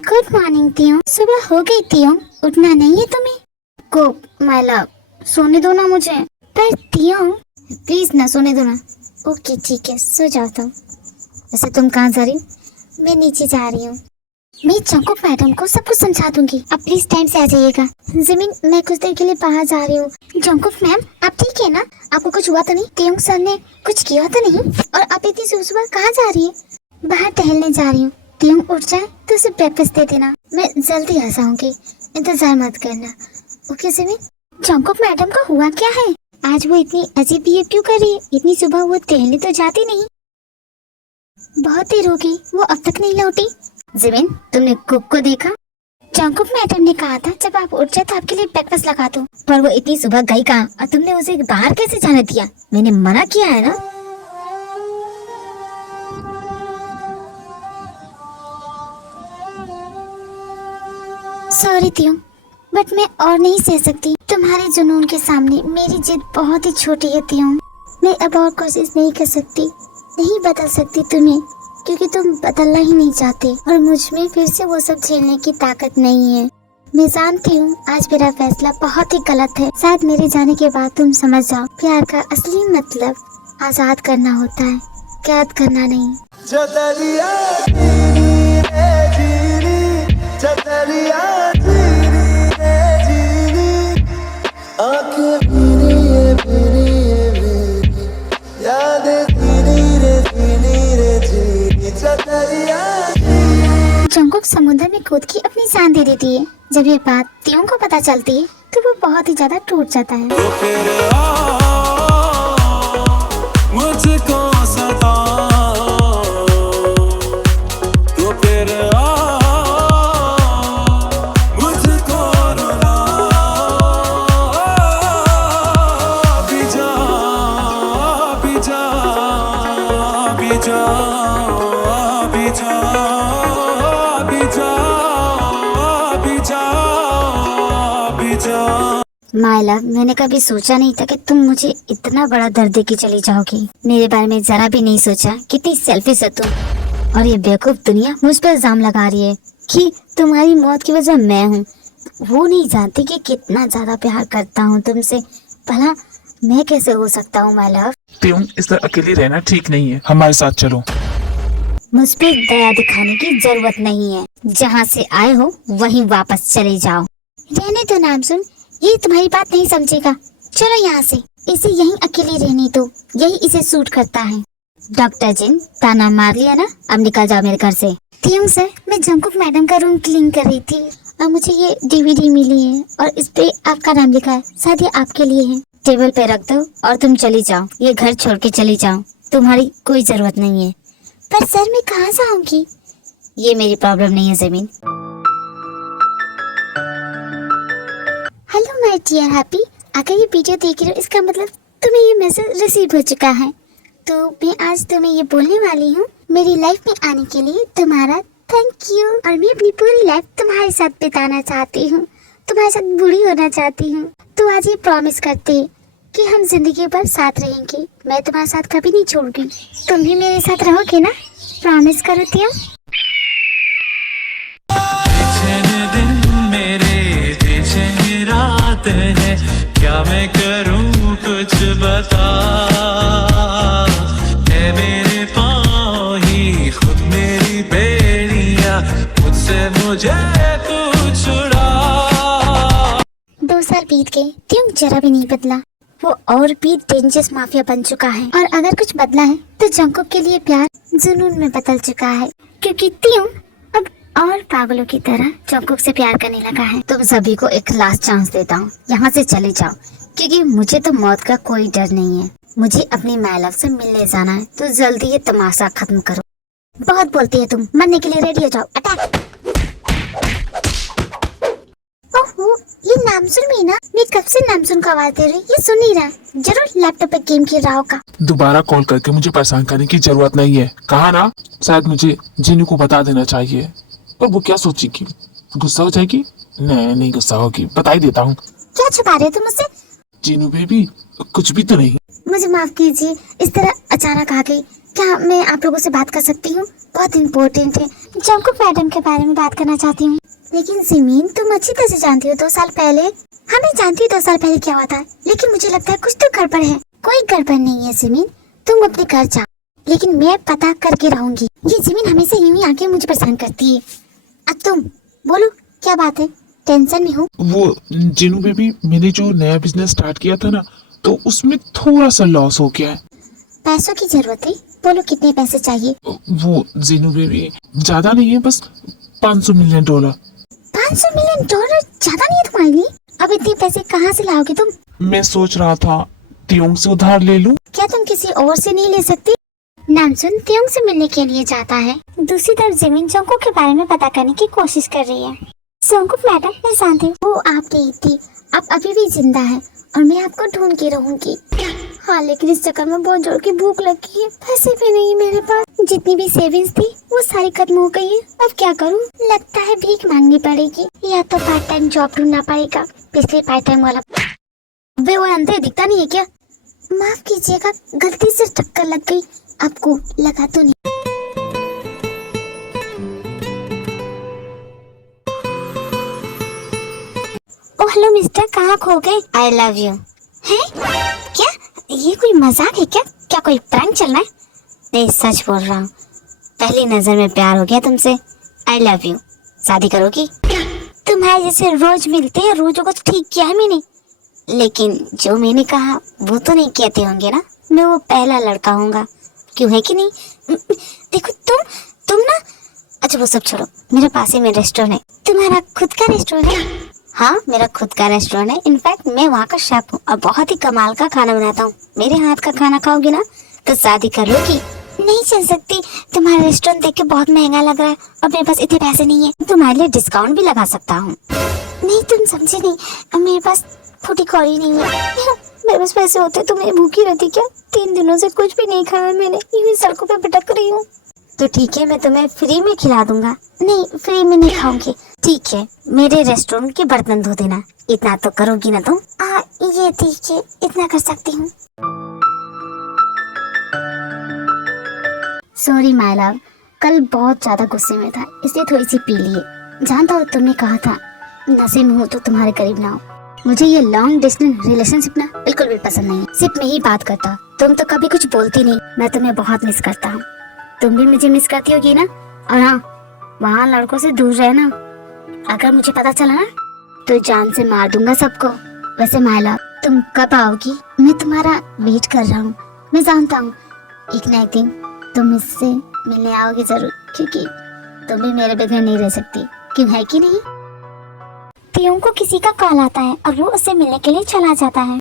Good morning तियोंग। सुबह हो गई तियोंग, उठना नहीं है तुम्हें? कुक माय लव सोने दो ना मुझे। पर तियोंग प्लीज ना, सोने दो ना। ओके ठीक है सो जाओ तुम। वैसे तुम कहाँ जा रही हो? मैं नीचे जा रही हूँ। मैं जंकुक मैडम को सब कुछ समझा दूंगी, आप प्लीज टाइम से आ जाइएगा। जिमिन मैं कुछ देर के लिए बाहर जा रही हूँ। जंकुक मैम आप ठीक है ना? आपको कुछ हुआ तो नहीं? तियोंग सर ने कुछ किया तो नहीं? और आप इतनी सुबह कहाँ जा रही है? बाहर टहलने जा रही हूँ। तियोंग उठ जाए तो उसे ब्रेकफास्ट दे देना, मैं जल्दी आ जाऊंगी, इंतजार मत करना। Okay Jimin. जंकुक मैडम का हुआ क्या है? आज वो इतनी अजीब बिहेव क्यों कर रही है? इतनी सुबह वो टहलने तो जाती नहीं। बहुत देर हो गई, वो अब तक नहीं लौटी। जिमिन तुमने कुक को देखा? जंकुक मैडम ने कहा था जब आप उठ जाए तो आपके लिए ब्रेकफास्ट लगा दो, पर वो इतनी सुबह गई कहाँ? और तुमने उसे बाहर कैसे जाने दिया? मैंने मना किया है ना? सॉरी तियोंग, बट मैं और नहीं सह सकती तुम्हारे जुनून के सामने। मेरी जिद बहुत ही छोटी है तियोंग, मैं अब और कोशिश नहीं कर सकती। नहीं बदल सकती तुम्हें, क्योंकि तुम बदलना ही नहीं चाहते और मुझ में फिर से वो सब झेलने की ताकत नहीं है। मैं जानती हूँ आज मेरा फैसला बहुत ही गलत है। शायद मेरे जाने के बाद तुम समझ जाओ, प्यार का असली मतलब आजाद करना होता है, कैद करना नहीं। चतरिया जीनी रे जीनी, चतरिया जीनी रे जीनी, आंखें भीनी भीनी, यादें भीनी रे जीनी, चतरिया। जंगकुक समुद्र में कूद के अपनी जान दे देती है। जब ये बात तियों को पता चलती है तो वो बहुत ही ज्यादा टूट जाता है। तो फिर मुझको सता, तो फिर मुझको रुला, बिजा बिजा बिजा बिजा बिजा बिजा बिजा। माय लव, मैंने कभी सोचा नहीं था कि तुम मुझे इतना बड़ा दर्द दे के चली जाओगी। मेरे बारे में जरा भी नहीं सोचा। कितनी सेल्फिश है तुम। और ये बेवकूफ दुनिया मुझ पर इल्जाम लगा रही है कि तुम्हारी मौत की वजह मैं हूँ। वो नहीं जानती कि कितना ज्यादा प्यार करता हूँ तुमसे। भला मैं कैसे हो सकता हूँ माय लव? त्यों इस तरह अकेली रहना ठीक नहीं है, हमारे साथ चलो। मुझ पे दया दिखाने की जरूरत नहीं है। जहाँ से आए हो वहीं वापस चले जाओ। रहने तो नाम सुन, ये तुम्हारी बात नहीं समझेगा। चलो यहाँ से, इसे यहीं अकेली रहने दो, यही इसे सूट करता है। डॉक्टर जिन, ताना मार लिया ना, अब निकल जाओ मेरे घर से। तियोंग सर, मैं जंगकुक मैडम का रूम क्लीन कर रही थी और मुझे ये डीवीडी मिली है और इस पे आपका नाम लिखा है। शायद ये आपके लिए है। टेबल पे रख दो और तुम चली जाओ। ये घर छोड़ के चली जाओ, तुम्हारी कोई जरूरत नहीं है। पर सर मैं कहाँ जाऊंगी? ये मेरी प्रॉब्लम नहीं है जमीन। हेलो माय डियर हैप्पी, अगर ये वीडियो देख रहे हो इसका मतलब तुम्हें ये मैसेज रिसीव हो चुका है। तो मैं आज तुम्हें ये बोलने वाली हूँ, मेरी लाइफ में आने के लिए तुम्हारा थैंक यू। और मैं अपनी पूरी लाइफ तुम्हारे साथ बिताना चाहती हूँ, तुम्हारे साथ बूढ़ी होना चाहती हूँ। तो आज ये प्रॉमिस करते हैं कि हम जिंदगी भर साथ रहेंगे। मैं तुम्हारे साथ कभी नहीं छोड़ूंगी। तुम भी मेरे साथ रहोगे ना? प्रॉमिस करो तियों। बेचैन दिन मेरे बेचैन रात है, क्या मैं करूं कुछ बता। है मेरे पाँव ही खुद मेरी बेड़ियां, मुझसे मुझे तू छुड़ा। 2 साल बीत गए, तियोंग जरा भी नहीं बदला। वो और भी डेंजरस माफिया बन चुका है। और अगर कुछ बदला है तो जंगकुक के लिए प्यार जुनून में बदल चुका है, क्योंकि तियोंग अब और पागलों की तरह जंगकुक से प्यार करने लगा है। तुम सभी को एक लास्ट चांस देता हूँ, यहाँ से चले जाओ, क्योंकि मुझे तो मौत का कोई डर नहीं है। मुझे अपनी माय लव से मिलने जाना है, तो जल्दी ये तमाशा खत्म करो। बहुत बोलती है तुम, मरने के लिए रेडी हो जाओ। अटैक! ओहो, ये नामसुन भी ना, मैं कब से नामसुन को आवाज दे रही, ये सुन नहीं रहा। जरूर लैपटॉप पे गेम खेल रहा होगा। दोबारा कॉल करके मुझे परेशान करने की जरूरत नहीं है, कहा ना। शायद मुझे जिनू को बता देना चाहिए, पर वो क्या सोचेगी? गुस्सा हो जाएगी? नहीं गुस्सा होगी, बता ही देता हूँ। क्या छुपा रहे हो तुम मुझसे? जिनू बेबी, कुछ भी तो नहीं। मुझे माफ कीजिए, इस तरह अचानक आ गई। क्या मैं आप लोगों से बात कर सकती हूँ? बहुत इम्पोर्टेंट है। जंगकुक मैडम के बारे में बात करना चाहती हूँ। लेकिन सिमीन, तुम अच्छी तरह से जानती हो 2 साल पहले, हमें जानती हो 2 साल पहले क्या हुआ था। लेकिन मुझे लगता है कुछ तो गड़बड़ है। कोई गड़बड़ नहीं है सिमीन, तुम अपने घर जाओ, लेकिन मैं पता करके रहूंगी। ये सिमीन हमेशा यूं ही आके मुझे परेशान करती है। अब तुम बोलो, क्या बात है? टेंशन में हो? वो जिनू बेबी, मैंने जो नया बिजनेस स्टार्ट किया था ना, तो उसमें थोड़ा सा लॉस हो गया है। पैसों की जरूरत है, बोलो कितने पैसे चाहिए? वो जिनू बेबी, ज्यादा नहीं है, बस $500 मिलियन। $500 मिलियन? ज्यादा नहीं है तुम्हारे लिए? अब इतने पैसे कहाँ से लाओगे तुम? मैं सोच रहा था तियोंग से उधार ले लूं। क्या तुम किसी और से नहीं ले सकती? नामसुन तियोंग से मिलने के लिए जाता है। दूसरी तरफ जिमिन जंगकुक के बारे में पता करने की कोशिश कर रही है। जंगकुक मैडम, मैं जानती हूँ वो आप गई थी, आप अभी भी जिंदा है और मैं आपको ढूंढ के रहूंगी। हाँ, लेकिन इस चक्कर में बहुत जोर की भूख लगी है, पैसे भी नहीं मेरे पास। जितनी भी सेविंग्स थी वो सारी खत्म हो गई है। अब क्या करूँ? लगता है भीख मांगनी पड़ेगी या तो पार्ट टाइम जॉब ढूंढना पड़ेगा। पिछले पार्ट टाइम वाला वो अंदर दिखता नहीं है क्या? माफ कीजिएगा, गलती से टक्कर लग गई। आपको लगा तो नहीं? ओ हेलो मिस्टर, कहाँ खो गए? आई लव यू। है क्या? ये कोई मजाक है क्या? क्या कोई प्रैंक चल रहा है? नहीं, सच बोल रहा हूँ, पहली नजर में प्यार हो गया तुमसे। आई लव यू। शादी करोगी? तुम्हारे जैसे रोज मिलते हैं, रोजों को ठीक किया है मैंने, लेकिन जो मैंने कहा वो तो नहीं कहते होंगे ना। मैं वो पहला लड़का हूँगा, क्यों है कि नहीं? देखो तुम ना, अच्छा वो सब छोड़ो, मेरे पास ही मेरा रेस्टोरेंट है। तुम्हारा खुद का रेस्टोरेंट है? हाँ, मेरा खुद का रेस्टोरेंट है। इनफैक्ट मैं वहाँ का शेफ हूँ और बहुत ही कमाल का खाना बनाता हूँ। मेरे हाथ का खाना खाओगी ना तो शादी कर लोगी। नहीं चल सकती, तुम्हारा रेस्टोरेंट देख के बहुत महंगा लग रहा है और मेरे पास इतने पैसे नहीं है। तुम्हारे लिए डिस्काउंट भी लगा सकता हूँ। नहीं, तुम समझे नहीं, मेरे पास फूटी कौड़ी नहीं है। मेरे पास पैसे होते तो मैं भूखी रहती क्या? 3 दिनों से कुछ भी नहीं खाया मैंने, यूं ही सड़कों पे भटक रही हूँ। तो ठीक है, मैं तुम्हें फ्री में खिला दूंगा। नहीं, फ्री में नहीं खाऊंगी। ठीक है, मेरे रेस्टोरेंट के बर्तन धो देना, इतना तो करोगी ना तुम? ये ठीक है, इतना कर सकती हूँ। सॉरी माय लव, कल बहुत ज्यादा गुस्से में था, इसलिए थोड़ी सी पी लिए। जानता हो, तुमने कहा था नशे में हो तो तुम्हारे करीब ना हो। मुझे ये लॉन्ग डिस्टेंस रिलेशनशिप ना बिल्कुल भी पसंद नहीं है। सिर्फ मैं ही बात करता, तुम तो कभी कुछ बोलती नहीं। मैं तुम्हें बहुत मिस करता हूँ, तुम भी मुझे मिस करती होगी ना। और हाँ, वहाँ लड़कों से दूर रहना, अगर मुझे पता चला ना तो जान से मार दूंगा सबको। वैसे माय लव, तुम कब आओगी? मैं तुम्हारा वेट कर रहा हूँ। मैं जानता हूँ एक ना एक दिन तुम मुझसे मिलने आओगे जरूर, क्योंकि तुम भी मेरे बगैर नहीं रह सकती, क्यों है कि नहीं? पियों को किसी का कॉल आता है और वो उससे मिलने के लिए चला जाता है।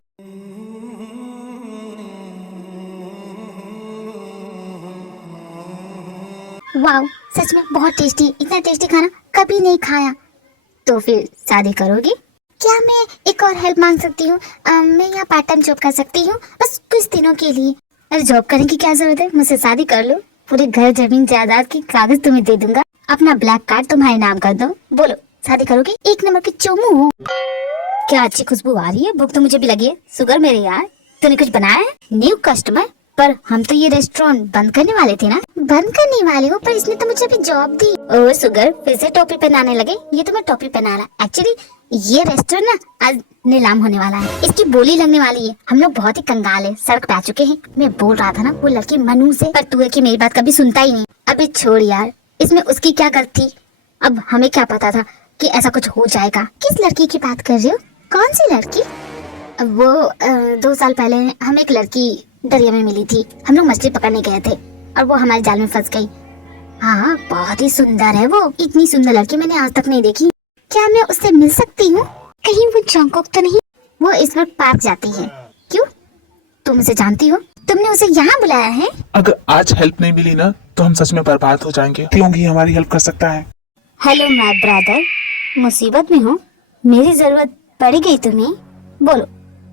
वाव, सच में बहुत टेस्टी, इतना टेस्टी खाना कभी नहीं खाया। तो फिर शादी करोगी? क्या मैं एक और हेल्प मांग सकती हूँ? मैं यहाँ पार्ट टाइम जॉब कर सकती हूँ, बस कुछ दिनों के लिए। अरे जॉब करने की क्या जरूरत है, मुझसे शादी कर लो, पूरे घर जमीन जायदाद की कागज तुम्हें दे दूंगा, अपना ब्लैक कार्ड तुम्हारे नाम कर दो। बोलो, शादी करोगी? एक नंबर की चोमू हो। क्या अच्छी खुशबू आ रही है, भूख तो मुझे भी लगी है। शुगर मेरे यार, तूने कुछ बनाया है? New customer? पर हम तो ये रेस्टोरेंट बंद करने वाले थे ना। बंद करने वाले हो? पर इसने तो मुझे अभी जॉब दी। ओह शुगर, फिर से टोपी पहनाने लगे। ये तो मैं टोपी पहना रहा, एक्चुअली ये रेस्टोरेंट ना आज नीलाम होने वाला है, इसकी बोली लगने वाली है। हम लोग बहुत ही कंगाल है, सड़क पे आ चुके हैं। मैं बोल रहा था ना वो लड़की मनु से, पर तू है कि मेरी बात कभी सुनता ही नहीं। अभी छोड़ यार, इसमें उसकी क्या गलती? अब हमें क्या पता था कि ऐसा कुछ हो जाएगा। किस लड़की की बात कर रहे हो? कौन सी लड़की? वो 2 साल पहले हम एक लड़की दरिया में मिली थी। हम लोग मछली पकड़ने गए थे और वो हमारे जाल में फंस गई। हाँ, बहुत ही सुंदर है वो। इतनी सुंदर लड़की मैंने आज तक नहीं देखी। क्या मैं उससे मिल सकती हूँ? कहीं वो जंगकोक तो नहीं? वो इस वक्त पार्क जाती है। क्यों, तुम उसे जानती हो? तुमने उसे यहाँ बुलाया है? अगर आज हेल्प नहीं मिली ना तो हम सच में बर्बाद हो जाएंगे। क्यों ही हमारी हेल्प कर सकता है। हेलो माय ब्रदर, मुसीबत में हूँ, मेरी जरूरत पड़ गई तुम्हें। बोलो,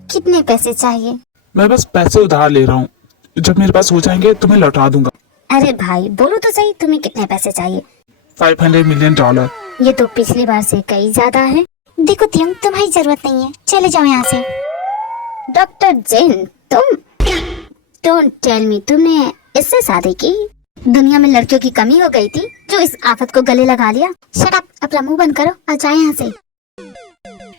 कितने पैसे चाहिए? मैं बस पैसे उधार ले रहा हूँ, जब मेरे पास हो जाएंगे तो मैं लौटा दूंगा। अरे भाई बोलो तो सही, तुम्हें कितने पैसे चाहिए? $500 मिलियन। ये तो पिछली बार से कई ज्यादा है। देखो तियंग, तुम्हारी जरूरत नहीं है, चले जाओ यहाँ से। डॉक्टर जिन, तुम डोंट टेल मी तुमने इससे शादी की? दुनिया में लड़कियों की कमी हो गई थी जो इस आफत को गले लगा लिया। शट अप, अपना मुंह बंद करो और जाए यहाँ से।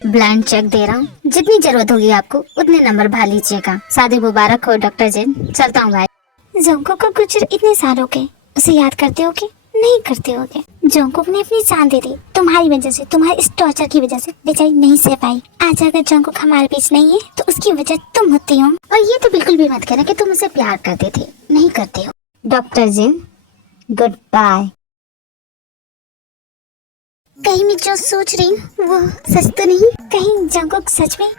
ब्लैंक चेक दे रहा हूँ, जितनी जरूरत होगी आपको उतने नंबर भर लीजिएगा। शादी मुबारक हो डॉक्टर जिन, चलता हूँ भाई। जोंकोक को गुजर इतने सालों के, उसे याद करते हो कि नहीं करते होगे? जोंकोक ने अपनी जान दे दी तुम्हारी वजह से, तुम्हारे इस टॉर्चर की वजह से। बेचारी नहीं सह पाई। आज अगर जोंकोक हमारे बीच नहीं है तो उसकी वजह तुम होती हो। और ये तो बिल्कुल भी मत कहना कि तुम उसे प्यार करते थे, नहीं करते हो। डॉक्टर जिन, गुड बाय। कहीं मैं जो सोच रही हूँ वो सच तो नहीं? कहीं जोंकोक सच में?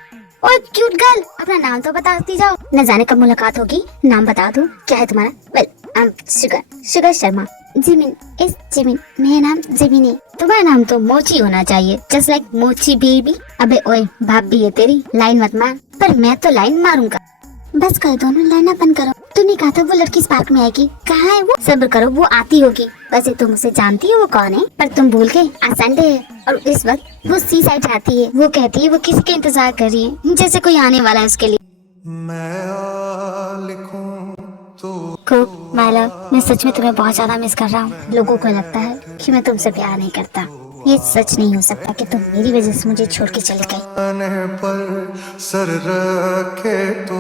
और क्यूट गर्ल, अपना नाम तो बताती जाओ, न जाने कब मुलाकात होगी। नाम बता दो, क्या है तुम्हारा? Well, I am sugar Sharma. Jimin, इस जिमिन, मेरा नाम जिमिन है। तुम्हारा नाम तो मोची होना चाहिए, जस्ट लाइक मोची बेबी। अबे ओए, भाभी है तेरी, लाइन मत मार। पर मैं तो लाइन मारूंगा। बस कर, दोनों लाइन बंद करो। तूने कहा था वो लड़की इस पार्क में आएगी, कहाँ है वो? सब्र करो, वो आती होगी। वैसे तुम उसे जानती हो वो कौन है? पर तुम भूल गए आज संडे है और इस वक्त वो सी साइड जाती है। वो कहती है वो किसके इंतजार कर रही है, जैसे कोई आने वाला है उसके लिए। मैं लिखूं तो कुक माय लव, मैं सच में तुम्हें बहुत ज्यादा मिस कर रहा हूँ। लोगों को लगता है कि मैं तुमसे प्यार नहीं करता। ये सच नहीं हो सकता कि तुम मेरी वजह से मुझे छोड़ के चली गई। आने पर सर रखे तो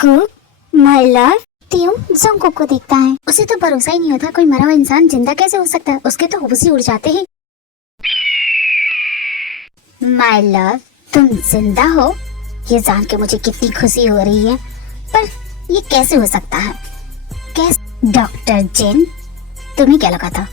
कुक माय लव, त्योंग जंगकुक को देखता है। उसे तो भरोसा ही नहीं होता, कोई मरा हुआ इंसान जिंदा कैसे हो सकता है। उसके तो होश ही उड़ जाते हैं। माय लव, तुम जिंदा हो ये जान के मुझे कितनी खुशी हो रही है, पर ये कैसे हो सकता है? कैसे? डॉक्टर जिन, तुम्हें क्या लगा था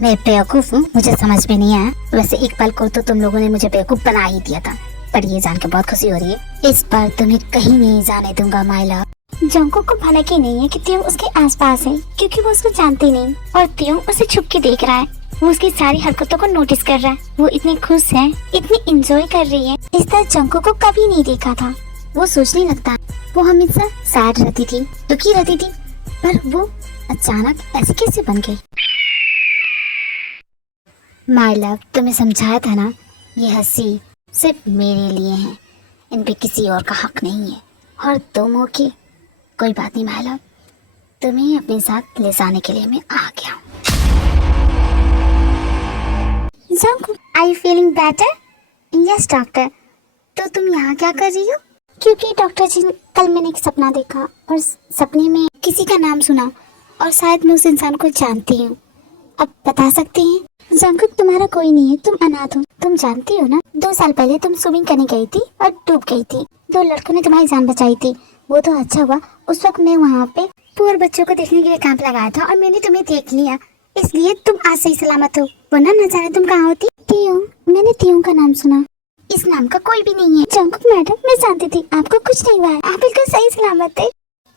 मैं बेवकूफ हूँ? मुझे समझ में नहीं आया। वैसे एक पल को तो तुम लोगों ने मुझे बेवकूफ बना ही दिया था, पर ये जान के बहुत खुशी हो रही है। इस बार तुम्हें कहीं नहीं जाने दूंगा माय लव। जंगकुक को भनक ही नहीं है कि त्योंग उसके आसपास है, क्योंकि वो उसको जानती नहीं और त्योंग उसे छुप के देख रहा है। वो उसकी सारी हरकतों को नोटिस कर रहा है। वो इतनी खुश है, इतनी एंजॉय कर रही है। इस तरह जंगकुक को कभी नहीं देखा था। वो सोचने लगता, वो हमेशा सैड रहती थी, दुखी रहती थी, पर वो अचानक ऐसे कैसे बन गई? माय लव, तुम्हें समझाया था ना, ये हंसी सिर्फ मेरे लिए है, इन पे किसी और का हक नहीं है। और तुम हो कि कोई बात नहीं माय लव, तुम्हें अपने साथ ले जाने के लिए मैं आ गया हूँ। Jungkook, are you feeling better? Yes doctor. तो तुम यहाँ क्या कर रही हो? क्योंकि डॉक्टर जी, कल मैंने एक सपना देखा और सपने में किसी का नाम सुना और शायद मैं उस इंसान को जानती हूँ। अब बता सकती हैं? जंगकुक, तुम्हारा कोई नहीं है, तुम अनाथ हो। तुम जानती हो ना, 2 साल पहले तुम स्विमिंग करने गई थी और डूब गई थी। 2 लड़कों ने तुम्हारी जान बचाई थी। वो तो अच्छा हुआ, उस वक्त मैं वहाँ पे पुअर बच्चों को देखने के लिए कैंप लगाया था और मैंने तुम्हें देख लिया, इसलिए तुम आज सही सलामत हो, वरना न जाने तुम कहाँ होती। त्योंग, मैंने त्योंग का नाम सुना। इस नाम का कोई भी नहीं है। जंगकुक मैडम, मैं जानती थी आपको कुछ नहीं हुआ है, आप बिल्कुल सही सलामत थे।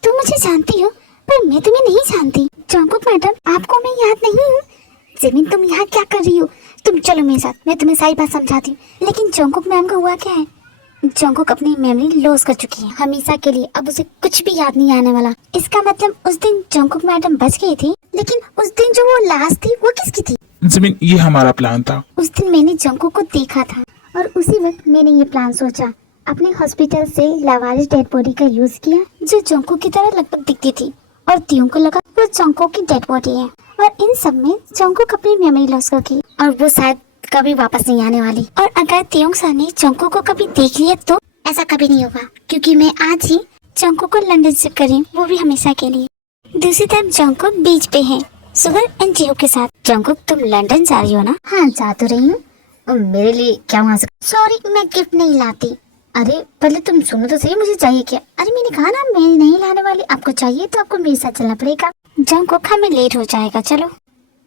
तुम मुझे जानती हो पर मैं तुम्हें नहीं जानती। जंगकुक मैडम, आपको मैं याद नहीं हूँ। जिमिन, तुम यहाँ क्या कर रही हो? तुम चलो मेरे साथ, मैं तुम्हें सारी बात समझाती हूँ। लेकिन जंगकुक मैम को हुआ क्या है? जंगकुक अपनी मेमोरी लॉस कर चुकी है हमेशा के लिए। अब उसे कुछ भी याद नहीं आने वाला। इसका मतलब उस दिन जंगकुक मैडम बच गई थी, लेकिन उस दिन जो वो लाश थी वो किसकी थी? जमीन, ये हमारा प्लान था। उस दिन मैंने जंगकुक को देखा था और उसी वक्त मैंने ये प्लान सोचा। अपने हॉस्पिटल से लावारिस डेड बॉडी का यूज किया जो जंगकुक की तरह लगभग दिखती थी और त्योंग को लगा वो जंगकुक की डेड बॉडी है। और इन सब में जंगकुक अपनी मेमोरी लॉस कर की और वो शायद कभी वापस नहीं आने वाली। और अगर त्योंग सर ने जंगकुक को कभी देख लिया तो ऐसा कभी नहीं होगा, क्योंकि मैं आज ही जंगकुक को लंदन शिफ्ट करी, वो भी हमेशा के लिए। दूसरी तरफ जंगकुक बीच पे है सुगर एंड जियो के साथ। जंगकुक, तुम लंदन जा रही हो ना? हाँ, जा तो रही हूँ। मेरे लिए क्या वहाँ से? सॉरी, मैं गिफ्ट नहीं लाती। अरे पहले तुम सुनो तो सही, मुझे चाहिए क्या? अरे मैंने कहा ना मैं नहीं लाने वाली। आपको चाहिए तो आपको मेरे साथ चलना पड़ेगा। जंगकुक, हमें लेट हो जाएगा, चलो।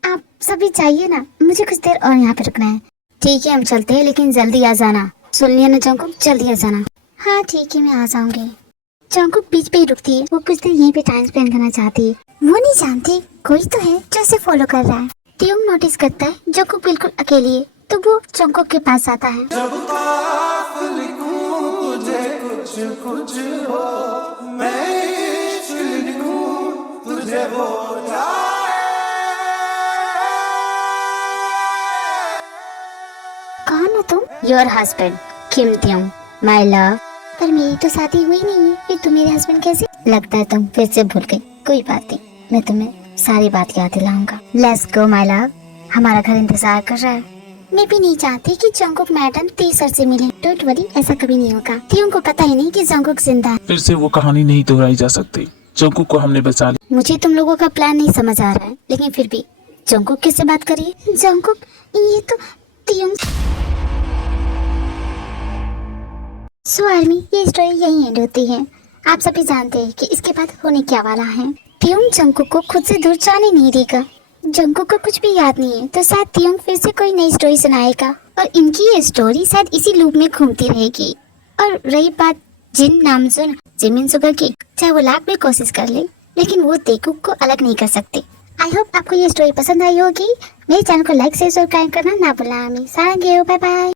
आप सभी चाहिए ना, मुझे कुछ देर और यहाँ पे रुकना है। ठीक है, हम चलते हैं, लेकिन जल्दी आ जाना। सुन लिया ना जंगकुक, जल्दी आ जाना। हाँ ठीक है, मैं आ जाऊंगी। जंगकुक बीच पे ही रुकती है। वो कुछ देर यहीं पे टाइम स्पेंड करना चाहती है। वो नहीं जानती कोई तो है जो उसे फॉलो कर रहा है। त्योंग नोटिस करता है जंगकुक बिल्कुल अकेली है, तो वो जंगकुक के पास आता है। जब खास लिखूं तुझे कुछ कुछ हो, मैं इश्क लिखूं तुझे हो जाए। कौन हो तुम? Your husband Kim Tiong, my love. पर मेरी तो शादी हुई नहीं है, फिर तुम मेरे हस्बैंड कैसे? लगता है तुम फिर से भूल गई। कोई बात नहीं, मैं तुम्हें सारी बात याद दिलाऊंगा। लेट्स गो माय लव, हमारा घर इंतजार कर रहा है। मैं भी नहीं चाहती कि जंगकुक मैडम तेज सर से मिले। डोंट वरी, ऐसा कभी नहीं होगा। त्योंग को पता ही नहीं कि जंगकुक जिंदा है। फिर से वो कहानी नहीं दोहराई जा सकती। जंगकुक को हमने बचा लिया। मुझे तुम लोगों का प्लान नहीं समझ आ रहा है, लेकिन फिर भी जंगकुक किससे बात करिए? जंगकुक, ये तो त्योंग। सो आर्मी, ये स्टोरी यही एंड होती है। आप सभी जानते हैं कि इसके बाद होने क्या वाला है। त्योंग जंगकुक को खुद से दूर जाने नहीं देगा। जंगकुक को कुछ भी याद नहीं है, तो शायद त्योंग फिर से कोई नई स्टोरी सुनाएगा और इनकी ये स्टोरी शायद इसी लूप में घूमती रहेगी। और रही बात जिन नामजुन जिमिन सुगर की, चाहे वो लाख भी कोशिश कर ले, लेकिन वो तेकुक को अलग नहीं कर सकते। आई होप आपको ये स्टोरी पसंद आई होगी। मेरे चैनल को लाइक शेयर सब्सक्राइब करना ना भूलना। Bye bye.